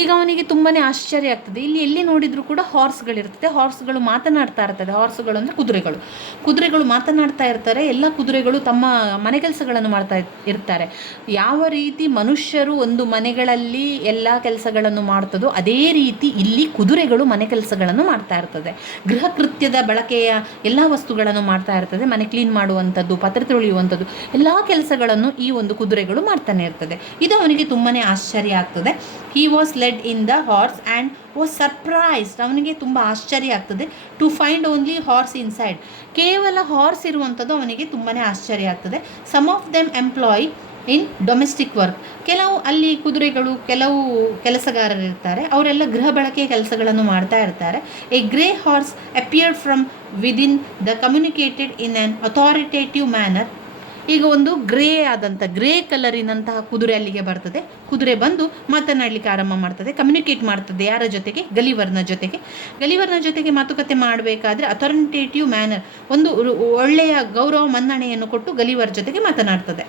ಈಗ ಅವನಿಗೆ ತುಂಬಾ ಆಶ್ಚರ್ಯ ಆಗ್ತದೆ. ಇಲ್ಲಿ ಎಲ್ಲಿ ನೋಡಿದರೂ ಕೂಡ ಹಾರ್ಸ್ಗಳಿರ್ತದೆ, ಹಾರ್ಸ್ಗಳು ಮಾತನಾಡ್ತಾ ಇರ್ತದೆ. ಹಾರ್ಸ್ಗಳು ಅಂದರೆ ಕುದುರೆಗಳು ಮಾತನಾಡ್ತಾ ಇರ್ತಾರೆ. ಎಲ್ಲ ಕುದುರೆಗಳು ತಮ್ಮ ಮನೆ ಕೆಲಸಗಳನ್ನು ಮಾಡ್ತಾ ಇರ್ತಾರೆ. ಯಾವ ರೀತಿ ಮನುಷ್ಯರು ಒಂದು ಮನೆಗಳಲ್ಲಿ ಎಲ್ಲ ಕೆಲಸಗಳನ್ನು ಮಾಡ್ತದೋ ಅದೇ ರೀತಿ ಇಲ್ಲಿ ಕುದುರೆಗಳು ಮನೆ ಕೆಲಸಗಳನ್ನು ಮಾಡ್ತಾ ಇರ್ತದೆ. ಗೃಹ ಕೃತ್ಯದ ಬಳಕೆಯ ಎಲ್ಲ ವಸ್ತುಗಳನ್ನು ಮಾಡ್ತಾ ಇರ್ತದೆ. ಮನೆ ಕ್ಲೀನ್ ಮಾಡುವಂಥದ್ದು, ಪಾತ್ರೆ ತೊಳೆಯುವಂಥದ್ದು, ಎಲ್ಲ ಕೆಲಸಗಳನ್ನು ಈ ಒಂದು ಕುದುರೆಗಳು ಮಾಡ್ತಾನೆ ಇರ್ತದೆ. ಇದು ಅವನಿಗೆ ತುಂಬಾ ಆಶ್ಚರ್ಯ ಆಗ್ತದೆ. He was led in the horse and was surprised. ಅವನಿಗೆ ತುಂಬ ಆಶ್ಚರ್ಯ ಆಗ್ತದೆ. To find only horse inside. ಕೇವಲ ಹಾರ್ಸ್ ಇರುವಂಥದ್ದು ಅವನಿಗೆ ತುಂಬಾ ಆಶ್ಚರ್ಯ ಆಗ್ತದೆ. Some of them employ in domestic work. ಕೆಲವು ಅಲ್ಲಿ ಕುದುರೆಗಳು ಕೆಲವು ಕೆಲಸಗಾರರಿರ್ತಾರೆ, ಅವರೆಲ್ಲ ಗೃಹ ಬಳಕೆಯ ಕೆಲಸಗಳನ್ನು ಮಾಡ್ತಾ ಇರ್ತಾರೆ. A grey horse appeared from within the communicated in an authoritative manner. ಈಗ ಒಂದು ಗ್ರೇ ಕಲರಿನಂತಹ ಕುದುರೆ ಅಲ್ಲಿಗೆ ಬರ್ತದೆ. ಕುದುರೆ ಬಂದು ಮಾತನಾಡಲಿಕ್ಕೆ ಆರಂಭ ಮಾಡ್ತದೆ, ಕಮ್ಯುನಿಕೇಟ್ ಮಾಡ್ತದೆ. ಯಾರ ಜೊತೆಗೆ? ಗಲಿವರ್ನ ಜೊತೆಗೆ ಮಾತುಕತೆ ಮಾಡಬೇಕಾದ್ರೆ ಅಥಾರಿಟೇಟಿವ್ ಮ್ಯಾನರ್, ಒಂದು ಒಳ್ಳೆಯ ಗೌರವ ಮನ್ನಣೆಯನ್ನು ಕೊಟ್ಟು ಗಲಿವರ್ ಜೊತೆಗೆ ಮಾತನಾಡ್ತದೆ.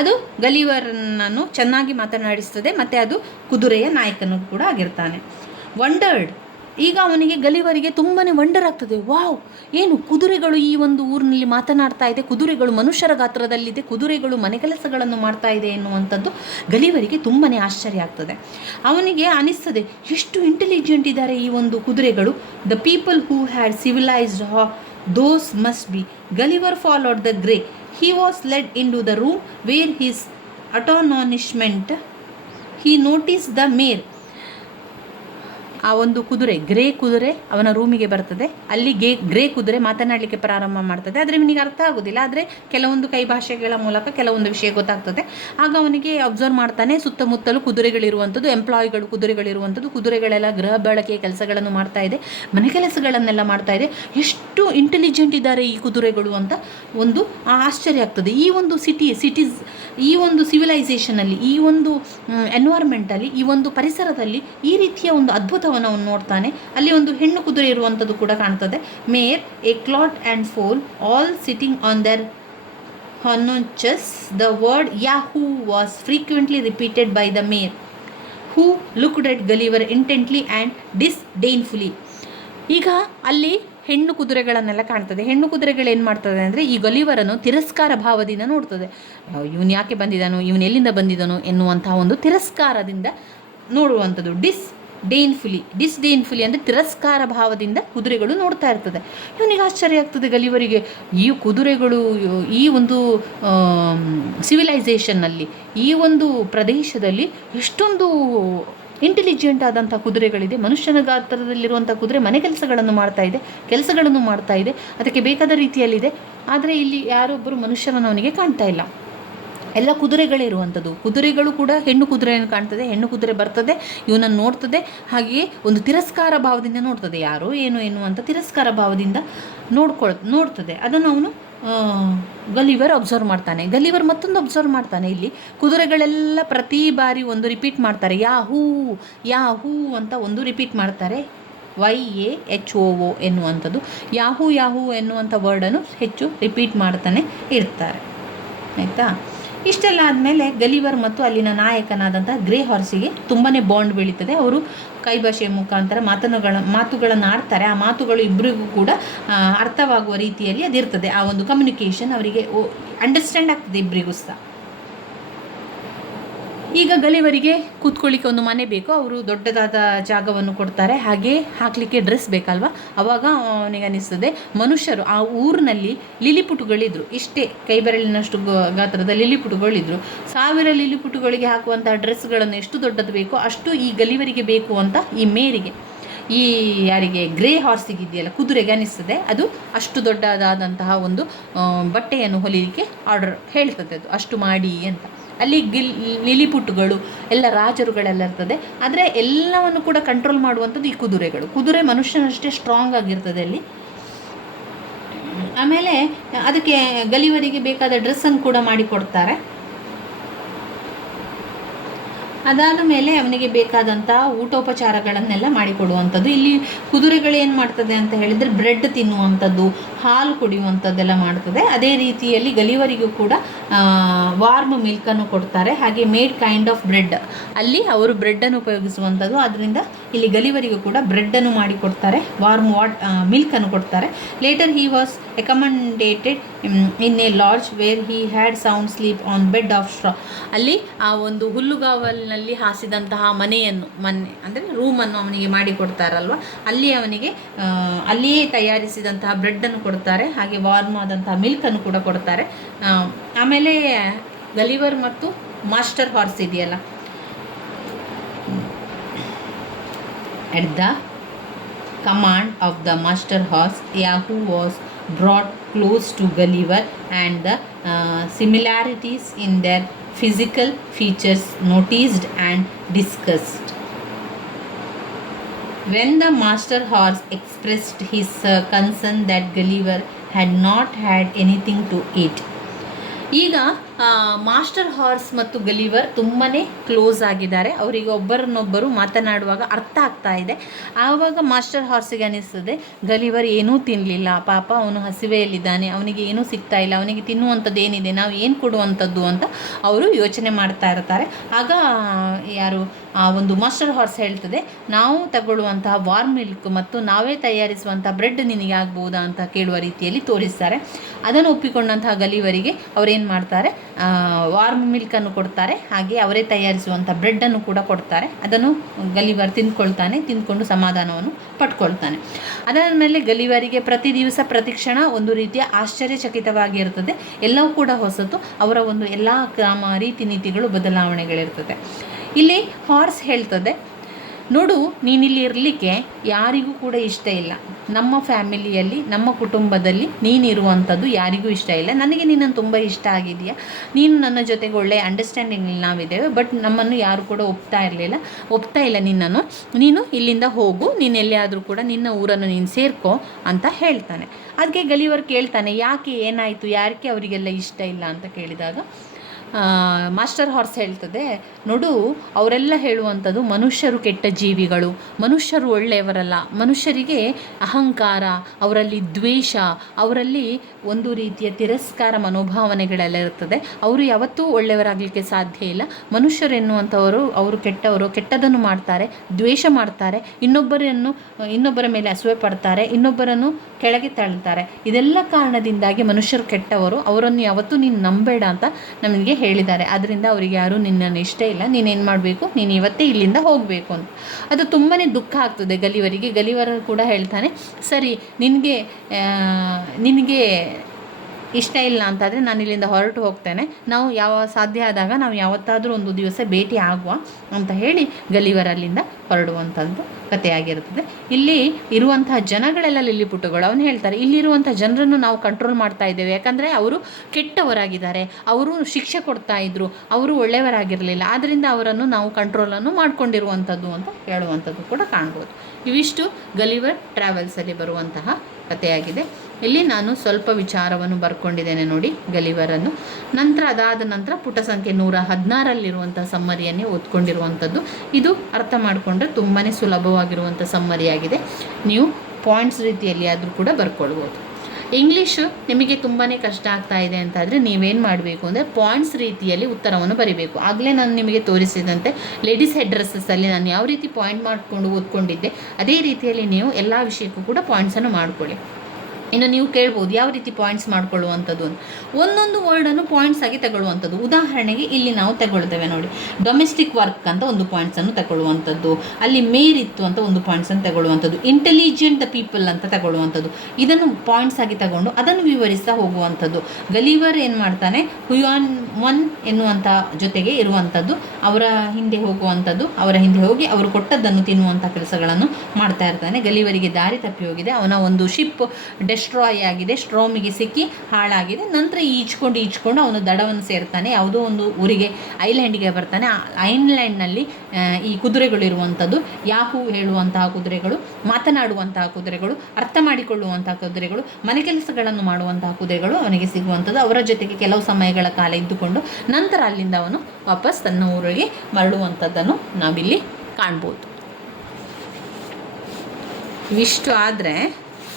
ಅದು ಗಲಿವರ್ನನ್ನು ಚೆನ್ನಾಗಿ ಮಾತನಾಡಿಸ್ತದೆ, ಮತ್ತು ಅದು ಕುದುರೆಯ ನಾಯಕನು ಕೂಡ ಆಗಿರ್ತಾನೆ. ವಂಡರ್ಡ್, ಈಗ ಅವನಿಗೆ ಗಲಿವರಿಗೆ ತುಂಬಾ ವಂಡರ್ ಆಗ್ತದೆ. ವಾವ್, ಏನು ಕುದುರೆಗಳು ಈ ಒಂದು ಊರಿನಲ್ಲಿ ಮಾತನಾಡ್ತಾ ಇದೆ, ಕುದುರೆಗಳು ಮನುಷ್ಯರ ಗಾತ್ರದಲ್ಲಿದೆ, ಕುದುರೆಗಳು ಮನೆ ಕೆಲಸಗಳನ್ನು ಮಾಡ್ತಾ ಇದೆ ಎನ್ನುವಂಥದ್ದು ಗಲಿವರಿಗೆ ತುಂಬಾ ಆಶ್ಚರ್ಯ ಆಗ್ತದೆ. ಅವನಿಗೆ ಅನಿಸ್ತದೆ, ಎಷ್ಟು ಇಂಟೆಲಿಜೆಂಟ್ ಇದ್ದಾರೆ ಈ ಒಂದು ಕುದುರೆಗಳು. The people who had civilised those must be. Gulliver followed the grey. He was led into the room where his astonishment he noticed the mare. ಆ ಒಂದು ಗ್ರೇ ಕುದುರೆ ಅವನ ರೂಮಿಗೆ ಬರ್ತದೆ. ಅಲ್ಲಿ ಗ್ರೇ ಕುದುರೆ ಮಾತನಾಡಲಿಕ್ಕೆ ಪ್ರಾರಂಭ ಮಾಡ್ತದೆ. ಆದರೆ ಇವನಿಗೆ ಅರ್ಥ ಆಗೋದಿಲ್ಲ, ಆದರೆ ಕೆಲವೊಂದು ಕೈ ಭಾಷೆಗಳ ಮೂಲಕ ಕೆಲವೊಂದು ವಿಷಯ ಗೊತ್ತಾಗ್ತದೆ. ಆಗ ಅವನಿಗೆ ಅಬ್ಸರ್ವ್ ಮಾಡ್ತಾನೆ, ಸುತ್ತಮುತ್ತಲು ಕುದುರೆಗಳಿರುವಂಥದ್ದು, ಕುದುರೆಗಳಿರುವಂಥದ್ದು, ಕುದುರೆಗಳೆಲ್ಲ ಗೃಹ ಬಳಕೆಯ ಕೆಲಸಗಳನ್ನು ಮಾಡ್ತಾ ಇದೆ, ಮನೆ ಕೆಲಸಗಳನ್ನೆಲ್ಲ ಮಾಡ್ತಾ ಇದೆ. ಎಷ್ಟು ಇಂಟೆಲಿಜೆಂಟ್ ಇದ್ದಾರೆ ಈ ಕುದುರೆಗಳು ಅಂತ ಒಂದು ಆಶ್ಚರ್ಯ ಆಗ್ತದೆ. ಈ ಒಂದು ಸಿಟೀಸ್, ಈ ಒಂದು ಸಿವಿಲೈಸೇಷನಲ್ಲಿ, ಈ ಒಂದು ಎನ್ವೈರ್ಮೆಂಟಲ್ಲಿ, ಈ ಒಂದು ಪರಿಸರದಲ್ಲಿ ಈ ರೀತಿಯ ಒಂದು ಅದ್ಭುತ ಅವನು ನೋಡ್ತಾನೆ. ಅಲ್ಲಿ ಒಂದು ಹೆಣ್ಣು ಕುದುರೆ ಇರುವಂಥದ್ದು ಕೂಡ ಕಾಣ್ತದೆ. Mare, a colt and foal, all sitting on their haunches. The word Yahoo was frequently repeated by the mare, who looked at Gulliver intently and disdainfully. ಈಗ ಅಲ್ಲಿ ಹೆಣ್ಣು ಕುದುರೆಗಳನ್ನೆಲ್ಲ ಕಾಣ್ತದೆ. ಹೆಣ್ಣು ಕುದುರೆಗಳು ಏನು ಮಾಡ್ತದೆ ಅಂದರೆ ಈ ಗಲಿವರನ್ನು ತಿರಸ್ಕಾರ ಭಾವದಿಂದ ನೋಡ್ತದೆ. ಇವನು ಯಾಕೆ ಬಂದಿದ್ದಾನೋ, ಇವನು ಎಲ್ಲಿಂದ ಬಂದಿದ್ದಾನೋ ಎನ್ನುವಂತಹ ಒಂದು ತಿರಸ್ಕಾರದಿಂದ ನೋಡುವಂಥದ್ದು. ಡಿಸ್ಡೇನ್ಫುಲಿ ಅಂದರೆ ತಿರಸ್ಕಾರ ಭಾವದಿಂದ ಕುದುರೆಗಳು ನೋಡ್ತಾ ಇರ್ತದೆ. ಇವನಿಗೆ ಆಶ್ಚರ್ಯ ಆಗ್ತದೆ ಗಲಿವರಿಗೆ, ಈ ಕುದುರೆಗಳು ಈ ಒಂದು ಸಿವಿಲೈಸೇಷನ್ನಲ್ಲಿ, ಈ ಒಂದು ಪ್ರದೇಶದಲ್ಲಿ ಎಷ್ಟೊಂದು ಇಂಟೆಲಿಜೆಂಟ್ ಆದಂಥ ಕುದುರೆಗಳಿದೆ. ಮನುಷ್ಯನ ಗಾತ್ರದಲ್ಲಿರುವಂಥ ಕುದುರೆ ಮನೆ ಕೆಲಸಗಳನ್ನು ಮಾಡ್ತಾ ಇದೆ, ಅದಕ್ಕೆ ಬೇಕಾದ ರೀತಿಯಲ್ಲಿದೆ. ಆದರೆ ಇಲ್ಲಿ ಯಾರೊಬ್ಬರು ಮನುಷ್ಯರನ್ನು ಅವನಿಗೆ ಕಾಣ್ತಾ ಇಲ್ಲ, ಎಲ್ಲ ಕುದುರೆಗಳೇ ಇರುವಂಥದ್ದು. ಕುದುರೆಗಳು ಕೂಡ ಹೆಣ್ಣು ಕುದುರೆಯನ್ನು ಕಾಣ್ತದೆ. ಹೆಣ್ಣು ಕುದುರೆ ಬರ್ತದೆ, ಇವನನ್ನು ನೋಡ್ತದೆ, ಹಾಗೆಯೇ ಒಂದು ತಿರಸ್ಕಾರ ಭಾವದಿಂದ ನೋಡ್ತದೆ. ಯಾರೋ ಏನು ಎನ್ನುವಂಥ ತಿರಸ್ಕಾರ ಭಾವದಿಂದ ನೋಡ್ತದೆ. ಅದನ್ನು ಅವನು ಗಲಿವರ್ ಅಬ್ಸರ್ವ್ ಮಾಡ್ತಾನೆ. ಗಲಿವರ್ ಮತ್ತೊಂದು ಅಬ್ಸರ್ವ್ ಮಾಡ್ತಾನೆ. ಇಲ್ಲಿ ಕುದುರೆಗಳೆಲ್ಲ ಪ್ರತಿ ಬಾರಿ ಒಂದು ರಿಪೀಟ್ ಮಾಡ್ತಾರೆ, ಯಾಹೂ ಅಂತ ಒಂದು ರಿಪೀಟ್ ಮಾಡ್ತಾರೆ. YAHOO ಎನ್ನುವಂಥದ್ದು, ಯಾಹೂ ಎನ್ನುವಂಥ ವರ್ಡನ್ನು ಹೆಚ್ಚು ರಿಪೀಟ್ ಮಾಡ್ತಾನೆ ಇರ್ತಾರೆ. ಆಯಿತಾ? ಇಷ್ಟೆಲ್ಲ ಆದಮೇಲೆ ಗಲಿವರ್ ಮತ್ತು ಅಲ್ಲಿನ ನಾಯಕನಾದಂತಹ ಗ್ರೇ ಹಾರ್ಸಿಗೆ ತುಂಬಾ ಬಾಂಡ್ ಬೆಳೀತದೆ. ಅವರು ಕೈ ಭಾಷೆಯ ಮುಖಾಂತರ ಮಾತುಗಳನ್ನು ಆಡ್ತಾರೆ. ಆ ಮಾತುಗಳು ಇಬ್ಬರಿಗೂ ಕೂಡ ಅರ್ಥವಾಗುವ ರೀತಿಯಲ್ಲಿ ಅದಿರ್ತದೆ. ಆ ಒಂದು ಕಮ್ಯುನಿಕೇಷನ್ ಅವರಿಗೆ ಅಂಡರ್ಸ್ಟ್ಯಾಂಡ್ ಆಗ್ತದೆ ಇಬ್ಬರಿಗೂ ಸಹ. ಈಗ ಗಲಿವರಿಗೆ ಕೂತ್ಕೊಳ್ಳಿಕ್ಕೆ ಒಂದು ಮನೆ ಬೇಕು. ಅವರು ದೊಡ್ಡದಾದ ಜಾಗವನ್ನು ಕೊಡ್ತಾರೆ, ಹಾಗೆ ಹಾಕಲಿಕ್ಕೆ ಡ್ರೆಸ್ ಬೇಕಲ್ವ. ಆವಾಗ ಅವನಿಗೆ ಅನಿಸ್ತದೆ, ಮನುಷ್ಯರು ಆ ಊರಿನಲ್ಲಿ ಲಿಲಿಪುಟುಗಳಿದ್ರು, ಇಷ್ಟೇ ಕೈಬೆರಳಿನಷ್ಟು ಗಾತ್ರದ ಲಿಲಿಪುಟುಗಳಿದ್ರು. 1000 ಲಿಲಿಪುಟುಗಳಿಗೆ ಹಾಕುವಂಥ ಡ್ರೆಸ್ಗಳನ್ನು ಎಷ್ಟು ದೊಡ್ಡದು ಬೇಕೋ ಅಷ್ಟು ಈ ಗಲಿವರಿಗೆ ಬೇಕು ಅಂತ ಈ ಮೇರಿಗೆ, ಈ ಯಾರಿಗೆ ಗ್ರೇ ಹಾರ್ಸಿಗಿದೆಯಲ್ಲ ಕುದುರೆಗೆ ಅನಿಸ್ತದೆ. ಅದು ಅಷ್ಟು ದೊಡ್ಡದಾದಂತಹ ಒಂದು ಬಟ್ಟೆಯನ್ನು ಹೊಲಿಲಿಕ್ಕೆ ಆರ್ಡರ್ ಹೇಳ್ತದೆ, ಅದು ಅಷ್ಟು ಮಾಡಿ ಅಂತ. ಅಲ್ಲಿ ಲಿಲಿಪುಟ್ಟುಗಳು ಎಲ್ಲ ರಾಜರುಗಳೆಲ್ಲ ಇರ್ತದೆ. ಆದರೆ ಎಲ್ಲವನ್ನು ಕೂಡ ಕಂಟ್ರೋಲ್ ಮಾಡುವಂಥದ್ದು ಈ ಕುದುರೆ ಮನುಷ್ಯನಷ್ಟೇ ಸ್ಟ್ರಾಂಗ್ ಆಗಿರ್ತದೆ ಅಲ್ಲಿ. ಆಮೇಲೆ ಅದಕ್ಕೆ ಗಲಿವರಿಗೆ ಬೇಕಾದ ಡ್ರೆಸ್ಸನ್ನು ಕೂಡ ಮಾಡಿಕೊಡ್ತಾರೆ. ಅದಾದ ಮೇಲೆ ಅವನಿಗೆ ಬೇಕಾದಂಥ ಊಟೋಪಚಾರಗಳನ್ನೆಲ್ಲ ಮಾಡಿಕೊಡುವಂಥದ್ದು. ಇಲ್ಲಿ ಕುದುರೆಗಳೇನು ಮಾಡ್ತದೆ ಅಂತ ಹೇಳಿದರೆ ಬ್ರೆಡ್ ತಿನ್ನುವಂಥದ್ದು, ಹಾಲು ಕುಡಿಯುವಂಥದ್ದೆಲ್ಲ ಮಾಡ್ತದೆ. ಅದೇ ರೀತಿಯಲ್ಲಿ ಗಲಿವರಿಗೂ ಕೂಡ ವಾರ್ಮ್ ಮಿಲ್ಕನ್ನು ಕೊಡ್ತಾರೆ, ಹಾಗೆ ಮೇಡ್ ಕೈಂಡ್ ಆಫ್ ಬ್ರೆಡ್, ಅಲ್ಲಿ ಅವರು ಬ್ರೆಡ್ಡನ್ನು ಉಪಯೋಗಿಸುವಂಥದ್ದು. ಆದ್ದರಿಂದ ಇಲ್ಲಿ ಗಲಿವರಿಗೂ ಕೂಡ ಬ್ರೆಡ್ಡನ್ನು ಮಾಡಿಕೊಡ್ತಾರೆ, ವಾರ್ಮ್ ಮಿಲ್ಕನ್ನು ಕೊಡ್ತಾರೆ. Later he was accommodated in a lodge where he had sound sleep on bed of straw. ಅಲ್ಲಿ ಆ ಒಂದು ಹುಲ್ಲುಗಾವಲಿನಲ್ಲಿ ಹಾಸಿದಂತಹ ಮನೆ ಅಂದರೆ ರೂಮನ್ನು ಅವನಿಗೆ ಮಾಡಿಕೊಡ್ತಾರಲ್ವ, ಅಲ್ಲಿ ಅವನಿಗೆ ಅಲ್ಲಿಯೇ ತಯಾರಿಸಿದಂತಹ ಬ್ರೆಡ್ಡನ್ನು ಕೊಡ್ತಾರೆ, ಹಾಗೆ ವಾರ್ಮ್ ಆದಂತಹ ಮಿಲ್ಕನ್ನು ಕೂಡ ಕೊಡ್ತಾರೆ. ಆಮೇಲೆ ಗಲಿವರ್ ಮತ್ತು ಮಾಸ್ಟರ್ ಹಾರ್ಸ್ ಇದೆಯಲ್ಲ, at the command of the master horse, Yahoo was brought close to Gulliver and the similarities in their physical features noticed and discussed. When the master horse expressed his concern that Gulliver had not had anything to eat. ಈಗ master horse ಮತ್ತು Gulliver ತುಂಬಾ close ಆಗಿದ್ದಾರೆ. ಅವರಿಗೆ ಒಬ್ಬರನ್ನೊಬ್ಬರು ಮಾತನಾಡುವಾಗ ಅರ್ಥ ಆಗ್ತಾ ಇದೆ. ಆವಾಗ ಮಾಸ್ಟರ್ ಹಾರ್ಸಿಗೆ ಅನಿಸ್ತದೆ ಗಲಿವರ್ ಏನೂ ತಿನ್ನಲಿಲ್ಲ, ಪಾಪ ಅವನು ಹಸಿವೆಯಲ್ಲಿದ್ದಾನೆ, ಅವನಿಗೆ ಏನೂ ಸಿಗ್ತಾ ಇಲ್ಲ, ಅವನಿಗೆ ತಿನ್ನುವಂಥದ್ದು ಏನಿದೆ, ನಾವು ಏನು ಕೊಡುವಂಥದ್ದು ಅಂತ ಅವರು ಯೋಚನೆ ಮಾಡ್ತಾ ಇರ್ತಾರೆ. ಆಗ ಯಾರು ಆ ಒಂದು ಮಾಸ್ಟರ್ ಹಾರ್ಸ್ ಹೇಳ್ತದೆ, ನಾವು ತಗೊಳ್ಳುವಂತಹ ವಾರ್ಮ್ ಮಿಲ್ಕ್ ಮತ್ತು ನಾವೇ ತಯಾರಿಸುವಂಥ ಬ್ರೆಡ್ ನಿನಗೆ ಆಗ್ಬೋದಾ ಅಂತ ಕೇಳುವ ರೀತಿಯಲ್ಲಿ ತೋರಿಸ್ತಾರೆ. ಅದನ್ನು ಒಪ್ಪಿಕೊಂಡಂತಹ ಗಲಿವರಿಗೆ ಅವರೇನು ಮಾಡ್ತಾರೆ, ವಾರ್ಮ್ ಮಿಲ್ಕನ್ನು ಕೊಡ್ತಾರೆ, ಹಾಗೆ ಅವರೇ ತಯಾರಿಸುವಂಥ ಬ್ರೆಡ್ಡನ್ನು ಕೂಡ ಕೊಡ್ತಾರೆ. ಅದನ್ನು ಗಲಿವರ್ ತಿಂದ್ಕೊಂಡು ಸಮಾಧಾನವನ್ನು ಪಡ್ಕೊಳ್ತಾನೆ. ಅದಾದ ಮೇಲೆ ಗಲಿವರಿಗೆ ಪ್ರತಿ ದಿವಸ ಪ್ರತಿಕ್ಷಣ ಒಂದು ರೀತಿಯ ಆಶ್ಚರ್ಯಚಕಿತವಾಗಿರ್ತದೆ. ಎಲ್ಲವೂ ಕೂಡ ಹೊಸತು. ಅವರ ಒಂದು ಎಲ್ಲ ಕ್ರಮ ರೀತಿ ನೀತಿಗಳು ಬದಲಾವಣೆಗಳಿರ್ತದೆ. ಇಲ್ಲಿ ಹಾರ್ಸ್ ಹೇಳ್ತದೆ, ನೋಡು, ನೀನಿಲ್ಲಿ ಇರಲಿಕ್ಕೆ ಯಾರಿಗೂ ಕೂಡ ಇಷ್ಟ ಇಲ್ಲ. ನಮ್ಮ ಫ್ಯಾಮಿಲಿಯಲ್ಲಿ, ನಮ್ಮ ಕುಟುಂಬದಲ್ಲಿ ನೀನಿರುವಂಥದ್ದು ಯಾರಿಗೂ ಇಷ್ಟ ಇಲ್ಲ. ನನಗೆ ನಿನ್ನನ್ನು ತುಂಬ ಇಷ್ಟ ಆಗಿದೆಯಾ, ನೀನು ನನ್ನ ಜೊತೆಗೆ ಒಳ್ಳೆಯ ಅಂಡರ್ಸ್ಟ್ಯಾಂಡಿಂಗ್ ನಾವಿದ್ದೇವೆ, ಬಟ್ ನಮ್ಮನ್ನು ಯಾರು ಕೂಡ ಒಪ್ತಾ ಇಲ್ಲ ನಿನ್ನನ್ನು. ನೀನು ಇಲ್ಲಿಂದ ಹೋಗು, ನೀನು ಎಲ್ಲಿಯಾದರೂ ಕೂಡ ನಿನ್ನ ಊರನ್ನು ನೀನು ಸೇರ್ಕೋ ಅಂತ ಹೇಳ್ತಾನೆ. ಅದಕ್ಕೆ ಗಲಿವರ್ ಕೇಳ್ತಾನೆ, ಯಾಕೆ, ಏನಾಯಿತು, ಯಾಕೆ ಅವರಿಗೆಲ್ಲ ಇಷ್ಟ ಇಲ್ಲ ಅಂತ ಕೇಳಿದಾಗ ಮಾಸ್ಟರ್ ಹಾರ್ಸ್ ಹೇಳ್ತದೆ, ನೋಡು, ಅವರೆಲ್ಲ ಹೇಳುವಂಥದ್ದು ಮನುಷ್ಯರು ಕೆಟ್ಟ ಜೀವಿಗಳು, ಮನುಷ್ಯರು ಒಳ್ಳೆಯವರಲ್ಲ, ಮನುಷ್ಯರಿಗೆ ಅಹಂಕಾರ, ಅವರಲ್ಲಿ ದ್ವೇಷ, ಅವರಲ್ಲಿ ಒಂದು ರೀತಿಯ ತಿರಸ್ಕಾರ ಮನೋಭಾವನೆಗಳೆಲ್ಲ ಇರ್ತದೆ. ಅವರು ಯಾವತ್ತೂ ಒಳ್ಳೆಯವರಾಗಲಿಕ್ಕೆ ಸಾಧ್ಯ ಇಲ್ಲ. ಮನುಷ್ಯರು ಎನ್ನುವಂಥವರು ಅವರು ಕೆಟ್ಟವರು, ಕೆಟ್ಟದನ್ನು ಮಾಡ್ತಾರೆ, ದ್ವೇಷ ಮಾಡ್ತಾರೆ, ಇನ್ನೊಬ್ಬರ ಮೇಲೆ ಅಸೂಯೆ ಪಡ್ತಾರೆ, ಇನ್ನೊಬ್ಬರನ್ನು ಕೆಳಗೆ ತಳ್ತಾರೆ. ಇದೆಲ್ಲ ಕಾರಣದಿಂದಾಗಿ ಮನುಷ್ಯರು ಕೆಟ್ಟವರು, ಅವರನ್ನು ಯಾವತ್ತೂ ನೀನು ನಂಬೇಡ ಅಂತ ನಮಗೆ ಹೇಳಿದ್ದಾರೆ. ಅದರಿಂದ ಅವರಿಗೆ ಯಾರೂ ನಿನ್ನನ್ನು ಇಷ್ಟ ಇಲ್ಲ, ನೀನೇನು ಮಾಡಬೇಕು, ನೀನು ಇವತ್ತೇ ಇಲ್ಲಿಂದ ಹೋಗಬೇಕು ಅಂತ. ಅದು ತುಂಬಾ ದುಃಖ ಆಗ್ತದೆ ಗಲಿವರಿಗೆ. ಗಲಿವರ್ ಕೂಡ ಹೇಳ್ತಾನೆ, ಸರಿ, ನಿನಗೆ ಇಷ್ಟ ಇಲ್ಲ ಅಂತಾದರೆ ನಾನು ಇಲ್ಲಿಂದ ಹೊರಟು ಹೋಗ್ತೇನೆ, ನಾವು ಸಾಧ್ಯ ಆದಾಗ ನಾವು ಯಾವತ್ತಾದರೂ ಒಂದು ದಿವಸ ಭೇಟಿ ಆಗುವ ಅಂತ ಹೇಳಿ ಗಲಿವರ್ ಅಲ್ಲಿಂದ ಹೊರಡುವಂಥದ್ದು ಕಥೆಯಾಗಿರ್ತದೆ. ಇಲ್ಲಿ ಇರುವಂತಹ ಜನಗಳೆಲ್ಲ ಲಿಲ್ಲಿಪುಟ್ಟುಗಳು. ಅವನು ಹೇಳ್ತಾರೆ, ಇಲ್ಲಿರುವಂಥ ಜನರನ್ನು ನಾವು ಕಂಟ್ರೋಲ್ ಮಾಡ್ತಾ ಇದ್ದೇವೆ, ಯಾಕಂದರೆ ಅವರು ಕೆಟ್ಟವರಾಗಿದ್ದಾರೆ, ಅವರು ಶಿಕ್ಷೆ ಕೊಡ್ತಾ ಇದ್ರು, ಅವರು ಒಳ್ಳೆಯವರಾಗಿರಲಿಲ್ಲ, ಆದ್ದರಿಂದ ಅವರನ್ನು ನಾವು ಕಂಟ್ರೋಲನ್ನು ಮಾಡ್ಕೊಂಡಿರುವಂಥದ್ದು ಅಂತ ಹೇಳುವಂಥದ್ದು ಕೂಡ ಕಾಣ್ಬೋದು. ಇವಿಷ್ಟು ಗಲಿವರ್ ಟ್ರಾವೆಲ್ಸಲ್ಲಿ ಬರುವಂತಹ ಕಥೆಯಾಗಿದೆ. ಇಲ್ಲಿ ನಾನು ಸ್ವಲ್ಪ ವಿಚಾರವನ್ನು ಬರ್ಕೊಂಡಿದ್ದೇನೆ ನೋಡಿ ಗಲಿವರನ್ನು. ಅದಾದ ನಂತರ ಪುಟ ಸಂಖ್ಯೆ 116ರಲ್ಲಿರುವಂಥ ಸಮ್ಮರಿಯನ್ನೇ ಓದ್ಕೊಂಡಿರುವಂಥದ್ದು. ಇದು ಅರ್ಥ ಮಾಡಿಕೊಂಡ್ರೆ ತುಂಬಾ ಸುಲಭವಾಗಿರುವಂಥ ಸಮ್ಮರಿಯಾಗಿದೆ. ನೀವು ಪಾಯಿಂಟ್ಸ್ ರೀತಿಯಲ್ಲಿ ಆದರೂ ಕೂಡ ಬರ್ಕೊಳ್ಬೋದು. ಇಂಗ್ಲೀಷು ನಿಮಗೆ ತುಂಬಾ ಕಷ್ಟ ಆಗ್ತಾ ಇದೆ ಅಂತಾದರೆ ನೀವೇನು ಮಾಡಬೇಕು ಅಂದರೆ ಪಾಯಿಂಟ್ಸ್ ರೀತಿಯಲ್ಲಿ ಉತ್ತರವನ್ನು ಬರೀಬೇಕು. ಆಗಲೇ ನಾನು ನಿಮಗೆ ತೋರಿಸಿದಂತೆ ಲೇಡೀಸ್ ಹೆಡ್ ಡ್ರೆಸ್ಸಲ್ಲಿ ನಾನು ಯಾವ ರೀತಿ ಪಾಯಿಂಟ್ ಮಾಡಿಕೊಂಡು ಓದ್ಕೊಂಡಿದ್ದೆ ಅದೇ ರೀತಿಯಲ್ಲಿ ನೀವು ಎಲ್ಲ ವಿಷಯಕ್ಕೂ ಕೂಡ ಪಾಯಿಂಟ್ಸನ್ನು ಮಾಡ್ಕೊಳ್ಳಿ. ಇನ್ನು ನೀವು ಕೇಳ್ಬೋದು ಯಾವ ರೀತಿ ಪಾಯಿಂಟ್ಸ್ ಮಾಡ್ಕೊಳ್ಳುವಂಥದ್ದು ಅಂತ. ಒಂದೊಂದು ವರ್ಡನ್ನು ಪಾಯಿಂಟ್ಸ್ ಆಗಿ ತಗೊಳ್ಳುವಂಥದ್ದು. ಉದಾಹರಣೆಗೆ ಇಲ್ಲಿ ನಾವು ತಗೊಳ್ತೇವೆ ನೋಡಿ, ಡೊಮೆಸ್ಟಿಕ್ ವರ್ಕ್ ಅಂತ ಒಂದು ಪಾಯಿಂಟ್ಸನ್ನು ತಗೊಳ್ಳುವಂಥದ್ದು, ಅಲ್ಲಿ ಮೇರ್ ಇತ್ತು ಅಂತ ಒಂದು ಪಾಯಿಂಟ್ಸನ್ನು ತಗೊಳ್ಳುವಂಥದ್ದು, ಇಂಟೆಲಿಜೆಂಟ್ ದ ಪೀಪಲ್ ಅಂತ ತಗೊಳ್ಳುವಂಥದ್ದು. ಇದನ್ನು ಪಾಯಿಂಟ್ಸ್ ಆಗಿ ತಗೊಂಡು ಅದನ್ನು ವಿವರಿಸ್ತಾ ಹೋಗುವಂಥದ್ದು. ಗಲಿವರ್ ಏನು ಮಾಡ್ತಾನೆ, ಹುಯಾನ್ ಮೊನ್ ಎನ್ನುವಂಥ ಜೊತೆಗೆ ಇರುವಂಥದ್ದು, ಅವರ ಹಿಂದೆ ಹೋಗುವಂಥದ್ದು, ಅವರ ಹಿಂದೆ ಹೋಗಿ ಅವರು ಕೊಟ್ಟದ್ದನ್ನು ತಿನ್ನುವಂಥ ಕೆಲಸಗಳನ್ನು ಮಾಡ್ತಾ ಇರ್ತಾನೆ. ಗಲಿವರಿಗೆ ದಾರಿ ತಪ್ಪಿ ಹೋಗಿದೆ, ಅವನ ಒಂದು ಶಿಪ್ ಡೆಸ್ಟ್ರಾಯ್ ಆಗಿದೆ, ಸ್ಟ್ರೋಮಿಗೆ ಸಿಕ್ಕಿ ಹಾಳಾಗಿದೆ. ನಂತರ ಈಜ್ಕೊಂಡು ಅವನು ದಡವನ್ನು ಸೇರ್ತಾನೆ, ಯಾವುದೋ ಒಂದು ಊರಿಗೆ, ಐಲ್ಯಾಂಡಿಗೆ ಬರ್ತಾನೆ. ಆ ಐಲ್ಯಾಂಡ್ನಲ್ಲಿ ಈ ಕುದುರೆಗಳಿರುವಂಥದ್ದು, ಯಾಹೂ ಹೇಳುವಂತಹ ಕುದುರೆಗಳು, ಮಾತನಾಡುವಂತಹ ಕುದುರೆಗಳು, ಅರ್ಥ ಮಾಡಿಕೊಳ್ಳುವಂತಹ ಕುದುರೆಗಳು, ಮನೆ ಕೆಲಸಗಳನ್ನು ಮಾಡುವಂತಹ ಕುದುರೆಗಳು ಅವನಿಗೆ ಸಿಗುವಂಥದ್ದು. ಅವರ ಜೊತೆಗೆ ಕೆಲವು ಸಮಯಗಳ ಕಾಲ ಇದ್ದುಕೊಂಡು ನಂತರ ಅಲ್ಲಿಂದ ಅವನು ವಾಪಸ್ ತನ್ನ ಊರಿಗೆ ಮರಳುವಂಥದ್ದನ್ನು ನಾವಿಲ್ಲಿ ಕಾಣ್ಬೋದು. ಇವಿಷ್ಟು ಆದರೆ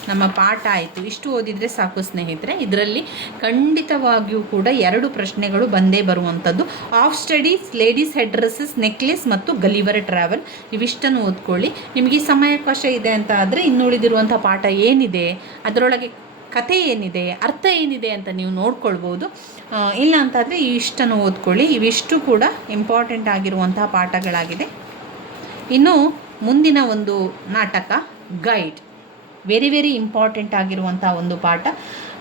ನಮ್ಮ ಪಾಠ ಆಯಿತು. ಇಷ್ಟು ಓದಿದರೆ ಸಾಕು ಸ್ನೇಹಿತರೆ. ಇದರಲ್ಲಿ ಖಂಡಿತವಾಗಿಯೂ ಕೂಡ 2 ಪ್ರಶ್ನೆಗಳು ಬಂದೇ ಬರುವಂಥದ್ದು. Of studies, ladies head dresses, necklace ಮತ್ತು ಗಲಿವರ್ ಟ್ರಾವೆಲ್. ಇವಿಷ್ಟನ್ನು ಓದ್ಕೊಳ್ಳಿ. ನಿಮಗೆ ಸಮಯಾವಕಾಶ ಇದೆ ಅಂತ ಆದರೆ ಇನ್ನುಳಿದಿರುವಂಥ ಪಾಠ ಏನಿದೆ, ಅದರೊಳಗೆ ಕಥೆ ಏನಿದೆ, ಅರ್ಥ ಏನಿದೆ ಅಂತ ನೀವು ನೋಡ್ಕೊಳ್ಬೋದು. ಇಲ್ಲ ಅಂತಾದರೆ ಇಷ್ಟನ್ನು ಓದ್ಕೊಳ್ಳಿ. ಇವಿಷ್ಟು ಕೂಡ ಇಂಪಾರ್ಟೆಂಟ್ ಆಗಿರುವಂತಹ ಪಾಠಗಳಾಗಿದೆ. ಇನ್ನು ಮುಂದಿನ ಒಂದು ನಾಟಕ ಗೈಡ್, ವೆರಿ ಇಂಪಾರ್ಟೆಂಟ್ ಆಗಿರುವಂಥ ಒಂದು ಪಾಠ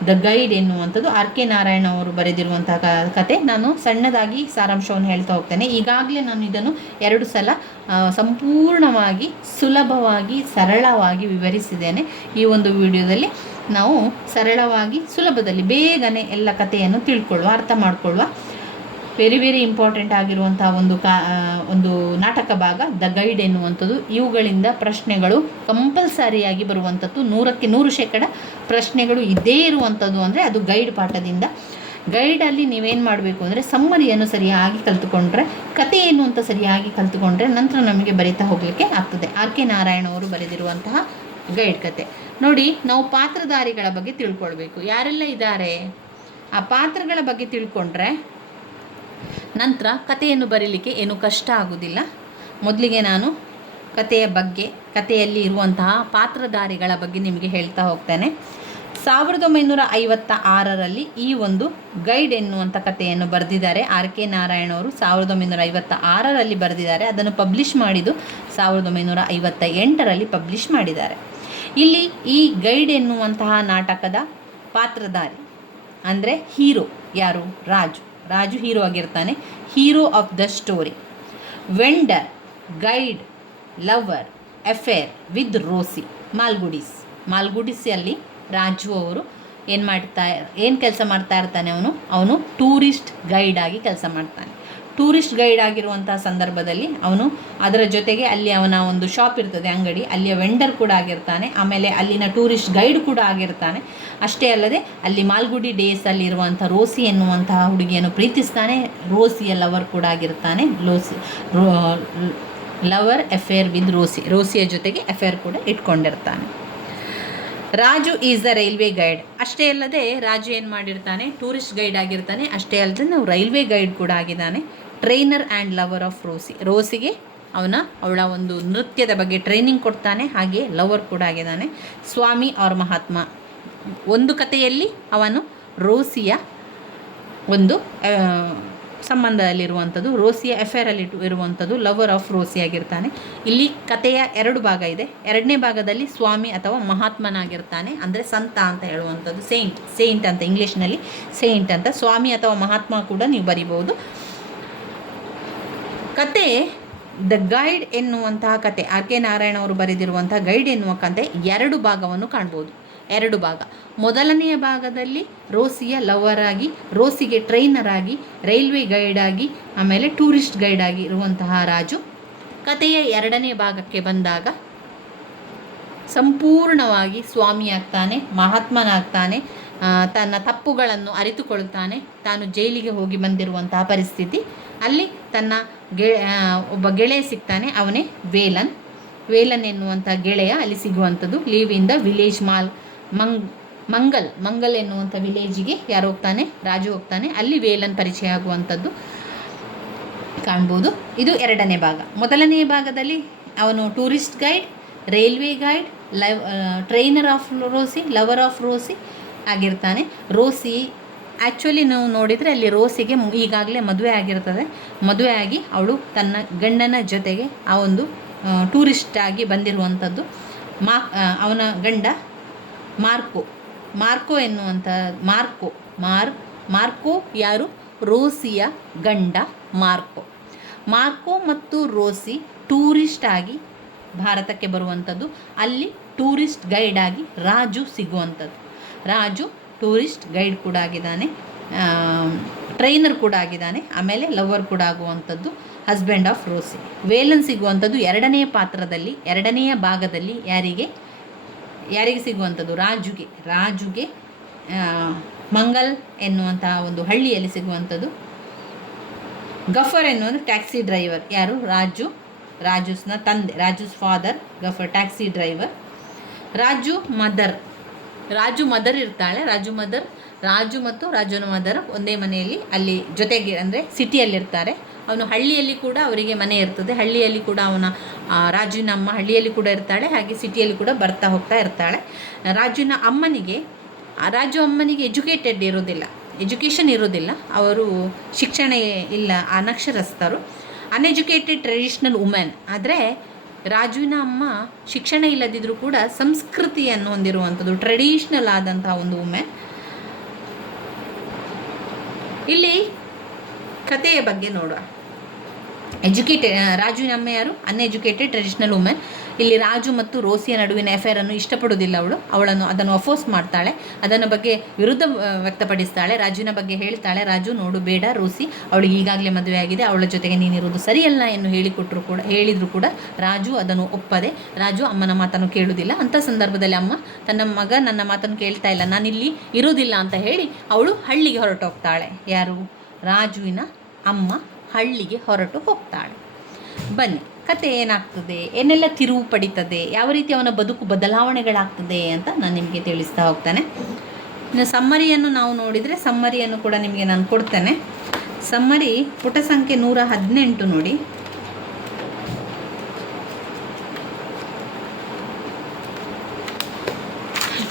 ದ ಗೈಡ್ ಎನ್ನುವಂಥದ್ದು. RK ನಾರಾಯಣ ಅವರು ಬರೆದಿರುವಂತಹ ಕತೆ. ನಾನು ಸಣ್ಣದಾಗಿ ಸಾರಾಂಶವನ್ನು ಹೇಳ್ತಾ ಹೋಗ್ತೇನೆ. ಈಗಾಗಲೇ ನಾನು ಇದನ್ನು 2 ಸಲ ಸಂಪೂರ್ಣವಾಗಿ, ಸುಲಭವಾಗಿ, ಸರಳವಾಗಿ ವಿವರಿಸಿದ್ದೇನೆ ಈ ಒಂದು ವಿಡಿಯೋದಲ್ಲಿ. ನಾವು ಸರಳವಾಗಿ ಸುಲಭದಲ್ಲಿ ಬೇಗನೆ ಎಲ್ಲ ಕಥೆಯನ್ನು ತಿಳ್ಕೊಳ್ಳುವ, ಅರ್ಥ ಮಾಡಿಕೊಳ್ಳುವ ವೆರಿ ವೆರಿ ಇಂಪಾರ್ಟೆಂಟ್ ಆಗಿರುವಂಥ ಒಂದು ನಾಟಕ ಭಾಗ ದ ಗೈಡ್ ಎನ್ನುವಂಥದ್ದು. ಇವುಗಳಿಂದ ಪ್ರಶ್ನೆಗಳು ಕಂಪಲ್ಸರಿಯಾಗಿ ಬರುವಂಥದ್ದು, 100% ಪ್ರಶ್ನೆಗಳು ಇದ್ದೇ ಇರುವಂಥದ್ದು ಅಂದರೆ ಅದು ಗೈಡ್ ಪಾಠದಿಂದ. ಗೈಡಲ್ಲಿ ನೀವೇನು ಮಾಡಬೇಕು ಅಂದರೆ ಸಮ್ಮರಿಯನ್ನು ಸರಿಯಾಗಿ ಕಲಿತುಕೊಂಡ್ರೆ, ಕತೆ ಏನು ಅಂತ ಸರಿಯಾಗಿ ಕಲಿತುಕೊಂಡ್ರೆ ನಂತರ ನಮಗೆ ಬರಿತಾ ಹೋಗಲಿಕ್ಕೆ ಆಗ್ತದೆ. ಆರ್ ಕೆ ನಾರಾಯಣ ಅವರು ಬರೆದಿರುವಂತಹ ಗೈಡ್ ಕತೆ ನೋಡಿ. ನಾವು ಪಾತ್ರಧಾರಿಗಳ ಬಗ್ಗೆ ತಿಳ್ಕೊಳ್ಬೇಕು, ಯಾರೆಲ್ಲ ಇದ್ದಾರೆ ಆ ಪಾತ್ರಗಳ ಬಗ್ಗೆ ತಿಳ್ಕೊಂಡ್ರೆ ನಂತರ ಕಥೆಯನ್ನು ಬರೀಲಿಕ್ಕೆ ಏನು ಕಷ್ಟ ಆಗುವುದಿಲ್ಲ. ಮೊದಲಿಗೆ ನಾನು ಕಥೆಯಲ್ಲಿ ಇರುವಂತಹ ಪಾತ್ರಧಾರಿಗಳ ಬಗ್ಗೆ ನಿಮಗೆ ಹೇಳ್ತಾ ಹೋಗ್ತೇನೆ. 1956ರಲ್ಲಿ ಈ ಒಂದು ಗೈಡ್ ಎನ್ನುವಂಥ ಕಥೆಯನ್ನು ಬರೆದಿದ್ದಾರೆ ಆರ್ ಕೆ ನಾರಾಯಣ ಅವರು. 1956ರಲ್ಲಿ ಬರೆದಿದ್ದಾರೆ. ಅದನ್ನು ಪಬ್ಲಿಷ್ ಮಾಡಿದ್ದು 1958ರಲ್ಲಿ ಪಬ್ಲಿಷ್ ಮಾಡಿದ್ದಾರೆ. ಇಲ್ಲಿ ಈ ಗೈಡ್ ಎನ್ನುವಂತಹ ನಾಟಕದ ಪಾತ್ರಧಾರಿ ಅಂದರೆ ಹೀರೋ ಯಾರು? ರಾಜು ಹೀರೋ ಆಗಿರ್ತಾನೆ. Hero of the story. Vendor, guide, lover, affair with Rosie. ಮಾಲ್ಗುಡಿಸಲ್ಲಿ ರಾಜು ಅವರು ಏನು ಕೆಲಸ ಮಾಡ್ತಾ ಇರ್ತಾನೆ? ಅವನು ಟೂರಿಸ್ಟ್ ಗೈಡ್ ಆಗಿ ಕೆಲಸ ಮಾಡ್ತಾನೆ. ಟೂರಿಸ್ಟ್ ಗೈಡ್ ಆಗಿರುವಂಥ ಸಂದರ್ಭದಲ್ಲಿ ಅವನು ಅದರ ಜೊತೆಗೆ ಅಲ್ಲಿ ಅವನ ಒಂದು ಶಾಪ್ ಇರ್ತದೆ, ಅಂಗಡಿ, ಅಲ್ಲಿಯ ವೆಂಡರ್ ಕೂಡ ಆಗಿರ್ತಾನೆ. ಆಮೇಲೆ ಅಲ್ಲಿನ ಟೂರಿಸ್ಟ್ ಗೈಡ್ ಕೂಡ ಆಗಿರ್ತಾನೆ. ಅಷ್ಟೇ ಅಲ್ಲದೆ ಅಲ್ಲಿ ಮಾಲ್ಗುಡಿ ಡೇಸಲ್ಲಿ ಇರುವಂಥ ರೋಸಿ ಎನ್ನುವಂತಹ ಹುಡುಗಿಯನ್ನು ಪ್ರೀತಿಸ್ತಾನೆ. ರೋಸಿಯ ಲವರ್ ಕೂಡ ಆಗಿರ್ತಾನೆ. ಲವರ್ ಅಫೇರ್ ವಿತ್ ರೋಸಿಯ ಜೊತೆಗೆ ಅಫೇರ್ ಕೂಡ ಇಟ್ಕೊಂಡಿರ್ತಾನೆ. Raju is the railway guide. ಅಷ್ಟೇ ಅಲ್ಲದೆ ರಾಜು ಏನು ಮಾಡಿರ್ತಾನೆ? ಟೂರಿಸ್ಟ್ ಗೈಡ್ ಆಗಿರ್ತಾನೆ. ಅಷ್ಟೇ ಅಲ್ಲದೆ ನಾವು ರೈಲ್ವೆ ಗೈಡ್ ಕೂಡ ಆಗಿದ್ದಾನೆ. ಟ್ರೈನರ್ ಆ್ಯಂಡ್ ಲವರ್ ಆಫ್ ರೋಸಿಗೆ ಅವಳ ಒಂದು ನೃತ್ಯದ ಬಗ್ಗೆ ಟ್ರೈನಿಂಗ್ ಕೊಡ್ತಾನೆ. ಹಾಗೆ ಲವರ್ ಕೂಡ ಆಗಿದ್ದಾನೆ. ಸ್ವಾಮಿ ಆರ್ ಮಹಾತ್ಮ. ಒಂದು ಕಥೆಯಲ್ಲಿ ಅವನು ರೋಸಿಯ ಒಂದು ಸಂಬಂಧದಲ್ಲಿರುವಂಥದ್ದು, ರೋಸಿಯ ಅಫೇರಲ್ಲಿ ಇರುವಂಥದ್ದು ಲವರ್ ಆಫ್ ರೋಸಿ ಆಗಿರ್ತಾನೆ. ಇಲ್ಲಿ ಕಥೆಯ 2 ಭಾಗ ಇದೆ. 2ನೇ ಭಾಗದಲ್ಲಿ ಸ್ವಾಮಿ ಅಥವಾ ಮಹಾತ್ಮನಾಗಿರ್ತಾನೆ, ಅಂದರೆ ಸಂತ ಅಂತ ಹೇಳುವಂಥದ್ದು. ಸೇಂಟ್ ಅಂತ ಇಂಗ್ಲೀಷ್ನಲ್ಲಿ ಸೇಂಟ್ ಅಂತ. ಸ್ವಾಮಿ ಅಥವಾ ಮಹಾತ್ಮ ಕೂಡ ನೀವು ಬರಿಬೋದು. ಕತೆ ದ ಗೈಡ್ ಎನ್ನುವಂತಹ ಕತೆ, ಆರ್ ಕೆ ನಾರಾಯಣ ಅವರು ಬರೆದಿರುವಂತಹ ಗೈಡ್ ಎನ್ನುವ ಕತೆ 2 ಭಾಗವನ್ನು ಕಾಣ್ಬೋದು. 2 ಭಾಗ. ಮೊದಲನೆಯ ಭಾಗದಲ್ಲಿ ರೋಸಿಯ ಲವರ್ ಆಗಿ, ರೋಸಿಗೆ ಟ್ರೈನರ್ ಆಗಿ, ರೈಲ್ವೆ ಗೈಡ್ ಆಗಿ, ಆಮೇಲೆ ಟೂರಿಸ್ಟ್ ಗೈಡ್ ಆಗಿ ಇರುವಂತಹ ರಾಜು. ಕಥೆಯ 2ನೇ ಭಾಗಕ್ಕೆ ಬಂದಾಗ ಸಂಪೂರ್ಣವಾಗಿ ಸ್ವಾಮಿಯಾಗ್ತಾನೆ, ಮಹಾತ್ಮನಾಗ್ತಾನೆ. ತನ್ನ ತಪ್ಪುಗಳನ್ನು ಅರಿತುಕೊಳ್ಳುತ್ತಾನೆ. ತಾನು ಜೈಲಿಗೆ ಹೋಗಿ ಬಂದಿರುವಂತಹ ಪರಿಸ್ಥಿತಿ. ಅಲ್ಲಿ ತನ್ನ ಒಬ್ಬ ಗೆಳೆಯ ಸಿಗ್ತಾನೆ, ಅವನೇ ವೇಲನ್ ಎನ್ನುವಂಥ ಗೆಳೆಯ ಅಲ್ಲಿ ಸಿಗುವಂಥದ್ದು. Leave in the village Mangal ಎನ್ನುವಂಥ ವಿಲೇಜಿಗೆ ಯಾರು ಹೋಗ್ತಾನೆ? ರಾಜು ಹೋಗ್ತಾನೆ. ಅಲ್ಲಿ ವೇಲನ್ ಪರಿಚಯ ಆಗುವಂಥದ್ದು ಕಾಣ್ಬೋದು. ಇದು 2ನೇ ಭಾಗ. ಮೊದಲನೆಯ ಭಾಗದಲ್ಲಿ ಅವನು tourist guide, railway guide, trainer of Rosie, lover of Rosie ಆಗಿರ್ತಾನೆ. ರೋಸಿ ಆ್ಯಕ್ಚುಲಿ ನಾವು ನೋಡಿದರೆ ಅಲ್ಲಿ ರೋಸಿಗೆ ಈಗಾಗಲೇ ಮದುವೆ ಆಗಿರ್ತದೆ. ಮದುವೆ ಆಗಿ ಅವಳು ತನ್ನ ಗಂಡನ ಜೊತೆಗೆ ಆ ಒಂದು ಟೂರಿಸ್ಟ್ ಆಗಿ ಬಂದಿರುವಂಥದ್ದು. ಅವನ ಗಂಡ ಮಾರ್ಕೋ ಎನ್ನುವಂಥ ಮಾರ್ಕೋ ಯಾರು? ರೋಸಿಯ ಗಂಡ ಮಾರ್ಕೋ ಮತ್ತು ರೋಸಿ ಟೂರಿಸ್ಟ್ ಆಗಿ ಭಾರತಕ್ಕೆ ಬರುವಂಥದ್ದು. ಅಲ್ಲಿ ಟೂರಿಸ್ಟ್ ಗೈಡ್ ಆಗಿ ರಾಜು ಸಿಗುವಂಥದ್ದು. ರಾಜು ಟೂರಿಸ್ಟ್ ಗೈಡ್ ಕೂಡ ಆಗಿದ್ದಾನೆ, ಟ್ರೈನರ್ ಕೂಡ ಆಗಿದ್ದಾನೆ, ಆಮೇಲೆ ಲವರ್ ಕೂಡ ಆಗುವಂಥದ್ದು, ಹಸ್ಬೆಂಡ್ ಆಫ್ ರೋಸಿ. ವೇಲನ್ ಸಿಗುವಂಥದ್ದು 2ನೇ ಪಾತ್ರದಲ್ಲಿ, 2ನೆಯ ಭಾಗದಲ್ಲಿ ಯಾರಿಗೆ ಸಿಗುವಂಥದ್ದು? ರಾಜುಗೆ ಮಂಗಲ್ ಎನ್ನುವಂತಹ ಒಂದು ಹಳ್ಳಿಯಲ್ಲಿ ಸಿಗುವಂಥದ್ದು. ಗಫರ್ ಎನ್ನುವುದು ಟ್ಯಾಕ್ಸಿ ಡ್ರೈವರ್. ಯಾರು? ರಾಜುಸ್ನ ತಂದೆ, Raju's father Ghaffar, taxi driver. Raju mother ಇರ್ತಾಳೆ. ರಾಜು ಮತ್ತು ರಾಜುನ ಮದರ್ ಒಂದೇ ಮನೆಯಲ್ಲಿ ಅಲ್ಲಿ ಜೊತೆಗೆ ಅಂದರೆ ಸಿಟಿಯಲ್ಲಿರ್ತಾರೆ. ಅವನು ಹಳ್ಳಿಯಲ್ಲಿ ಕೂಡ ಅವರಿಗೆ ಮನೆ ಇರ್ತದೆ. ಹಳ್ಳಿಯಲ್ಲಿ ಕೂಡ ರಾಜುವಿನ ಅಮ್ಮ ಹಳ್ಳಿಯಲ್ಲಿ ಕೂಡ ಇರ್ತಾಳೆ, ಹಾಗೆ ಸಿಟಿಯಲ್ಲಿ ಕೂಡ ಬರ್ತಾ ಹೋಗ್ತಾ ಇರ್ತಾಳೆ. ರಾಜು ಅಮ್ಮನಿಗೆ ಎಜುಕೇಷನ್ ಇರೋದಿಲ್ಲ. ಅವರು ಶಿಕ್ಷಣ ಇಲ್ಲ, ಅನಕ್ಷರಸ್ಥರು, ಅನ್ಎಜುಕೇಟೆಡ್ ಟ್ರೆಡಿಷ್ನಲ್ ವುಮೆನ್. ಆದರೆ ರಾಜುವಿನ ಅಮ್ಮ ಶಿಕ್ಷಣ ಇಲ್ಲದಿದ್ದರೂ ಕೂಡ ಸಂಸ್ಕೃತಿಯನ್ನು ಹೊಂದಿರುವಂಥದ್ದು, ಟ್ರೆಡಿಷ್ನಲ್ ಆದಂತಹ ಒಂದು ವುಮೆನ್. ಇಲ್ಲಿ ಕಥೆಯ ಬಗ್ಗೆ ನೋಡುವ. ರಾಜುವಿನ ಅಮ್ಮ ಯಾರು? Uneducated traditional women. ಇಲ್ಲಿ ರಾಜು ಮತ್ತು ರೋಸಿಯ ನಡುವಿನ ಅಫೇರನ್ನು ಇಷ್ಟಪಡೋದಿಲ್ಲ ಅದನ್ನು ಅಫೋರ್ಸ್ ಮಾಡ್ತಾಳೆ, ಅದನ್ನ ಬಗ್ಗೆ ವಿರುದ್ಧ ವ್ಯಕ್ತಪಡಿಸ್ತಾಳೆ, ರಾಜುವಿನ ಬಗ್ಗೆ ಹೇಳ್ತಾಳೆ, ರಾಜು ನೋಡು ಬೇಡ ರೋಸಿ, ಅವಳಿಗೆ ಈಗಾಗಲೇ ಮದುವೆ ಆಗಿದೆ, ಅವಳ ಜೊತೆಗೆ ನೀನಿರೋದು ಸರಿಯಲ್ಲ ಎಂದು ಹೇಳಿದ್ರು ಕೂಡ ರಾಜು ಅದನ್ನು ಒಪ್ಪದೆ, ರಾಜು ಅಮ್ಮನ ಮಾತನ್ನು ಕೇಳುವುದಿಲ್ಲ. ಅಂಥ ಸಂದರ್ಭದಲ್ಲಿ ಅಮ್ಮ ತನ್ನ ಮಗ ನನ್ನ ಮಾತನ್ನು ಕೇಳ್ತಾ ಇಲ್ಲ, ನಾನಿಲ್ಲಿ ಇರುವುದಿಲ್ಲ ಅಂತ ಹೇಳಿ ಅವಳು ಹಳ್ಳಿಗೆ ಹೊರಟೋಗ್ತಾಳೆ. ಯಾರು? ರಾಜುವಿನ ಅಮ್ಮ ಹಳ್ಳಿಗೆ ಹೊರಟು ಹೋಗ್ತಾಳೆ. ಬನ್ನಿ, ಕತೆ ಏನಾಗ್ತದೆ, ಏನೆಲ್ಲ ತಿರುವು ಪಡಿತದೆ, ಯಾವ ರೀತಿ ಅವನ ಬದುಕು ಬದಲಾವಣೆಗಳಾಗ್ತದೆ ಅಂತ ನಾನು ನಿಮಗೆ ತಿಳಿಸ್ತಾ ಹೋಗ್ತಾನೆ. ಇನ್ನು ಸಮ್ಮರಿಯನ್ನು ನಾವು ನೋಡಿದರೆ, ಸಮ್ಮರಿಯನ್ನು ಕೂಡ ನಿಮಗೆ ನಾನು ಕೊಡ್ತೇನೆ. ಸಮ್ಮರಿ ಪುಟ ಸಂಖ್ಯೆ 118 ನೋಡಿ.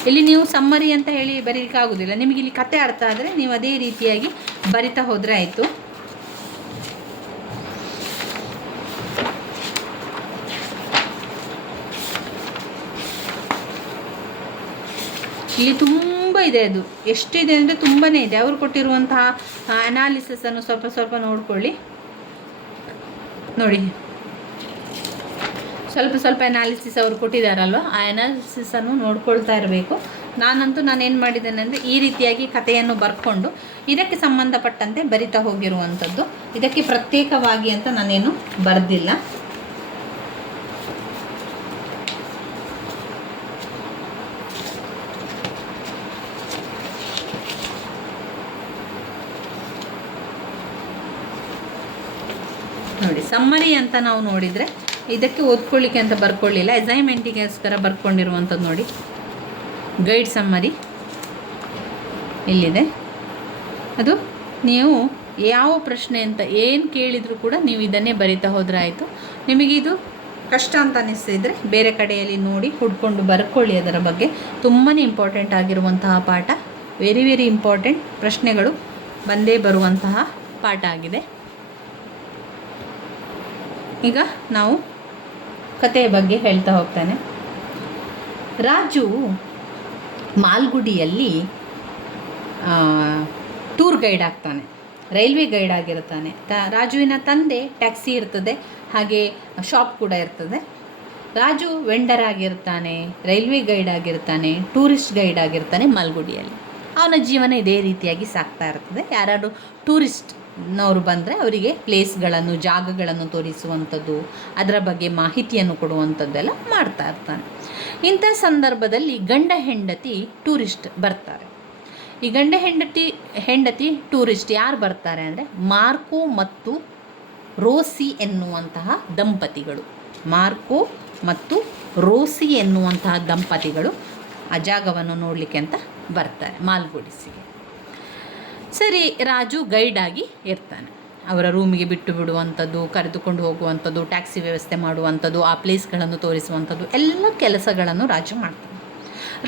ಇಲ್ಲಿ ನೀವು ಸಮ್ಮರಿ ಅಂತ ಹೇಳಿ ಬರೀಲಿಕ್ಕಾಗೋದಿಲ್ಲ, ನಿಮಗೆ ಇಲ್ಲಿ ಕತೆ ಅರ್ಥ ಆದರೆ ನೀವು ಅದೇ ರೀತಿಯಾಗಿ ಬರಿತಾ ಹೋದರೆ ಆಯಿತು. ಇಲ್ಲಿ ತುಂಬ ಇದೆ, ಅದು ಎಷ್ಟಿದೆ ಅಂದರೆ ತುಂಬಾ ಇದೆ. ಅವರು ಕೊಟ್ಟಿರುವಂತಹ ಅನಾಲಿಸಿಸನ್ನು ಸ್ವಲ್ಪ ನೋಡ್ಕೊಳ್ಳಿ. ನೋಡಿ, ಸ್ವಲ್ಪ ಅನಾಲಿಸಿಸ್ ಅವರು ಕೊಟ್ಟಿದ್ದಾರಲ್ವ, ಆ ಅನಾಲಿಸಿಸನ್ನು ನೋಡ್ಕೊಳ್ತಾ ಇರಬೇಕು. ನಾನೇನು ಮಾಡಿದ್ದೇನೆ ಅಂದರೆ ಈ ರೀತಿಯಾಗಿ ಕಥೆಯನ್ನು ಬರ್ಕೊಂಡು ಇದಕ್ಕೆ ಸಂಬಂಧಪಟ್ಟಂತೆ ಬರಿತಾ ಹೋಗಿರುವಂಥದ್ದು. ಇದಕ್ಕೆ ಪ್ರತ್ಯೇಕವಾಗಿ ಅಂತ ನಾನೇನು ಬರೆದಿಲ್ಲ. ನೋಡಿ, ಸಮ್ಮರಿ ಅಂತ ನಾವು ನೋಡಿದರೆ ಇದಕ್ಕೆ ಓದ್ಕೊಳ್ಳಿಕ್ಕೆ ಅಂತ ಬರ್ಕೊಳ್ಳಿಲ್ಲ, ಅಸೈನ್ಮೆಂಟಿಗೋಸ್ಕರ ಬರ್ಕೊಂಡಿರುವಂಥದ್ದು. ನೋಡಿ, ಗೈಡ್ ಸಮ್ಮರಿ ಇಲ್ಲಿದೆ. ಅದು ನೀವು ಯಾವ ಪ್ರಶ್ನೆ ಅಂತ ಏನು ಕೇಳಿದರೂ ಕೂಡ ನೀವು ಇದನ್ನೇ ಬರಿತಾ ಹೋದರೆ ಆಯಿತು. ನಿಮಗಿದು ಕಷ್ಟ ಅಂತ ಅನ್ನಿಸ್ತಿದ್ರೆ ಬೇರೆ ಕಡೆಯಲ್ಲಿ ನೋಡಿ ಹುಡ್ಕೊಂಡು ಬರ್ಕೊಳ್ಳಿ. ಅದರ ಬಗ್ಗೆ ತುಂಬಾ ಇಂಪಾರ್ಟೆಂಟ್ ಆಗಿರುವಂತಹ ಪಾಠ, ವೆರಿ ಇಂಪಾರ್ಟೆಂಟ್ ಪ್ರಶ್ನೆಗಳು ಬಂದೇ ಬರುವಂತಹ ಪಾಠ ಆಗಿದೆ. ಈಗ ನಾವು ಕಥೆಯ ಬಗ್ಗೆ ಹೇಳ್ತಾ ಹೋಗ್ತಾನೆ. ರಾಜು ಮಾಲ್ಗುಡಿಯಲ್ಲಿ ಟೂರ್ ಗೈಡ್ ಆಗ್ತಾನೆ, ರೈಲ್ವೆ ಗೈಡ್ ಆಗಿರ್ತಾನೆ. ರಾಜುವಿನ ತಂದೆ ಟ್ಯಾಕ್ಸಿ ಇರ್ತದೆ, ಹಾಗೆ ಶಾಪ್ ಕೂಡ ಇರ್ತದೆ. ರಾಜು ವೆಂಡರ್ ಆಗಿರ್ತಾನೆ, ರೈಲ್ವೆ ಗೈಡ್ ಆಗಿರ್ತಾನೆ, ಟೂರಿಸ್ಟ್ ಗೈಡ್ ಆಗಿರ್ತಾನೆ ಮಾಲ್ಗುಡಿಯಲ್ಲಿ. ಅವನ ಜೀವನ ಇದೇ ರೀತಿಯಾಗಿ ಸಾಗ್ತಾ ಇರ್ತದೆ. ಯಾರಾದರೂ ಟೂರಿಸ್ಟ್ನವರು ಬಂದರೆ ಅವರಿಗೆ ಪ್ಲೇಸ್ಗಳನ್ನು, ಜಾಗಗಳನ್ನು ತೋರಿಸುವಂಥದ್ದು, ಅದರ ಬಗ್ಗೆ ಮಾಹಿತಿಯನ್ನು ಕೊಡುವಂಥದ್ದೆಲ್ಲ ಮಾಡ್ತಾ ಇರ್ತಾನೆ. ಇಂಥ ಸಂದರ್ಭದಲ್ಲಿ ಗಂಡ ಹೆಂಡತಿ ಟೂರಿಸ್ಟ್ ಬರ್ತಾರೆ. ಈ ಗಂಡ ಹೆಂಡತಿ ಟೂರಿಸ್ಟ್ ಯಾರು ಬರ್ತಾರೆ ಅಂದರೆ ಮಾರ್ಕೋ ಮತ್ತು ರೋಸಿ ಎನ್ನುವಂತಹ ದಂಪತಿಗಳು. ಮಾರ್ಕೋ ಮತ್ತು ರೋಸಿ ಎನ್ನುವಂತಹ ದಂಪತಿಗಳು ಆ ಜಾಗವನ್ನು ನೋಡಲಿಕ್ಕೆ ಅಂತ ಬರ್ತಾರೆ ಮಾಲ್ಗುಡಿಸಿಗೆ. ಸರಿ, ರಾಜು ಗೈಡಾಗಿ ಇರ್ತಾನೆ. ಅವರ ರೂಮಿಗೆ ಬಿಟ್ಟು ಬಿಡುವಂಥದ್ದು, ಕರೆದುಕೊಂಡು ಹೋಗುವಂಥದ್ದು, ಟ್ಯಾಕ್ಸಿ ವ್ಯವಸ್ಥೆ ಮಾಡುವಂಥದ್ದು, ಆ ಪ್ಲೇಸ್ಗಳನ್ನು ತೋರಿಸುವಂಥದ್ದು ಎಲ್ಲ ಕೆಲಸಗಳನ್ನು ರಾಜು ಮಾಡ್ತಾನೆ.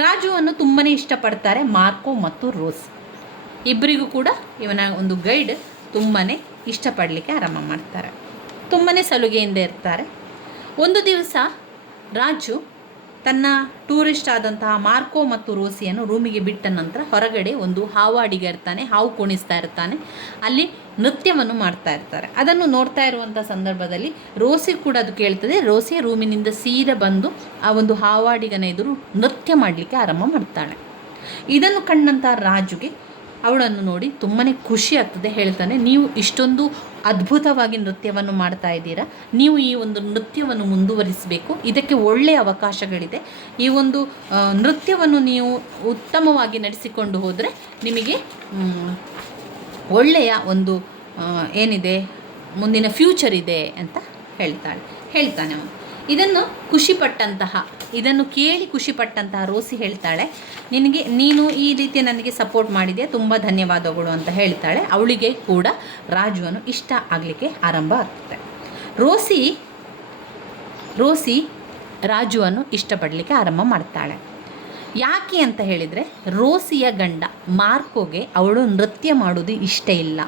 ರಾಜುವನ್ನು ತುಂಬಾ ಇಷ್ಟಪಡ್ತಾರೆ ಮಾರ್ಕೋ ಮತ್ತು ರೋಸಿ. ಇಬ್ಬರಿಗೂ ಕೂಡ ಇವನ ಒಂದು ಗೈಡ್ ತುಂಬಾ ಇಷ್ಟಪಡಲಿಕ್ಕೆ ಆರಂಭ ಮಾಡ್ತಾರೆ. ತುಂಬಾ ಸಲುಗೆಯಿಂದ ಇರ್ತಾರೆ. ಒಂದು ದಿವಸ ರಾಜು ತನ್ನ ಟೂರಿಸ್ಟ್ ಆದಂತಹ ಮಾರ್ಕೋ ಮತ್ತು ರೋಸಿಯನ್ನು ರೂಮಿಗೆ ಬಿಟ್ಟ ನಂತರ ಹೊರಗಡೆ ಒಂದು ಹಾವಾಡಿಗ ಇರ್ತಾನೆ, ಹಾವು ಕುಣಿಸ್ತಾ ಇರ್ತಾನೆ. ಅಲ್ಲಿ ನೃತ್ಯವನ್ನು ಮಾಡ್ತಾ ಇರ್ತಾರೆ. ಅದನ್ನು ನೋಡ್ತಾ ಇರುವಂಥ ಸಂದರ್ಭದಲ್ಲಿ ರೋಸಿ ಕೂಡ ಅದು ಕೇಳ್ತದೆ. ರೋಸಿ ರೂಮಿನಿಂದ ಸೀದಾ ಬಂದು ಆ ಒಂದು ಹಾವಾಡಿಗನ ಎದುರು ನೃತ್ಯ ಮಾಡಲಿಕ್ಕೆ ಆರಂಭ ಮಾಡ್ತಾಳೆ. ಇದನ್ನು ಕಂಡಂಥ ರಾಜುಗೆ ಅವಳನ್ನು ನೋಡಿ ತುಂಬಾ ಖುಷಿ ಆಗ್ತದೆ. ಹೇಳ್ತಾನೆ, ನೀವು ಇಷ್ಟೊಂದು ಅದ್ಭುತವಾಗಿ ನೃತ್ಯವನ್ನು ಮಾಡ್ತಾ ಇದ್ದೀರಾ, ನೀವು ಈ ಒಂದು ನೃತ್ಯವನ್ನು ಮುಂದುವರಿಸಬೇಕು, ಇದಕ್ಕೆ ಒಳ್ಳೆಯ ಅವಕಾಶಗಳಿದೆ. ಈ ಒಂದು ನೃತ್ಯವನ್ನು ನೀವು ಉತ್ತಮವಾಗಿ ನಡೆಸಿಕೊಂಡು ಹೋದರೆ ನಿಮಗೆ ಒಳ್ಳೆಯ ಒಂದು ಏನಿದೆ ಮುಂದಿನ ಫ್ಯೂಚರ್ ಇದೆ ಅಂತ ಹೇಳ್ತಾನೆ ಅವನು. ಇದನ್ನು ಕೇಳಿ ಖುಷಿಪಟ್ಟಂತಹ ರೋಸಿ ಹೇಳ್ತಾಳೆ, ನೀನು ಈ ರೀತಿ ನನಗೆ ಸಪೋರ್ಟ್ ಮಾಡಿದೆಯಾ, ತುಂಬ ಧನ್ಯವಾದಗಳು ಅಂತ ಹೇಳ್ತಾಳೆ. ಅವಳಿಗೆ ಕೂಡ ರಾಜುವನ್ನು ಇಷ್ಟ ಆಗಲಿಕ್ಕೆ ಆರಂಭ ಆಗ್ತದೆ. ರೋಸಿ ರಾಜುವನ್ನು ಇಷ್ಟಪಡಲಿಕ್ಕೆ ಆರಂಭ ಮಾಡ್ತಾಳೆ. ಯಾಕೆ ಅಂತ ಹೇಳಿದರೆ, ರೋಸಿಯ ಗಂಡ ಮಾರ್ಕೋಗೆ ಅವಳು ನೃತ್ಯ ಮಾಡೋದು ಇಷ್ಟ ಇಲ್ಲ.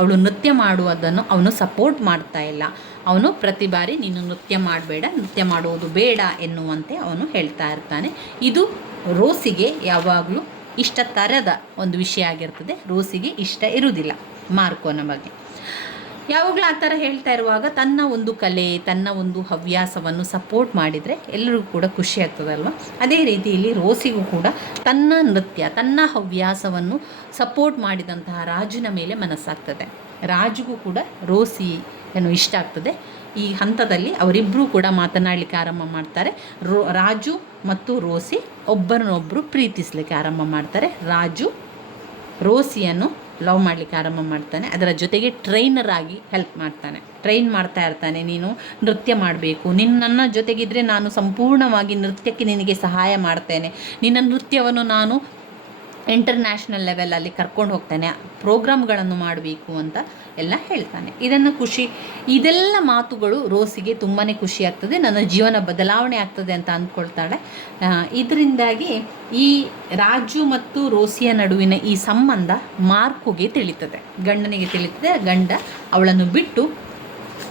ಅವಳು ನೃತ್ಯ ಮಾಡುವುದನ್ನು ಅವನು ಸಪೋರ್ಟ್ ಮಾಡ್ತಾ ಇಲ್ಲ. ಅವನು ಪ್ರತಿ ಬಾರಿ ನೀನು ನೃತ್ಯ ಮಾಡಬೇಡ, ನೃತ್ಯ ಮಾಡುವುದು ಬೇಡ ಎನ್ನುವಂತೆ ಅವನು ಹೇಳ್ತಾ ಇರ್ತಾನೆ. ಇದು ರೋಸಿಗೆ ಯಾವಾಗಲೂ ಇಷ್ಟ ತರದ ಒಂದು ವಿಷಯ ಆಗಿರ್ತದೆ. ರೋಸಿಗೆ ಇಷ್ಟ ಇರುವುದಿಲ್ಲ ಮಾರ್ಕೋನ ಬಗ್ಗೆ. ಯಾವಾಗಲೂ ಆ ಥರ ಹೇಳ್ತಾ ಇರುವಾಗ ತನ್ನ ಒಂದು ಕಲೆ, ತನ್ನ ಒಂದು ಹವ್ಯಾಸವನ್ನು ಸಪೋರ್ಟ್ ಮಾಡಿದರೆ ಎಲ್ಲರಿಗೂ ಕೂಡ ಖುಷಿ ಆಗ್ತದಲ್ವ. ಅದೇ ರೀತಿ ಇಲ್ಲಿ ರೋಸಿಗೂ ಕೂಡ ತನ್ನ ನೃತ್ಯ, ತನ್ನ ಹವ್ಯಾಸವನ್ನು ಸಪೋರ್ಟ್ ಮಾಡಿದಂತಹ ರಾಜುನ ಮೇಲೆ ಮನಸ್ಸಾಗ್ತದೆ. ರಾಜುಗೂ ಕೂಡ ರೋಸಿಯನ್ನು ಇಷ್ಟ ಆಗ್ತದೆ. ಈ ಹಂತದಲ್ಲಿ ಅವರಿಬ್ಬರೂ ಕೂಡ ಮಾತನಾಡಲಿಕ್ಕೆ ಆರಂಭ ಮಾಡ್ತಾರೆ. ರಾಜು ಮತ್ತು ರೋಸಿ ಒಬ್ಬರನ್ನೊಬ್ಬರು ಪ್ರೀತಿಸಲಿಕ್ಕೆ ಆರಂಭ ಮಾಡ್ತಾರೆ. ರಾಜು ರೋಸಿಯನ್ನು ಲವ್ ಮಾಡಲಿಕ್ಕೆ ಆರಂಭ ಮಾಡ್ತಾನೆ. ಅದರ ಜೊತೆಗೆ ಟ್ರೈನರ್ ಆಗಿ ಹೆಲ್ಪ್ ಮಾಡ್ತಾನೆ, ಟ್ರೈನ್ ಮಾಡ್ತಾ ಇರ್ತಾನೆ. ನೀನು ನೃತ್ಯ ಮಾಡಬೇಕು, ನನ್ನ ಜೊತೆಗಿದ್ದರೆ ನಾನು ಸಂಪೂರ್ಣವಾಗಿ ನೃತ್ಯಕ್ಕೆ ನಿನಗೆ ಸಹಾಯ ಮಾಡ್ತೇನೆ, ನಿನ್ನ ನೃತ್ಯವನ್ನು ನಾನು ಇಂಟರ್ನ್ಯಾಷನಲ್ ಲೆವೆಲಲ್ಲಿ ಕರ್ಕೊಂಡು ಹೋಗ್ತಾನೆ, ಪ್ರೋಗ್ರಾಮ್ಗಳನ್ನು ಮಾಡಬೇಕು ಅಂತ ಎಲ್ಲ ಹೇಳ್ತಾನೆ. ಇದೆಲ್ಲ ಮಾತುಗಳು ರೋಸಿಗೆ ತುಂಬಾ ಖುಷಿ ಆಗ್ತದೆ. ನನ್ನ ಜೀವನ ಬದಲಾವಣೆ ಆಗ್ತದೆ ಅಂತ ಅಂದ್ಕೊಳ್ತಾಳೆ. ಇದರಿಂದಾಗಿ ಈ ರಾಜು ಮತ್ತು ರೋಸಿಯ ನಡುವಿನ ಈ ಸಂಬಂಧ ಮಾರ್ಕುಗೆ ತಿಳಿತದೆ, ಗಂಡನಿಗೆ ತಿಳಿತದೆ. ಗಂಡ ಅವಳನ್ನು ಬಿಟ್ಟು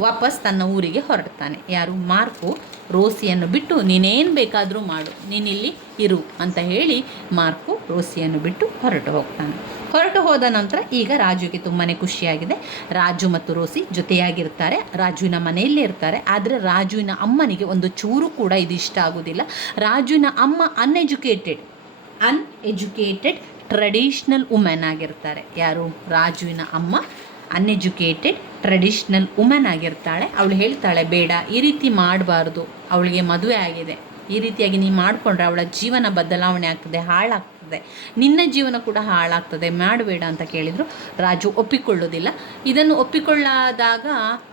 ವಾಪಸ್ ತನ್ನ ಊರಿಗೆ ಹೊರಡ್ತಾನೆ. ಯಾರು? ಮಾರ್ಕು ರೋಸಿಯನ್ನು ಬಿಟ್ಟು ನೀನೇನು ಬೇಕಾದರೂ ಮಾಡು, ನೀನಿಲ್ಲಿ ಇರು ಅಂತ ಹೇಳಿ ಮಾರ್ಕು ರೋಸಿಯನ್ನು ಬಿಟ್ಟು ಹೊರಟು ಹೋಗ್ತಾನೆ. ಹೊರಟು ಹೋದ ನಂತರ ಈಗ ರಾಜುಗೆ ತುಂಬಾ ಖುಷಿಯಾಗಿದೆ. ರಾಜು ಮತ್ತು ರೋಸಿ ಜೊತೆಯಾಗಿರ್ತಾರೆ, ರಾಜುವಿನ ಮನೆಯಲ್ಲೇ ಇರ್ತಾರೆ. ಆದರೆ ರಾಜುವಿನ ಅಮ್ಮನಿಗೆ ಒಂದು ಚೂರು ಕೂಡ ಇದು ಇಷ್ಟ ಆಗೋದಿಲ್ಲ. ರಾಜುವಿನ ಅಮ್ಮ ಅನ್ಎಜುಕೇಟೆಡ್ ಟ್ರೆಡಿಷ್ನಲ್ ವುಮೆನ್ ಆಗಿರ್ತಾರೆ. ಯಾರು? ರಾಜುವಿನ ಅಮ್ಮ ಅನ್ಎಜುಕೇಟೆಡ್ ಟ್ರೆಡಿಷ್ನಲ್ ವುಮೆನ್ ಆಗಿರ್ತಾಳೆ. ಅವಳು ಹೇಳ್ತಾಳೆ, ಬೇಡ, ಈ ರೀತಿ ಮಾಡಬಾರ್ದು, ಅವಳಿಗೆ ಮದುವೆ ಆಗಿದೆ, ಈ ರೀತಿಯಾಗಿ ನೀನು ಮಾಡಿಕೊಂಡ್ರೆ ಅವಳ ಜೀವನ ಬದಲಾವಣೆ ಆಗ್ತದೆ, ಹಾಳಾಗ್ತದೆ, ನಿನ್ನ ಜೀವನ ಕೂಡ ಹಾಳಾಗ್ತದೆ, ಮಾಡಬೇಡ ಅಂತ ಕೇಳಿದರು. ರಾಜು ಒಪ್ಪಿಕೊಳ್ಳೋದಿಲ್ಲ. ಇದನ್ನು ಒಪ್ಪಿಕೊಳ್ಳಾದಾಗ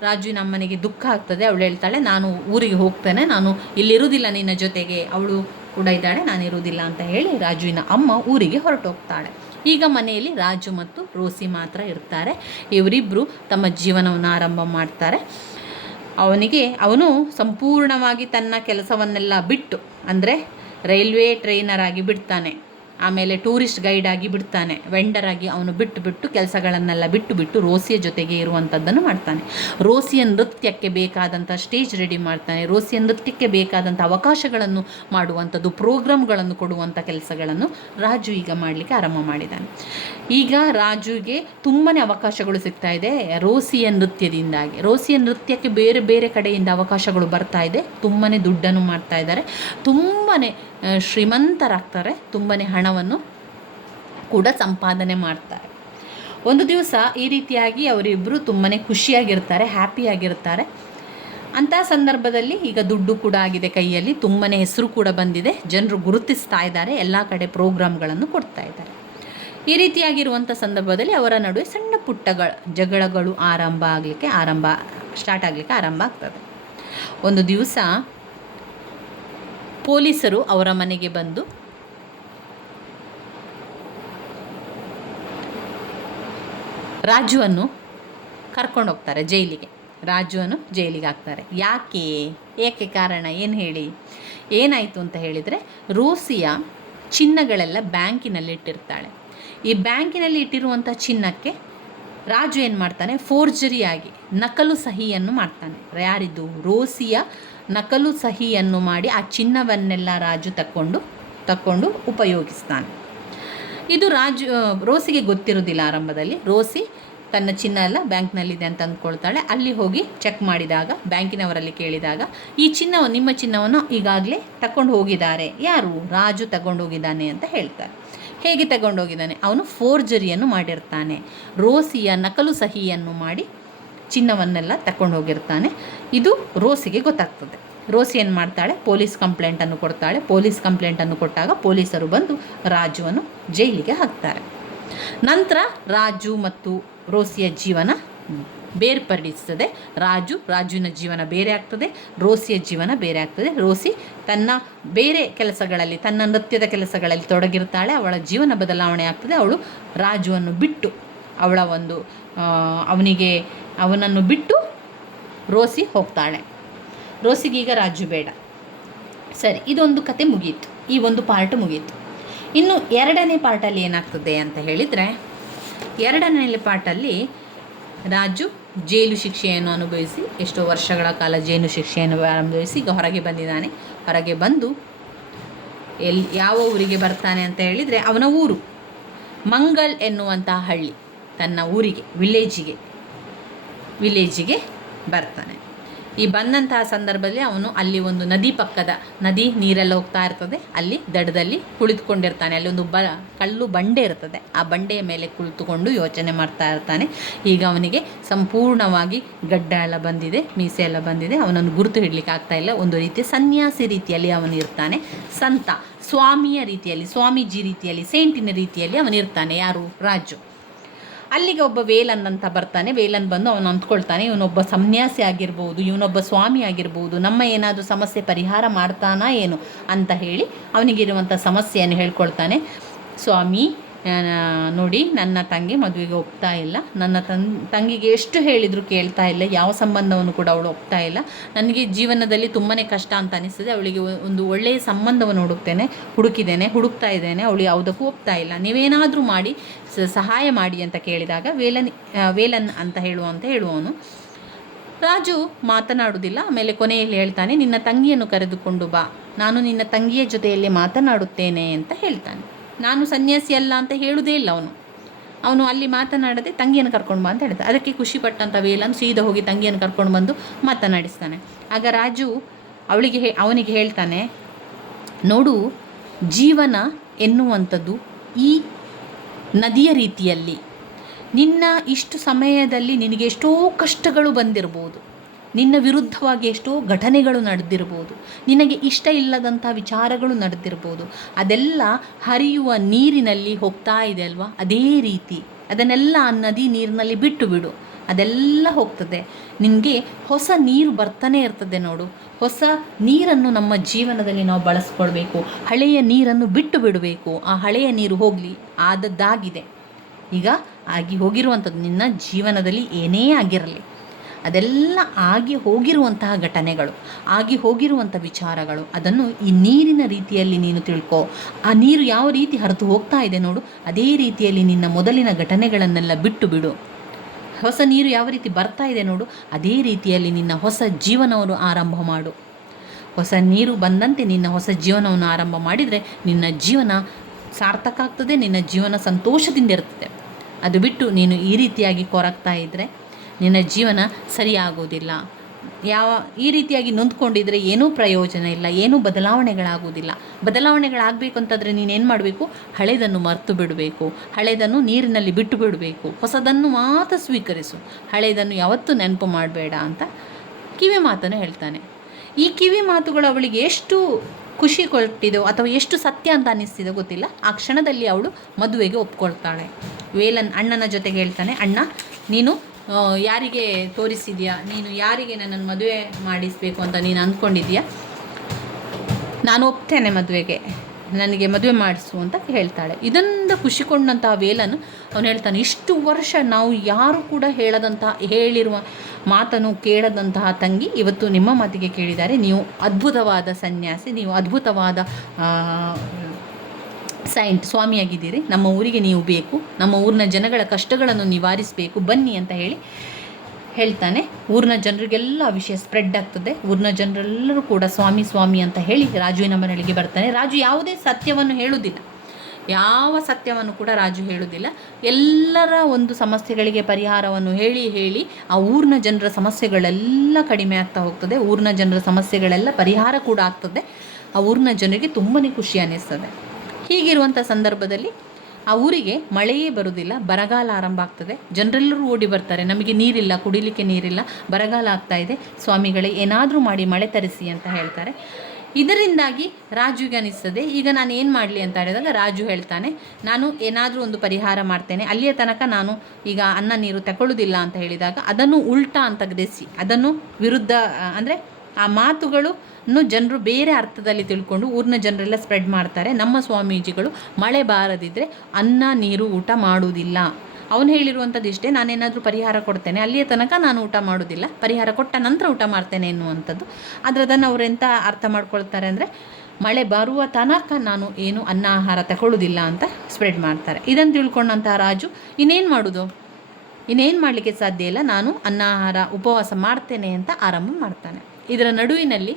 ರಾಜುವಿನ ಅಮ್ಮನಿಗೆ ದುಃಖ ಆಗ್ತದೆ. ಅವಳು ಹೇಳ್ತಾಳೆ, ನಾನು ಊರಿಗೆ ಹೋಗ್ತೇನೆ, ನಾನು ಇಲ್ಲಿರುವುದಿಲ್ಲ ನಿನ್ನ ಜೊತೆಗೆ, ಅವಳು ಕೂಡ ಇದ್ದಾಳೆ, ನಾನು ಇರುವುದಿಲ್ಲ ಅಂತ ಹೇಳಿ ರಾಜುವಿನ ಅಮ್ಮ ಊರಿಗೆ ಹೊರಟೋಗ್ತಾಳೆ. ಈಗ ಮನೆಯಲ್ಲಿ ರಾಜು ಮತ್ತು ರೋಸಿ ಮಾತ್ರ ಇರ್ತಾರೆ. ಇವರಿಬ್ಬರು ತಮ್ಮ ಜೀವನವನ್ನು ಆರಂಭ ಮಾಡ್ತಾರೆ. ಅವನು ಸಂಪೂರ್ಣವಾಗಿ ತನ್ನ ಕೆಲಸವನ್ನೆಲ್ಲ ಬಿಟ್ಟು, ಅಂದರೆ ರೈಲ್ವೆ ಟ್ರೈನರ್ ಆಗಿ ಬಿಡ್ತಾನೆ, ಆಮೇಲೆ ಟೂರಿಸ್ಟ್ ಗೈಡ್ ಆಗಿ ಬಿಡ್ತಾನೆ, ವೆಂಡರ್ ಆಗಿ ಅವನು ಬಿಟ್ಟು ಕೆಲಸಗಳನ್ನೆಲ್ಲ ಬಿಟ್ಟು ರೋಸಿಯ ಜೊತೆಗೆ ಇರುವಂಥದ್ದನ್ನು ಮಾಡ್ತಾನೆ. ರೋಸಿಯ ನೃತ್ಯಕ್ಕೆ ಬೇಕಾದಂಥ ಸ್ಟೇಜ್ ರೆಡಿ ಮಾಡ್ತಾನೆ, ರೋಸಿಯ ನೃತ್ಯಕ್ಕೆ ಬೇಕಾದಂಥ ಅವಕಾಶಗಳನ್ನು ಮಾಡುವಂಥದ್ದು, ಪ್ರೋಗ್ರಾಮ್ಗಳನ್ನು ಕೊಡುವಂಥ ಕೆಲಸಗಳನ್ನು ರಾಜು ಈಗ ಮಾಡಲಿಕ್ಕೆ ಆರಂಭ ಮಾಡಿದ್ದಾನೆ. ಈಗ ರಾಜುಗೆ ತುಂಬಾ ಅವಕಾಶಗಳು ಸಿಗ್ತಾ ಇದೆ ರೋಸಿಯ ನೃತ್ಯದಿಂದಾಗಿ. ರೋಸಿಯ ನೃತ್ಯಕ್ಕೆ ಬೇರೆ ಬೇರೆ ಕಡೆಯಿಂದ ಅವಕಾಶಗಳು ಬರ್ತಾ ಇದೆ, ತುಂಬಾ ದುಡ್ಡನ್ನು ಮಾಡ್ತಾ ಇದ್ದಾರೆ, ತುಂಬಾ ಶ್ರೀಮಂತರಾಗ್ತಾರೆ, ತುಂಬಾ ಹಣವನ್ನು ಕೂಡ ಸಂಪಾದನೆ ಮಾಡ್ತಾರೆ. ಒಂದು ದಿವಸ ಈ ರೀತಿಯಾಗಿ ಅವರಿಬ್ಬರು ತುಂಬಾ ಖುಷಿಯಾಗಿರ್ತಾರೆ, ಹ್ಯಾಪಿಯಾಗಿರ್ತಾರೆ. ಅಂಥ ಸಂದರ್ಭದಲ್ಲಿ ಈಗ ದುಡ್ಡು ಕೂಡ ಆಗಿದೆ ಕೈಯಲ್ಲಿ, ತುಂಬಾ ಹೆಸರು ಕೂಡ ಬಂದಿದೆ, ಜನರು ಗುರುತಿಸ್ತಾ ಇದ್ದಾರೆ, ಎಲ್ಲ ಕಡೆ ಪ್ರೋಗ್ರಾಮ್ಗಳನ್ನು ಕೊಡ್ತಾ ಇದ್ದಾರೆ. ಈ ರೀತಿಯಾಗಿರುವಂಥ ಸಂದರ್ಭದಲ್ಲಿ ಅವರ ನಡುವೆ ಸಣ್ಣ ಪುಟ್ಟ ಜಗಳಗಳು ಸ್ಟಾರ್ಟ್ ಆಗಲಿಕ್ಕೆ ಆರಂಭ ಆಗ್ತದೆ. ಒಂದು ದಿವಸ ಪೊಲೀಸರು ಅವರ ಮನೆಗೆ ಬಂದು ರಾಜುವನ್ನು ಕರ್ಕೊಂಡು ಹೋಗ್ತಾರೆ ಜೈಲಿಗೆ. ರಾಜುವನ್ನು ಜೈಲಿಗೆ ಹಾಕ್ತಾರೆ. ಏಕೆ ಕಾರಣ ಏನು ಹೇಳಿ? ಏನಾಯಿತು ಅಂತ ಹೇಳಿದರೆ, ರೋಸಿಯ ಚಿನ್ನಗಳೆಲ್ಲ ಬ್ಯಾಂಕಿನಲ್ಲಿ ಇಟ್ಟಿರ್ತಾಳೆ. ಈ ಬ್ಯಾಂಕಿನಲ್ಲಿ ಇಟ್ಟಿರುವಂಥ ಚಿನ್ನಕ್ಕೆ ರಾಜು ಏನು ಮಾಡ್ತಾನೆ, ಫೋರ್ಜರಿಯಾಗಿ ನಕಲು ಸಹಿಯನ್ನು ಮಾಡ್ತಾನೆ. ಯಾರಿದ್ದು? ರೋಸಿಯ ನಕಲು ಸಹಿಯನ್ನು ಮಾಡಿ ಆ ಚಿನ್ನವನ್ನೆಲ್ಲ ರಾಜು ತಕ್ಕೊಂಡು ಉಪಯೋಗಿಸ್ತಾನೆ. ಇದು ರೋಸಿಗೆ ಗೊತ್ತಿರೋದಿಲ್ಲ ಆರಂಭದಲ್ಲಿ. ರೋಸಿ ತನ್ನ ಚಿನ್ನ ಎಲ್ಲ ಬ್ಯಾಂಕ್ನಲ್ಲಿದೆ ಅಂತ ಅಂದ್ಕೊಳ್ತಾಳೆ. ಅಲ್ಲಿ ಹೋಗಿ ಚೆಕ್ ಮಾಡಿದಾಗ, ಬ್ಯಾಂಕಿನವರಲ್ಲಿ ಕೇಳಿದಾಗ, ಈ ನಿಮ್ಮ ಚಿನ್ನವನ್ನು ಈಗಾಗಲೇ ತಗೊಂಡು ಹೋಗಿದ್ದಾರೆ. ಯಾರು? ರಾಜು ತಗೊಂಡು ಹೋಗಿದ್ದಾನೆ ಅಂತ ಹೇಳ್ತಾರೆ. ಹೇಗೆ ತಗೊಂಡೋಗಿದ್ದಾನೆ? ಅವನು ಫೋರ್ಜರಿಯನ್ನು ಮಾಡಿರ್ತಾನೆ, ರೋಸಿಯ ನಕಲು ಸಹಿಯನ್ನು ಮಾಡಿ ಚಿನ್ನವನ್ನೆಲ್ಲ ತಗೊಂಡು ಹೋಗಿರ್ತಾನೆ. ಇದು ರೋಸಿಗೆ ಗೊತ್ತಾಗ್ತದೆ. ರೋಸಿ ಏನು ಮಾಡ್ತಾಳೆ, ಪೊಲೀಸ್ ಕಂಪ್ಲೇಂಟನ್ನು ಕೊಡ್ತಾಳೆ. ಪೊಲೀಸ್ ಕಂಪ್ಲೇಂಟನ್ನು ಕೊಟ್ಟಾಗ ಪೊಲೀಸರು ಬಂದು ರಾಜುವನ್ನು ಜೈಲಿಗೆ ಹಾಕ್ತಾರೆ. ನಂತರ ರಾಜು ಮತ್ತು ರೋಸಿಯ ಜೀವನ ಬೇರ್ಪಡಿಸ್ತದೆ. ರಾಜುವಿನ ಜೀವನ ಬೇರೆ ಆಗ್ತದೆ, ರೋಸಿಯ ಜೀವನ ಬೇರೆ ಆಗ್ತದೆ. ರೋಸಿ ತನ್ನ ಬೇರೆ ಕೆಲಸಗಳಲ್ಲಿ, ತನ್ನ ನೃತ್ಯದ ಕೆಲಸಗಳಲ್ಲಿ ತೊಡಗಿರ್ತಾಳೆ. ಅವಳ ಜೀವನ ಬದಲಾವಣೆ ಆಗ್ತದೆ. ಅವಳು ರಾಜುವನ್ನು ಬಿಟ್ಟು, ಅವನನ್ನು ಬಿಟ್ಟು ರೋಸಿ ಹೋಗ್ತಾಳೆ. ರೋಸಿಗೀಗ ರಾಜು ಬೇಡ. ಸರಿ, ಇದೊಂದು ಕತೆ ಮುಗೀತು, ಈ ಒಂದು ಪಾರ್ಟ್ ಮುಗೀತು. ಇನ್ನು ಎರಡನೇ ಪಾರ್ಟಲ್ಲಿ ಏನಾಗ್ತದೆ ಅಂತ ಹೇಳಿದರೆ, ಎರಡನೇ ಪಾರ್ಟಲ್ಲಿ ರಾಜು ಜೈಲು ಶಿಕ್ಷೆಯನ್ನು ಅನುಭವಿಸಿ, ಎಷ್ಟೋ ವರ್ಷಗಳ ಕಾಲ ಜೈಲು ಶಿಕ್ಷೆಯನ್ನು ಅನುಭವಿಸಿ ಈಗ ಹೊರಗೆ ಬಂದಿದ್ದಾನೆ. ಹೊರಗೆ ಬಂದು ಯಾವ ಊರಿಗೆ ಬರ್ತಾನೆ ಅಂತ ಹೇಳಿದರೆ, ಅವನ ಊರು ಮಂಗಲ್ ಎನ್ನುವಂತಹ ಹಳ್ಳಿ, ತನ್ನ ಊರಿಗೆ, ವಿಲೇಜಿಗೆ ವಿಲೇಜಿಗೆ ಬರ್ತಾನೆ. ಈ ಬಂದಂತಹ ಸಂದರ್ಭದಲ್ಲಿ ಅವನು ಅಲ್ಲಿ ಒಂದು ನದಿ ನೀರೆಲ್ಲ ಹೋಗ್ತಾ ಇರ್ತದೆ, ಅಲ್ಲಿ ದಡದಲ್ಲಿ ಕುಳಿತುಕೊಂಡಿರ್ತಾನೆ. ಅಲ್ಲಿ ಒಂದು ಕಲ್ಲು ಬಂಡೆ ಇರ್ತದೆ, ಆ ಬಂಡೆಯ ಮೇಲೆ ಕುಳಿತುಕೊಂಡು ಯೋಚನೆ ಮಾಡ್ತಾ ಇರ್ತಾನೆ. ಈಗ ಅವನಿಗೆ ಸಂಪೂರ್ಣವಾಗಿ ಗಡ್ಡ ಎಲ್ಲ ಬಂದಿದೆ, ಮೀಸೆ ಎಲ್ಲ ಬಂದಿದೆ, ಅವನನ್ನು ಗುರುತು ಹಿಡಲಿಕ್ಕೆ ಆಗ್ತಾ ಇಲ್ಲ. ಒಂದು ರೀತಿಯ ಸನ್ಯಾಸಿ ರೀತಿಯಲ್ಲಿ ಅವನು ಇರ್ತಾನೆ, ಸಂತ ಸ್ವಾಮಿಯ ರೀತಿಯಲ್ಲಿ, ಸ್ವಾಮೀಜಿ ರೀತಿಯಲ್ಲಿ, ಸೇಂಟಿನ ರೀತಿಯಲ್ಲಿ ಅವನಿರ್ತಾನೆ. ಯಾರು? ರಾಜು. ಅಲ್ಲಿಗೆ ಒಬ್ಬ ವೇಲನ್ ಅಂತ ಬರ್ತಾನೆ. ವೇಲನ್ ಬಂದು ಅವನು ಅಂದ್ಕೊಳ್ತಾನೆ, ಇವನೊಬ್ಬ ಸನ್ಯಾಸಿ ಆಗಿರ್ಬೋದು, ಇವನೊಬ್ಬ ಸ್ವಾಮಿ ಆಗಿರ್ಬೋದು, ನಮ್ಮ ಏನಾದರೂ ಸಮಸ್ಯೆ ಪರಿಹಾರ ಮಾಡ್ತಾನಾ ಏನು ಅಂತ ಹೇಳಿ ಅವನಿಗಿರುವಂಥ ಸಮಸ್ಯೆಯನ್ನು ಹೇಳ್ಕೊಳ್ತಾನೆ. ಸ್ವಾಮಿ, ನೋಡಿ, ನನ್ನ ತಂಗಿ ಮದುವೆಗೆ ಒಪ್ತಾ ಇಲ್ಲ, ನನ್ನ ತಂಗಿಗೆ ಎಷ್ಟು ಹೇಳಿದರೂ ಕೇಳ್ತಾ ಇಲ್ಲ, ಯಾವ ಸಂಬಂಧವನ್ನು ಕೂಡ ಅವಳು ಒಪ್ತಾ ಇಲ್ಲ. ನನಗೆ ಜೀವನದಲ್ಲಿ ತುಂಬಾ ಕಷ್ಟ ಅಂತ ಅನಿಸ್ತದೆ. ಅವಳಿಗೆ ಒಂದು ಒಳ್ಳೆಯ ಸಂಬಂಧವನ್ನು ಹುಡುಕ್ತಾ ಇದ್ದೇನೆ, ಅವಳು ಯಾವುದಕ್ಕೂ ಒಪ್ತಾ ಇಲ್ಲ. ನೀವೇನಾದರೂ ಮಾಡಿ ಸಹಾಯ ಮಾಡಿ ಅಂತ ಕೇಳಿದಾಗ ವೇಲನ್ ಅಂತ ಹೇಳುವವನು ರಾಜು ಮಾತನಾಡುವುದಿಲ್ಲ. ಆಮೇಲೆ ಕೊನೆಯಲ್ಲಿ ಹೇಳ್ತಾನೆ, ನಿನ್ನ ತಂಗಿಯನ್ನು ಕರೆದುಕೊಂಡು ಬಾ, ನಾನು ನಿನ್ನ ತಂಗಿಯ ಜೊತೆಯಲ್ಲಿ ಮಾತನಾಡುತ್ತೇನೆ ಅಂತ ಹೇಳ್ತಾನೆ. ನಾನು ಸನ್ಯಾಸಿ ಅಲ್ಲ ಅಂತ ಹೇಳುವುದೇ ಇಲ್ಲ ಅವನು ಅಲ್ಲಿ ಮಾತನಾಡದೆ ತಂಗಿಯನ್ನು ಕರ್ಕೊಂಡು ಬಾ ಅಂತ ಹೇಳ್ತಾನೆ. ಅದಕ್ಕೆ ಖುಷಿಪಟ್ಟಂಥ ವೇಲನ್ ಸೀದಾ ಹೋಗಿ ತಂಗಿಯನ್ನು ಕರ್ಕೊಂಡು ಬಂದು ಮಾತನಾಡಿಸ್ತಾನೆ. ಆಗ ರಾಜು ಅವನಿಗೆ ಹೇಳ್ತಾನೆ, ನೋಡು, ಜೀವನ ಎನ್ನುವಂಥದ್ದು ಈ ನದಿಯ ರೀತಿಯಲ್ಲಿ. ನಿನ್ನ ಇಷ್ಟು ಸಮಯದಲ್ಲಿ ನಿನಗೆ ಎಷ್ಟೋ ಕಷ್ಟಗಳು ಬಂದಿರ್ಬೋದು, ನಿನ್ನ ವಿರುದ್ಧವಾಗಿ ಎಷ್ಟೋ ಘಟನೆಗಳು ನಡೆದಿರ್ಬೋದು, ನಿನಗೆ ಇಷ್ಟ ಇಲ್ಲದಂಥ ವಿಚಾರಗಳು ನಡೆದಿರ್ಬೋದು. ಅದೆಲ್ಲ ಹರಿಯುವ ನೀರಿನಲ್ಲಿ ಹೋಗ್ತಾ ಇದೆ ಅಲ್ವಾ, ಅದೇ ರೀತಿ ಅದನ್ನೆಲ್ಲ ಆ ನದಿ ನೀರಿನಲ್ಲಿ ಬಿಟ್ಟು ಬಿಡು, ಅದೆಲ್ಲ ಹೋಗ್ತದೆ. ನಿನಗೆ ಹೊಸ ನೀರು ಬರ್ತಾನೆ ಇರ್ತದೆ ನೋಡು. ಹೊಸ ನೀರನ್ನು ನಮ್ಮ ಜೀವನದಲ್ಲಿ ನಾವು ಬಳಸ್ಕೊಳ್ಬೇಕು. ಹಳೆಯ ನೀರನ್ನು ಬಿಟ್ಟು ಬಿಡಬೇಕು. ಆ ಹಳೆಯ ನೀರು ಹೋಗಲಿ, ಆದದ್ದಾಗಿದೆ. ಈಗ ಆಗಿ ಹೋಗಿರುವಂಥದ್ದು, ನಿನ್ನ ಜೀವನದಲ್ಲಿ ಏನೇ ಆಗಿರಲಿ, ಅದೆಲ್ಲ ಆಗಿ ಹೋಗಿರುವಂತಹ ಘಟನೆಗಳು, ಆಗಿ ಹೋಗಿರುವಂಥ ವಿಚಾರಗಳು, ಅದನ್ನು ಈ ನೀರಿನ ರೀತಿಯಲ್ಲಿ ನೀನು ತಿಳ್ಕೊ. ಆ ನೀರು ಯಾವ ರೀತಿ ಹರಿದು ಹೋಗ್ತಾ ಇದೆ ನೋಡು, ಅದೇ ರೀತಿಯಲ್ಲಿ ನಿನ್ನ ಮೊದಲಿನ ಘಟನೆಗಳನ್ನೆಲ್ಲ ಬಿಟ್ಟು ಬಿಡು. ಹೊಸ ನೀರು ಯಾವ ರೀತಿ ಬರ್ತಾ ಇದೆ ನೋಡು, ಅದೇ ರೀತಿಯಲ್ಲಿ ನಿನ್ನ ಹೊಸ ಜೀವನವನ್ನು ಆರಂಭ ಮಾಡು. ಹೊಸ ನೀರು ಬಂದಂತೆ ನಿನ್ನ ಹೊಸ ಜೀವನವನ್ನು ಆರಂಭ ಮಾಡಿದರೆ ನಿನ್ನ ಜೀವನ ಸಾರ್ಥಕ ಆಗ್ತದೆ, ನಿನ್ನ ಜೀವನ ಸಂತೋಷದಿಂದ ಇರ್ತದೆ. ಅದು ಬಿಟ್ಟು ನೀನು ಈ ರೀತಿಯಾಗಿ ಕೊರಗ್ತಾ ಇದ್ದರೆ ನಿನ್ನ ಜೀವನ ಸರಿಯಾಗೋದಿಲ್ಲ. ಈ ರೀತಿಯಾಗಿ ನೊಂದ್ಕೊಂಡಿದ್ರೆ ಏನೂ ಪ್ರಯೋಜನ ಇಲ್ಲ, ಏನೂ ಬದಲಾವಣೆಗಳಾಗೋದಿಲ್ಲ. ಬದಲಾವಣೆಗಳಾಗಬೇಕು ಅಂತಂದರೆ ನೀನೇನು ಮಾಡಬೇಕು? ಹಳೆಯದನ್ನು ಮರೆತು ಬಿಡಬೇಕು, ಹಳೆಯದನ್ನು ನೀರಿನಲ್ಲಿ ಬಿಟ್ಟು ಬಿಡಬೇಕು, ಹೊಸದನ್ನು ಮಾತ್ರ ಸ್ವೀಕರಿಸು, ಹಳೆಯದನ್ನು ಯಾವತ್ತೂ ನೆನಪು ಮಾಡಬೇಡ ಅಂತ ಕಿವಿ ಮಾತನ್ನು ಹೇಳ್ತಾನೆ. ಈ ಕಿವಿ ಮಾತುಗಳು ಅವಳಿಗೆ ಎಷ್ಟು ಖುಷಿ ಕೊಟ್ಟಿದೋ ಅಥವಾ ಎಷ್ಟು ಸತ್ಯ ಅಂತ ಅನ್ನಿಸ್ತಿದೋ ಗೊತ್ತಿಲ್ಲ. ಆ ಕ್ಷಣದಲ್ಲಿ ಅವಳು ಮದುವೆಗೆ ಒಪ್ಕೊಳ್ತಾಳೆ. ವೇಲನ್ ಅಣ್ಣನ ಜೊತೆಗೆ ಹೇಳ್ತಾನೆ, ಅಣ್ಣ, ನೀನು ಯಾರಿಗೆ ತೋರಿಸಿದ್ಯಾ, ನೀನು ಯಾರಿಗೆ ನನ್ನನ್ನು ಮದುವೆ ಮಾಡಿಸಬೇಕು ಅಂತ ನೀನು ಅಂದ್ಕೊಂಡಿದ್ಯಾ, ನಾನು ಒಪ್ತೇನೆ ಮದುವೆಗೆ, ನನಗೆ ಮದುವೆ ಮಾಡಿಸು ಅಂತ ಹೇಳ್ತಾಳೆ. ಇದರಿಂದ ಖುಷಿಕೊಂಡಂತಹ ವೇಲನ್ ಅವನು ಹೇಳ್ತಾನೆ, ಇಷ್ಟು ವರ್ಷ ನಾವು ಯಾರು ಕೂಡ ಹೇಳಿರುವ ಮಾತನ್ನು ಕೇಳದಂತಹ ತಂಗಿ ಇವತ್ತು ನಿಮ್ಮ ಮಾತಿಗೆ ಕೇಳಿದ್ದಾರೆ. ನೀವು ಅದ್ಭುತವಾದ ಸನ್ಯಾಸಿ, ನೀವು ಅದ್ಭುತವಾದ ಸೈಂಟ್ ಸ್ವಾಮಿಯಾಗಿದ್ದೀರಿ, ನಮ್ಮ ಊರಿಗೆ ನೀವು ಬೇಕು, ನಮ್ಮ ಊರಿನ ಜನಗಳ ಕಷ್ಟಗಳನ್ನು ನಿವಾರಿಸಬೇಕು, ಬನ್ನಿ ಅಂತ ಹೇಳ್ತಾನೆ. ಊರಿನ ಜನರಿಗೆಲ್ಲ ವಿಷಯ ಸ್ಪ್ರೆಡ್ ಆಗ್ತದೆ. ಊರಿನ ಜನರೆಲ್ಲರೂ ಕೂಡ ಸ್ವಾಮಿ ಸ್ವಾಮಿ ಅಂತ ಹೇಳಿ ರಾಜುವಿನ ಮನೆಯಲ್ಲಿ ಬರ್ತಾನೆ. ರಾಜು ಯಾವುದೇ ಸತ್ಯವನ್ನು ಹೇಳುವುದಿಲ್ಲ, ಯಾವ ಸತ್ಯವನ್ನು ಕೂಡ ರಾಜು ಹೇಳುವುದಿಲ್ಲ. ಎಲ್ಲರ ಒಂದು ಸಮಸ್ಯೆಗಳಿಗೆ ಪರಿಹಾರವನ್ನು ಹೇಳಿ ಆ ಊರಿನ ಜನರ ಸಮಸ್ಯೆಗಳೆಲ್ಲ ಕಡಿಮೆ ಆಗ್ತಾ ಹೋಗ್ತದೆ. ಊರಿನ ಜನರ ಸಮಸ್ಯೆಗಳೆಲ್ಲ ಪರಿಹಾರ ಕೂಡ ಆಗ್ತದೆ. ಆ ಊರಿನ ಜನರಿಗೆ ತುಂಬಾ ಖುಷಿ ಅನ್ನಿಸ್ತದೆ. ಹೀಗಿರುವಂಥ ಸಂದರ್ಭದಲ್ಲಿ ಆ ಊರಿಗೆ ಮಳೆಯೇ ಬರುವುದಿಲ್ಲ, ಬರಗಾಲ ಆರಂಭ ಆಗ್ತದೆ. ಜನರೆಲ್ಲರೂ ಓಡಿ ಬರ್ತಾರೆ, ನಮಗೆ ನೀರಿಲ್ಲ, ಕುಡಿಲಿಕ್ಕೆ ನೀರಿಲ್ಲ, ಬರಗಾಲ ಆಗ್ತಾ ಇದೆ, ಸ್ವಾಮಿಗಳೇ ಏನಾದರೂ ಮಾಡಿ ಮಳೆ ತರಿಸಿ ಅಂತ ಹೇಳ್ತಾರೆ. ಇದರಿಂದಾಗಿ ರಾಜುಗೆ ಅನಿಸ್ತದೆ, ಈಗ ನಾನು ಏನು ಮಾಡಲಿ ಅಂತ ಹೇಳಿದಾಗ ರಾಜು ಹೇಳ್ತಾನೆ, ನಾನು ಏನಾದರೂ ಒಂದು ಪರಿಹಾರ ಮಾಡ್ತೇನೆ, ಅಲ್ಲಿಯ ತನಕ ನಾನು ಈಗ ಅನ್ನ ನೀರು ತಗೊಳ್ಳೋದಿಲ್ಲ ಅಂತ ಹೇಳಿದಾಗ ಅದನ್ನು ಉಲ್ಟಾ ಅಂತ ಗ್ರಹಿಸಿ, ಅದನ್ನು ವಿರುದ್ಧ ಅಂದರೆ ಆ ಮಾತುಗಳನ್ನು ಜನರು ಬೇರೆ ಅರ್ಥದಲ್ಲಿ ತಿಳ್ಕೊಂಡು ಊರಿನ ಜನರೆಲ್ಲ ಸ್ಪ್ರೆಡ್ ಮಾಡ್ತಾರೆ. ನಮ್ಮ ಸ್ವಾಮೀಜಿಗಳು ಮಳೆ ಬಾರದಿದ್ದರೆ ಅನ್ನ ನೀರು ಊಟ ಮಾಡುವುದಿಲ್ಲ, ಅವನು ಹೇಳಿರುವಂಥದ್ದು ಇಷ್ಟೇ, ನಾನೇನಾದರೂ ಪರಿಹಾರ ಕೊಡ್ತೇನೆ, ಅಲ್ಲಿಯ ತನಕ ನಾನು ಊಟ ಮಾಡೋದಿಲ್ಲ, ಪರಿಹಾರ ಕೊಟ್ಟ ನಂತರ ಊಟ ಮಾಡ್ತೇನೆ ಎನ್ನುವಂಥದ್ದು. ಆದರೆ ಅದನ್ನು ಅವರೆಂಥ ಅರ್ಥ ಮಾಡ್ಕೊಳ್ತಾರೆ ಅಂದರೆ ಮಳೆ ಬರುವ ತನಕ ನಾನು ಏನು ಅನ್ನ ಆಹಾರ ತಗೊಳ್ಳೋದಿಲ್ಲ ಅಂತ ಸ್ಪ್ರೆಡ್ ಮಾಡ್ತಾರೆ. ಇದನ್ನು ತಿಳ್ಕೊಂಡಂಥ ರಾಜು ಇನ್ನೇನು ಮಾಡಲಿಕ್ಕೆ ಸಾಧ್ಯ ಇಲ್ಲ, ನಾನು ಅನ್ನ ಆಹಾರ ಉಪವಾಸ ಮಾಡ್ತೇನೆ ಅಂತ ಆರಂಭ ಮಾಡ್ತಾನೆ. ಇದರ ನಡುವಿನಲ್ಲಿ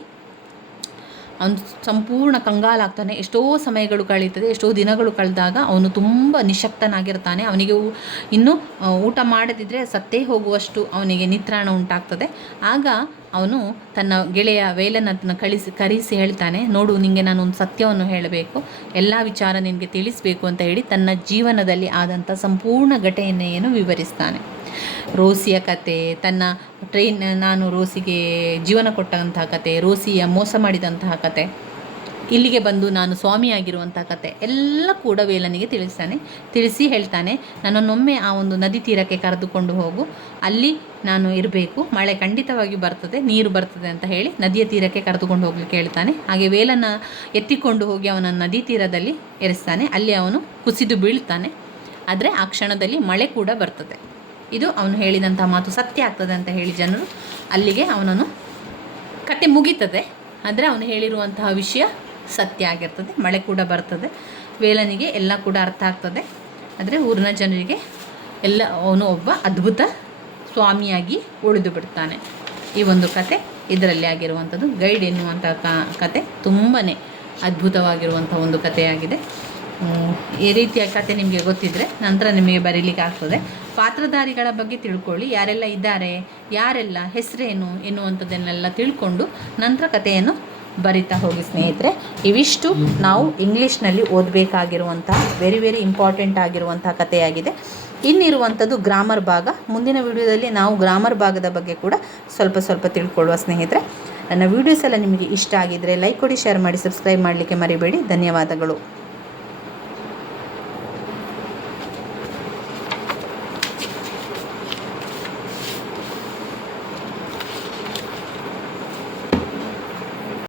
ಅವನು ಸಂಪೂರ್ಣ ಕಂಗಾಲಾಗ್ತಾನೆ. ಎಷ್ಟೋ ಸಮಯಗಳು ಕಳೀತದೆ. ಎಷ್ಟೋ ದಿನಗಳು ಕಳೆದಾಗ ಅವನು ತುಂಬ ನಿಶಕ್ತನಾಗಿರ್ತಾನೆ. ಅವನಿಗೆ ಇನ್ನೂ ಊಟ ಮಾಡದಿದ್ದರೆ ಸತ್ತೇ ಹೋಗುವಷ್ಟು ಅವನಿಗೆ ನಿತ್ರಾಣ ಉಂಟಾಗ್ತದೆ. ಆಗ ಅವನು ತನ್ನ ಗೆಳೆಯ ವೇಲನನ್ನು ಕರೆಸಿ ಹೇಳ್ತಾನೆ, ನೋಡು, ನಿನಗೆ ನಾನೊಂದು ಸತ್ಯವನ್ನು ಹೇಳಬೇಕು, ಎಲ್ಲ ವಿಚಾರ ನಿನಗೆ ತಿಳಿಸಬೇಕು ಅಂತ ಹೇಳಿ ತನ್ನ ಜೀವನದಲ್ಲಿ ಆದಂಥ ಸಂಪೂರ್ಣ ಘಟನೆಯನ್ನು ವಿವರಿಸ್ತಾನೆ. ರೋಸಿಯ ಕತೆ, ನಾನು ರೋಸಿಗೆ ಜೀವನ ಕೊಟ್ಟಂತಹ ಕತೆ, ರೋಸಿಯ ಮೋಸ ಮಾಡಿದಂತಹ ಕತೆ, ಇಲ್ಲಿಗೆ ಬಂದು ನಾನು ಸ್ವಾಮಿಯಾಗಿರುವಂಥ ಕತೆ ಎಲ್ಲ ಕೂಡ ವೇಲನಿಗೆ ತಿಳಿಸಿ ಹೇಳ್ತಾನೆ, ನನ್ನನ್ನೊಮ್ಮೆ ಆ ಒಂದು ನದಿ ತೀರಕ್ಕೆ ಕರೆದುಕೊಂಡು ಹೋಗು, ಅಲ್ಲಿ ನಾನು ಇರಬೇಕು, ಮಳೆ ಖಂಡಿತವಾಗಿ ಬರ್ತದೆ, ನೀರು ಬರ್ತದೆ ಅಂತ ಹೇಳಿ ನದಿಯ ತೀರಕ್ಕೆ ಕರೆದುಕೊಂಡು ಹೋಗ್ಲಿಕ್ಕೆ ಹೇಳ್ತಾನೆ. ಹಾಗೆ ವೇಲನ ಎತ್ತಿಕೊಂಡು ಹೋಗಿ ಅವನ ನದಿ ತೀರದಲ್ಲಿ ಎರಿಸ್ತಾನೆ. ಅಲ್ಲಿ ಅವನು ಕುಸಿದು ಬೀಳ್ತಾನೆ. ಆದರೆ ಆ ಕ್ಷಣದಲ್ಲಿ ಮಳೆ ಕೂಡ ಬರ್ತದೆ. ಇದು ಅವನು ಹೇಳಿದಂಥ ಮಾತು ಸತ್ಯ ಆಗ್ತದೆ ಅಂತ ಹೇಳಿ ಜನರು ಅಲ್ಲಿಗೆ ಅವನನ್ನು ಕತೆ ಮುಗೀತದೆ. ಆದರೆ ಅವನು ಹೇಳಿರುವಂತಹ ವಿಷಯ ಸತ್ಯ ಆಗಿರ್ತದೆ. ಮಳೆ ಕೂಡ ಬರ್ತದೆ. ವೇಲನಿಗೆ ಎಲ್ಲ ಕೂಡ ಅರ್ಥ ಆಗ್ತದೆ. ಆದರೆ ಊರಿನ ಜನರಿಗೆ ಎಲ್ಲ ಅವನು ಒಬ್ಬ ಅದ್ಭುತ ಸ್ವಾಮಿಯಾಗಿ ಉಳಿದು ಬಿಡ್ತಾನೆ. ಈ ಒಂದು ಕತೆ ಇದರಲ್ಲಿ ಆಗಿರುವಂಥದ್ದು. ಗೈಡ್ ಎನ್ನುವಂಥ ಕತೆ ತುಂಬಾ ಅದ್ಭುತವಾಗಿರುವಂಥ ಒಂದು ಕಥೆಯಾಗಿದೆ. ಈ ರೀತಿಯ ಕತೆ ನಿಮಗೆ ಗೊತ್ತಿದ್ದರೆ ನಂತರ ನಿಮಗೆ ಬರೀಲಿಕ್ಕೆ ಆಗ್ತದೆ. ಪಾತ್ರಧಾರಿಗಳ ಬಗ್ಗೆ ತಿಳ್ಕೊಳ್ಳಿ, ಯಾರೆಲ್ಲ ಇದ್ದಾರೆ, ಯಾರೆಲ್ಲ ಹೆಸರೇನು ಎನ್ನುವಂಥದ್ದನ್ನೆಲ್ಲ ತಿಳ್ಕೊಂಡು ನಂತರ ಕಥೆಯನ್ನು ಬರಿತಾ ಹೋಗಿ ಸ್ನೇಹಿತರೆ. ಇವಿಷ್ಟು ನಾವು ಇಂಗ್ಲೀಷ್ನಲ್ಲಿ ಓದಬೇಕಾಗಿರುವಂತಹ ವೆರಿ ಇಂಪಾರ್ಟೆಂಟ್ ಆಗಿರುವಂತಹ ಕಥೆಯಾಗಿದೆ. ಇನ್ನಿರುವಂಥದ್ದು ಗ್ರಾಮರ್ ಭಾಗ. ಮುಂದಿನ ವಿಡಿಯೋದಲ್ಲಿ ನಾವು ಗ್ರಾಮರ್ ಭಾಗದ ಬಗ್ಗೆ ಕೂಡ ಸ್ವಲ್ಪ ತಿಳ್ಕೊಳ್ಳುವ ಸ್ನೇಹಿತರೆ. ನನ್ನ ವಿಡಿಯೋಸ್ ಎಲ್ಲ ನಿಮಗೆ ಇಷ್ಟ ಆಗಿದ್ದರೆ ಲೈಕ್ ಕೊಡಿ, ಶೇರ್ ಮಾಡಿ, ಸಬ್ಸ್ಕ್ರೈಬ್ ಮಾಡಲಿಕ್ಕೆ ಮರಿಬೇಡಿ. ಧನ್ಯವಾದಗಳು.